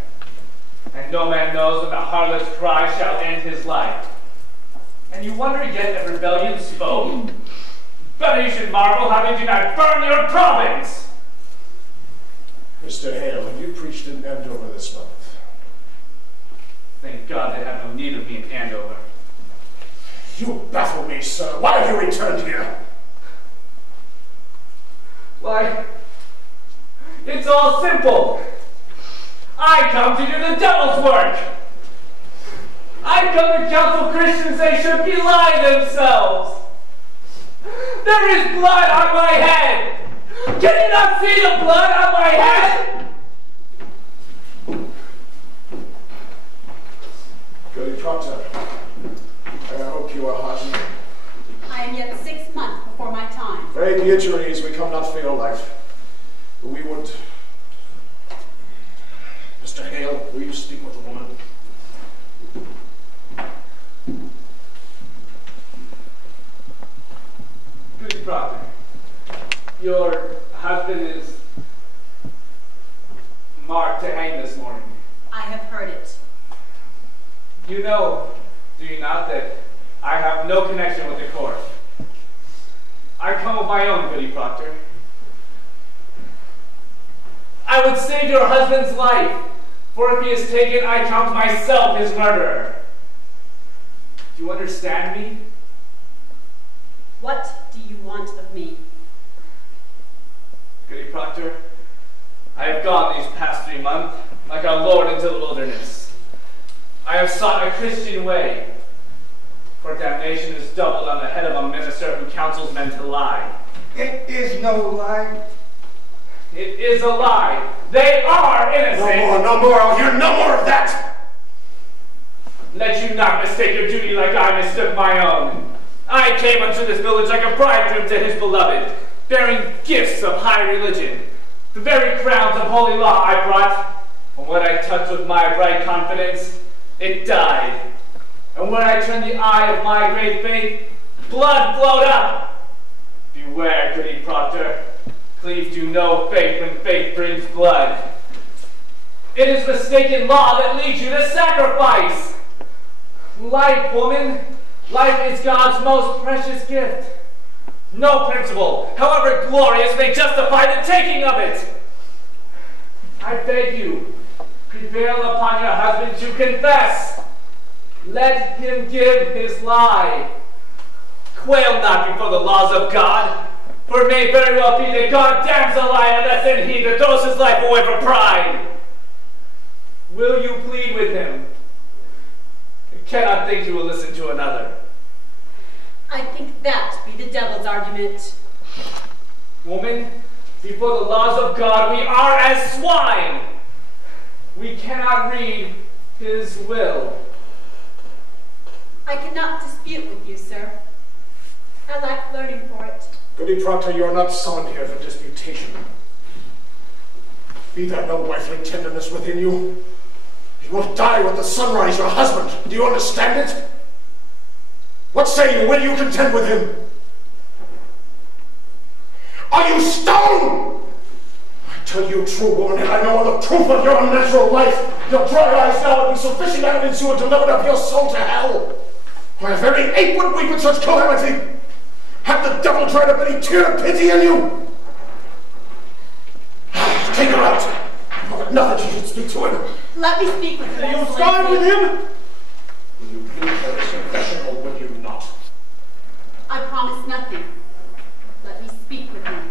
And no man knows when the harlot's cry shall end his life. And you wonder yet if rebellion spoke? Better you should marvel how they do not burn your province! Mr. Hale, have you preached in Andover this month? Thank God they have no need of me in Andover. You baffle me, sir. Why have you returned here? Why, it's all simple. I come to do the devil's work. I come to counsel Christians they should belie themselves. There is blood on my head. Can you not see the blood on my head? Goody Proctor, I hope you are hearty. I am yet 6 months before my time. Pray be at your ease, we come not for your life. We would... Mr. Hale, will you speak with the woman? Good Proctor, your husband is marked to hang this morning. I have heard it. You know, do you not, that I have no connection with the court? I come of my own, Goody Proctor. I would save your husband's life, for if he is taken, I count myself his murderer. Do you understand me? What do you want of me? Goody Proctor, I have gone these past 3 months like our Lord into the wilderness. I have sought a Christian way, for damnation is doubled on the head of a minister who counsels men to lie. It is no lie. It is a lie. They are innocent. No more, I'll hear no more of that. Let you not mistake your duty like I mistook my own. I came unto this village like a bridegroom to his beloved, bearing gifts of high religion. The very crowns of holy law I brought, and when I touched with my bright confidence, it died. And when I turned the eye of my great faith, blood flowed up. Beware, Goody Proctor. Cleave to no faith when faith brings blood. It is mistaken law that leads you to sacrifice. Life, woman, life is God's most precious gift. No principle, however glorious, may justify the taking of it. I beg you, prevail upon your husband to confess. Let him give his lie. Quail not before the laws of God, for it may very well be that God damns a liar less than he that throws his life away for pride. Will you plead with him? I cannot think you will listen to another. I think that be the devil's argument. Woman, before the laws of God we are as swine. We cannot read his will. I cannot dispute with you, sir. I lack learning for it. Goody Proctor, you are not summoned here for disputation. Be there no wifely tenderness within you? You will die with the sunrise, your husband. Do you understand it? What say you? Will you contend with him? Are you stone? I tell you, true woman, had I no other proof of your unnatural life, your dry eyes now would be sufficient evidence you had delivered up your soul to hell. Why, a very ape would weep at such calamity. Had the devil dried up any tear of pity in you? Take her out. Not that you should speak to him. Let me speak with him. Will you strive with him? Will you plead for this confession, or will you not? I promise nothing. Let me speak with him.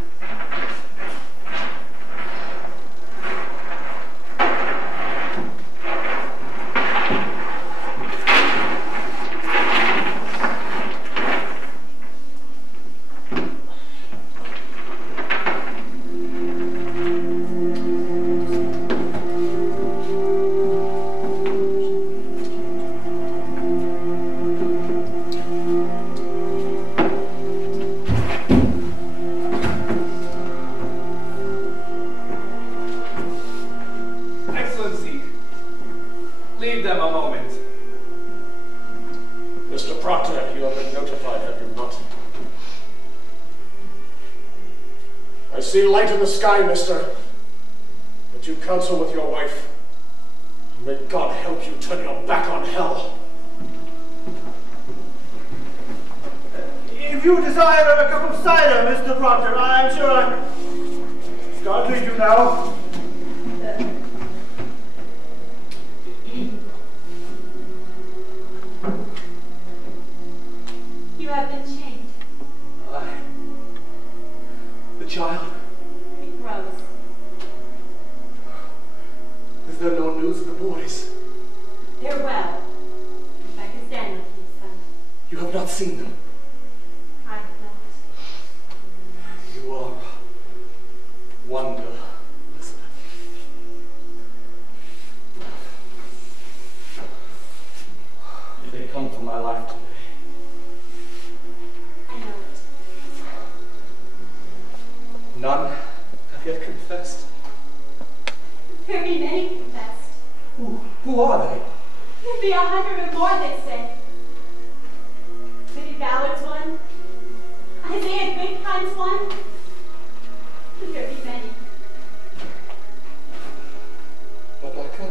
I see light in the sky, mister. But you counsel with your wife. May God help you turn your back on hell. If you desire a cup of cider, Mr. Proctor, I'm sure I can't leave you now. You have been chained. The child? It grows. Is there no news of the boys? They're well. If I can stand with them. You have not seen them? I have not. You are a wonder, Elizabeth. They come for my life today. I know it. None have yet confessed. There be many confessed. Who are they? There be 100 or more, they say. Biddy Ballard's one. Isaiah Goodkind's one. And there be many. Rebecca?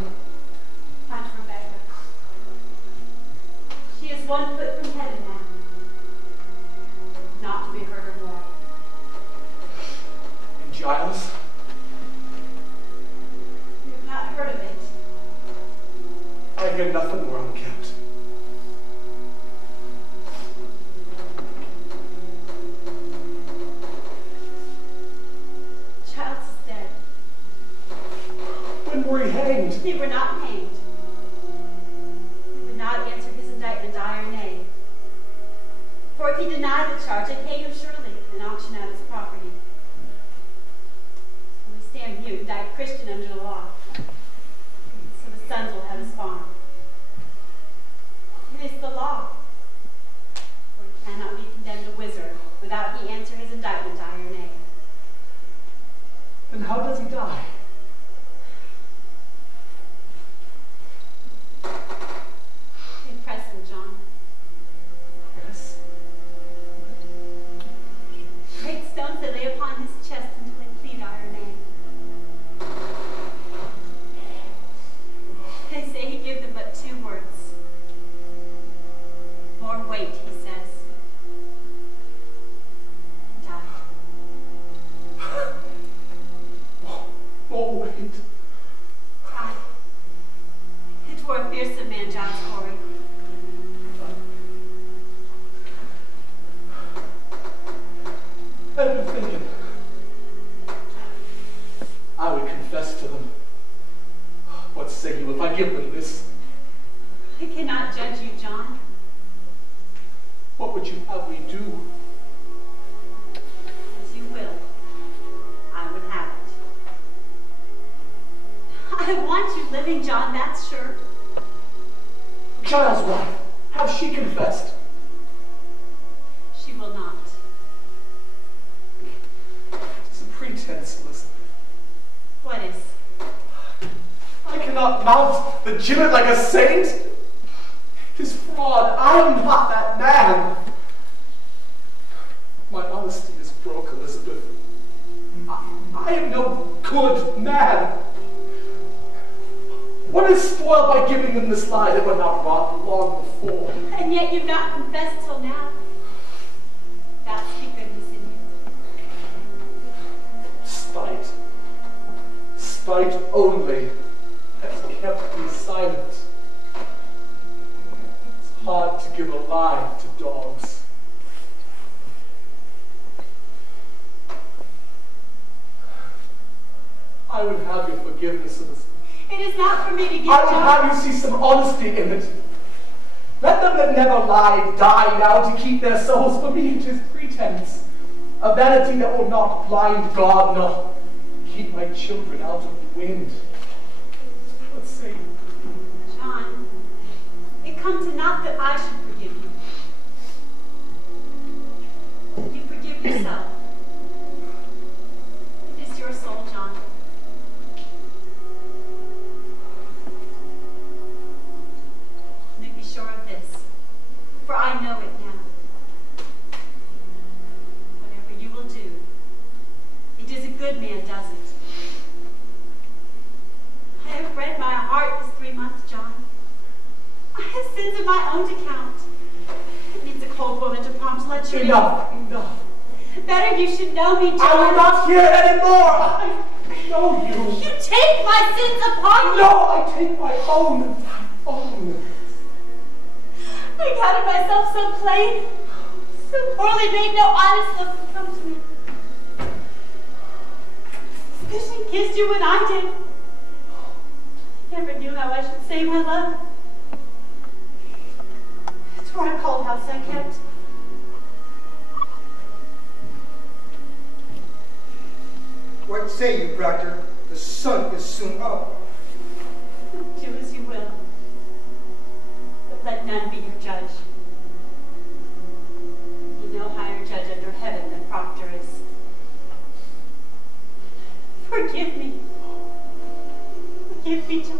Aunt Rebecca. She is 1 foot from heaven now. Not to be heard or more. And Giles? You have not heard of it. I hear nothing where I'm kept. Giles is dead. When were he hanged? He were not hanged. He would not answer his indictment, aye or nay. For if he denied the charge, I'd hang him surely and auction out his property. So we stand mute, die Christian under the law. So the sons will have his farm. It is the law. For he cannot be condemned a wizard without he answer his indictment, aye or nay. Then how does he die? They press him, John. Yes. Great stones they lay upon his chest until they plead aye or nay. They say he give them but 2 words. More weight, he says. And die. Oh, wait. Aye. It were a fearsome man, Giles Corey. I've been thinking. I would confess to them. What say you if I give them this? I cannot judge you, John. What would you have me do? As you will. I would have it. I want you living, John, that's sure. Giles' wife, have she confessed? She will not. It's a pretense, Elizabeth. What is? I cannot mount the gibbet like a saint. It is fraud. I am not that man. My honesty is broke, Elizabeth. I am no good man. What is spoiled by giving them this lie that were not wrought long before? And yet you've not confessed till now. That's the goodness in you. Spite only has kept me silent. It's hard to give a lie to dogs. I would have your forgiveness, Elizabeth. It is not for me to give I would John. have you see some honesty in it. Let them that never lied die now to keep their souls. For me it is pretense, a vanity that will not blind God nor keep my children out of the wind. Let's see. John, it comes to not that I should forgive you. You forgive yourself. It is your soul, John. Only be sure of this, for I know it now. Whatever you will do, it is good man doesn't. I have bred my heart this 3 months, John. I have sins of my own to count. It needs a cold woman to prompt luxury. Enough. Better you should know me, John. I will not hear anymore. I know you. You take my sins upon you. No, I take my own. I counted myself so plain, so poorly made, no honest love would come to me. Suspicion kissed you when I did. I never knew how I should say my love. Toward a cold house I kept. What say you, Proctor? The sun is soon up. Do as you will. But let none be your judge. You no higher judge under heaven than Proctor is. Forgive me. Forgive me, John.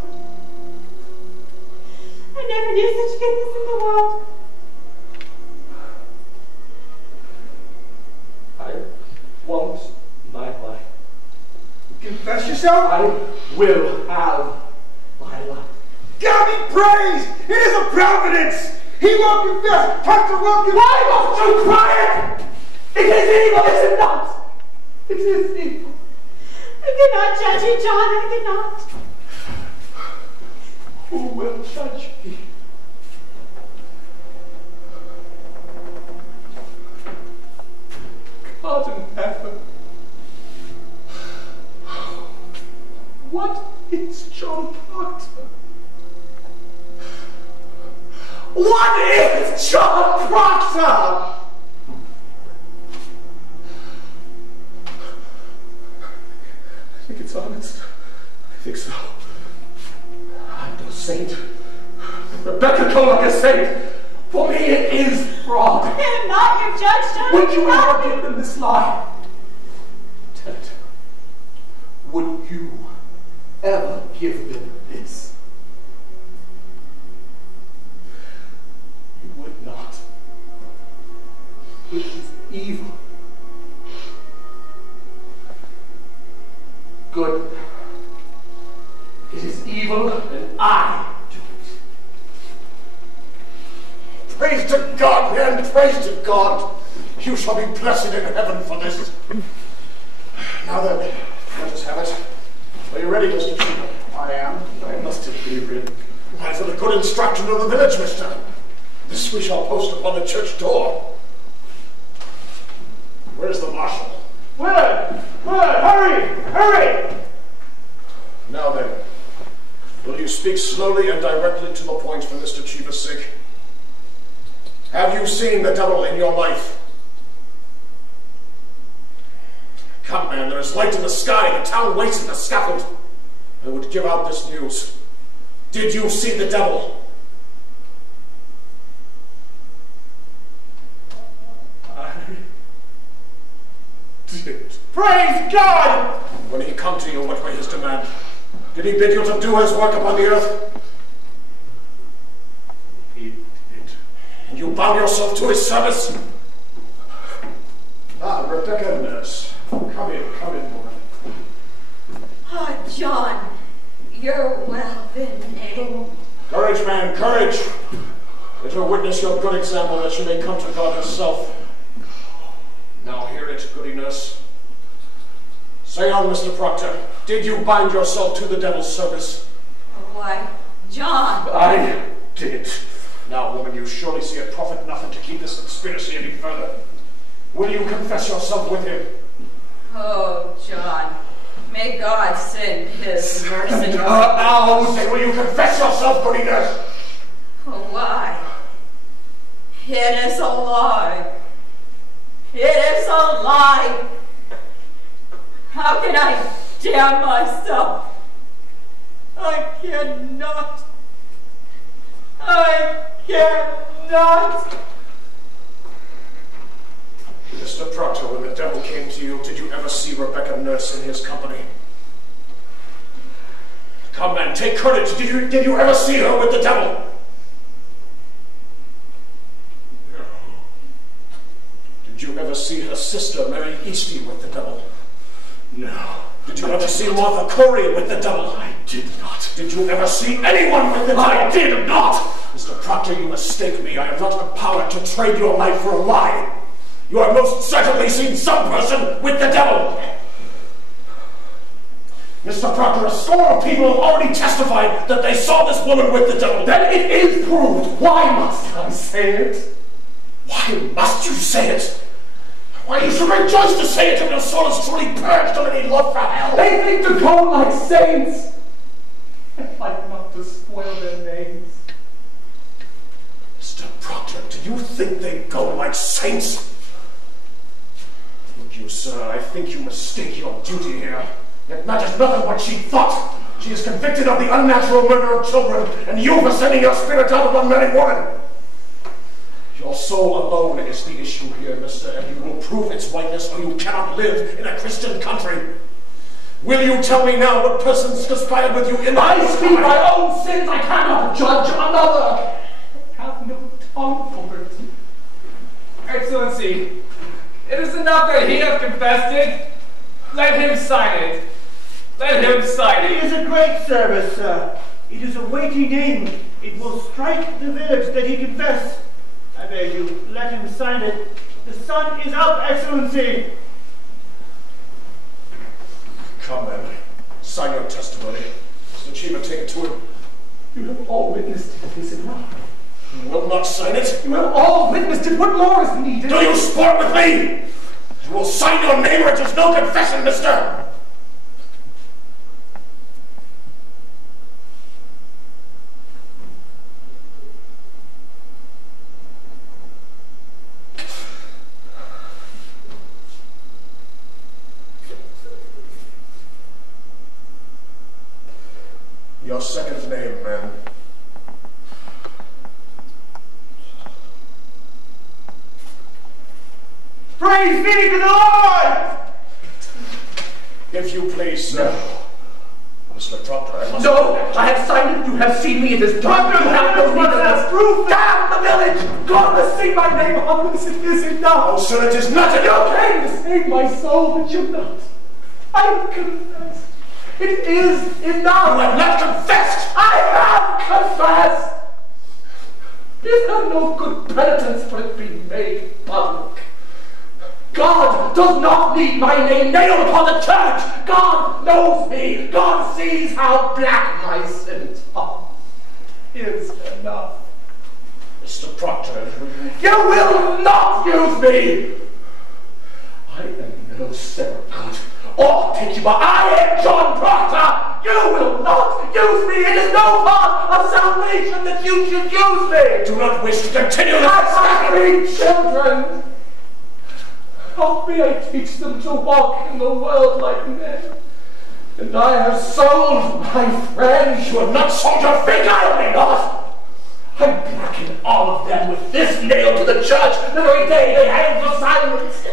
I never knew such goodness in the world. I want my life. Confess yourself? I will have my life. God be praised! It is a providence! He won't confess! Proctor won't confess! Why must you cry it? It is evil, is it not? It is evil. I cannot judge you, John. I cannot. Who will judge me? God in heaven. What is John Proctor? What is John Proctor? I think it's honest. I think so. I'm no saint. Rebecca told like a saint. For me, it is fraud. I am not your judge, John. Would you ever give them this lie? Ted, would you ever give them this? You would not. It is evil. Good. It is evil, and I do it. Praise to God, man, praise to God. You shall be blessed in heaven for this. Now then, let us have it. Are you ready, Mr. Chief? I am. I must have been ready. Why, for the good instruction of the village, mister. This we shall post upon the church door. Where's the marshal? Where? Hurry! Hurry! Now then, will you speak slowly and directly to the point for Mr. Chief's sake? Have you seen the devil in your life? Come, man, there is light in the sky. The town waits at the scaffold. I would give out this news. Did you see the devil? I did. Praise God! When he come to you, what were his demand? Did he bid you to do his work upon the earth? He did. And you bound yourself to his service? Ah, Rebecca, Nurse, come in, woman. Ah, John, you're well then, eh? Courage, man, courage! Let her witness your good example that she may come to God herself. Now hear it, goody nurse. Say on, Mr. Proctor, did you bind yourself to the devil's service? Why, John. I did. Now, woman, you surely see it profit nothing to keep this conspiracy any further. Will you confess yourself with him? Oh, John, may God send his mercy. Say, will you confess yourself, goody nurse? Oh, why? It is a lie. It is a lie. How can I damn myself? I cannot. I cannot. Mr. Proctor, when the devil came to you, did you ever see Rebecca Nurse in his company? Come, man, take courage. Did you ever see her with the devil? Did you ever see her sister, Mary Eastie, with the devil? No. No. Did you ever see Martha Corey with the devil? I did not. Did you ever see anyone with the devil? I did not. Mr. Proctor, you mistake me. I have not the power to trade your life for a lie. You have most certainly seen some person with the devil. Mr. Proctor, a score of people have already testified that they saw this woman with the devil. Then it is proved. Why must I say it? Why must you say it? Why, you should rejoice to say it if your soul is truly purged of any love for hell. They think to go like saints. I'd like not to spoil their names. Mr. Proctor, do you think they go like saints? Look you, sir, I think you mistake your duty here. It matters nothing what she thought. She is convicted of the unnatural murder of children, and you for sending your spirit out of unmarried woman. Your soul alone is the issue here, mister, and you will prove its rightness or you cannot live in a Christian country. Will you tell me now what persons conspired with you in the I speak my own sins. I cannot judge another. I have no tongue for it. Excellency, it is enough that he have confessed it. Let him sign it. Let him sign it. It is a great service, sir. It is a weighty name. It will strike the village that he confessed. I beg you, let him sign it. The sun is up, Excellency. Come then, sign your testimony. Mr. Chief, take it to him. You have all witnessed it, is it not? You will not sign it? You have all witnessed it. What more is needed? Do you sport with me? You will sign your name or it is no confession, mister! Your second name, man. Praise be to the Lord! If you please, sir. No. Mr. Proctor, I must... No! I have signed it. You have seen me. It is done. You have no need of proof. Damn the village! God has seen my name on this. It is enough. Oh, sir, it is not enough. You came to save my soul, but you not. I have confessed. It is enough. You have not confessed. I have confessed. Is there no good penitence for it being made public? God does not need my name nailed upon the church. God knows me. God sees how black my sins are. Is enough. Mr. Proctor, you will not use me. I am no Sarah Good. Or take you by. I am John Proctor. You will not use me. It is no part of salvation that you should use me. I do not wish to continue this. I have 3 children. Help me, I teach them to walk in the world like men. And I have sold my friends. You have not sold your finger. I may not. I blacken all of them with this nail to the church the very day they hang for silence.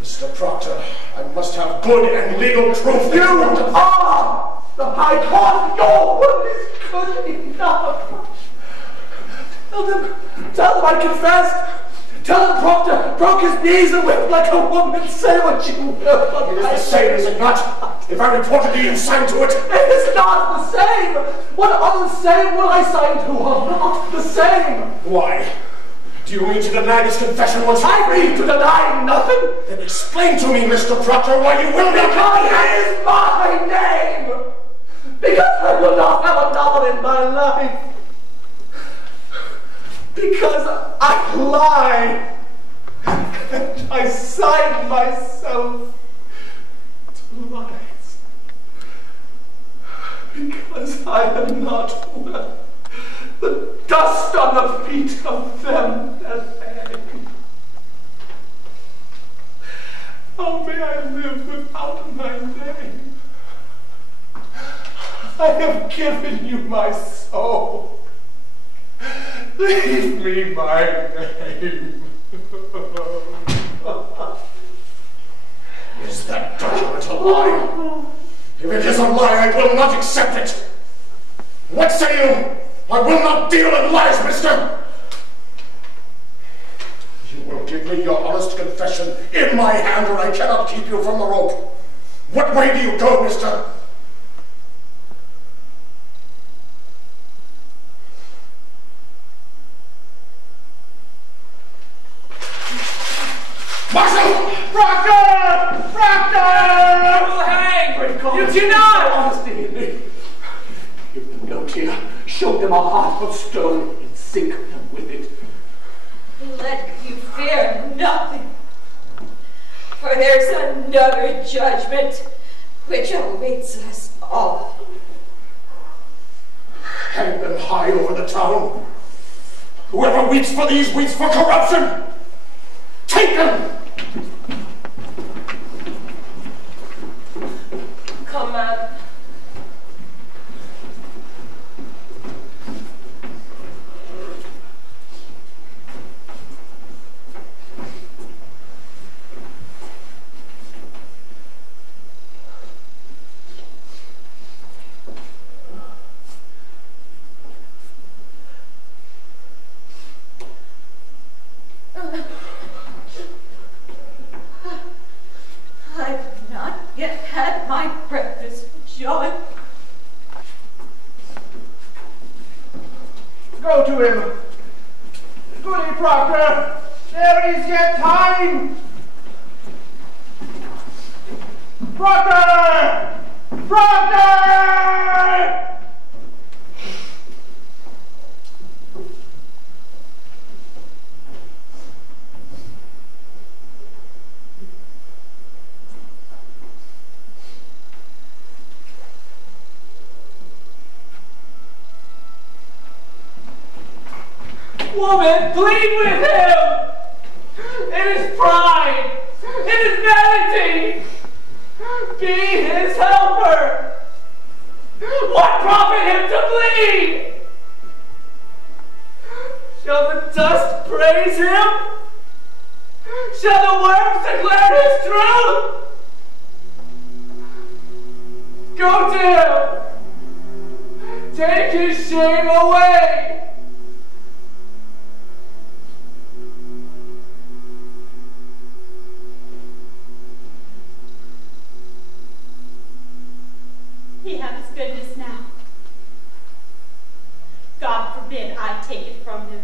Mr. Proctor, I must have good and legal proof. You are the High Court. Your word is good enough. Tell them I confessed. Tell them Proctor broke his knees and wept like a woman. Say what you will. It is the same, is it not? If I reported you, you signed to it. It is not the same. What other same will I sign to? Not the same. Why? Do you mean to deny this confession was... I mean to deny nothing. Then explain to me, Mr. Proctor, why you will not... Because it is my name. Because I will not have another in my life. Because I lie. And I sign myself to lies. Because I am not well. The dust on the feet of them that hang. How may I live without my name? I have given you my soul. Leave me my name. Is that document a lie? If it is a lie, I will not accept it. What say you? I will not deal in lies, mister. You will give me your honest confession in my hand, or I cannot keep you from the rope. What way do you go, mister? Marshal! Proctor! Proctor! You will hang! You do not! Honesty in me. Give them no tear. Show them a heart of stone and sink them with it. Let you fear nothing, for there's another judgment which awaits us all. Hang them high over the town. Whoever weeps for these weeps for corruption. Take them! Come, man. I've not yet had my breakfast, John. Go to him. Goody Proctor, there is yet time. Proctor! Proctor! Woman, plead with him! It is pride! It is vanity! Be his helper! What profit him to bleed? Shall the dust praise him? Shall the worms declare his truth? Go to him! Take his shame away! He have his goodness now. God forbid I take it from him.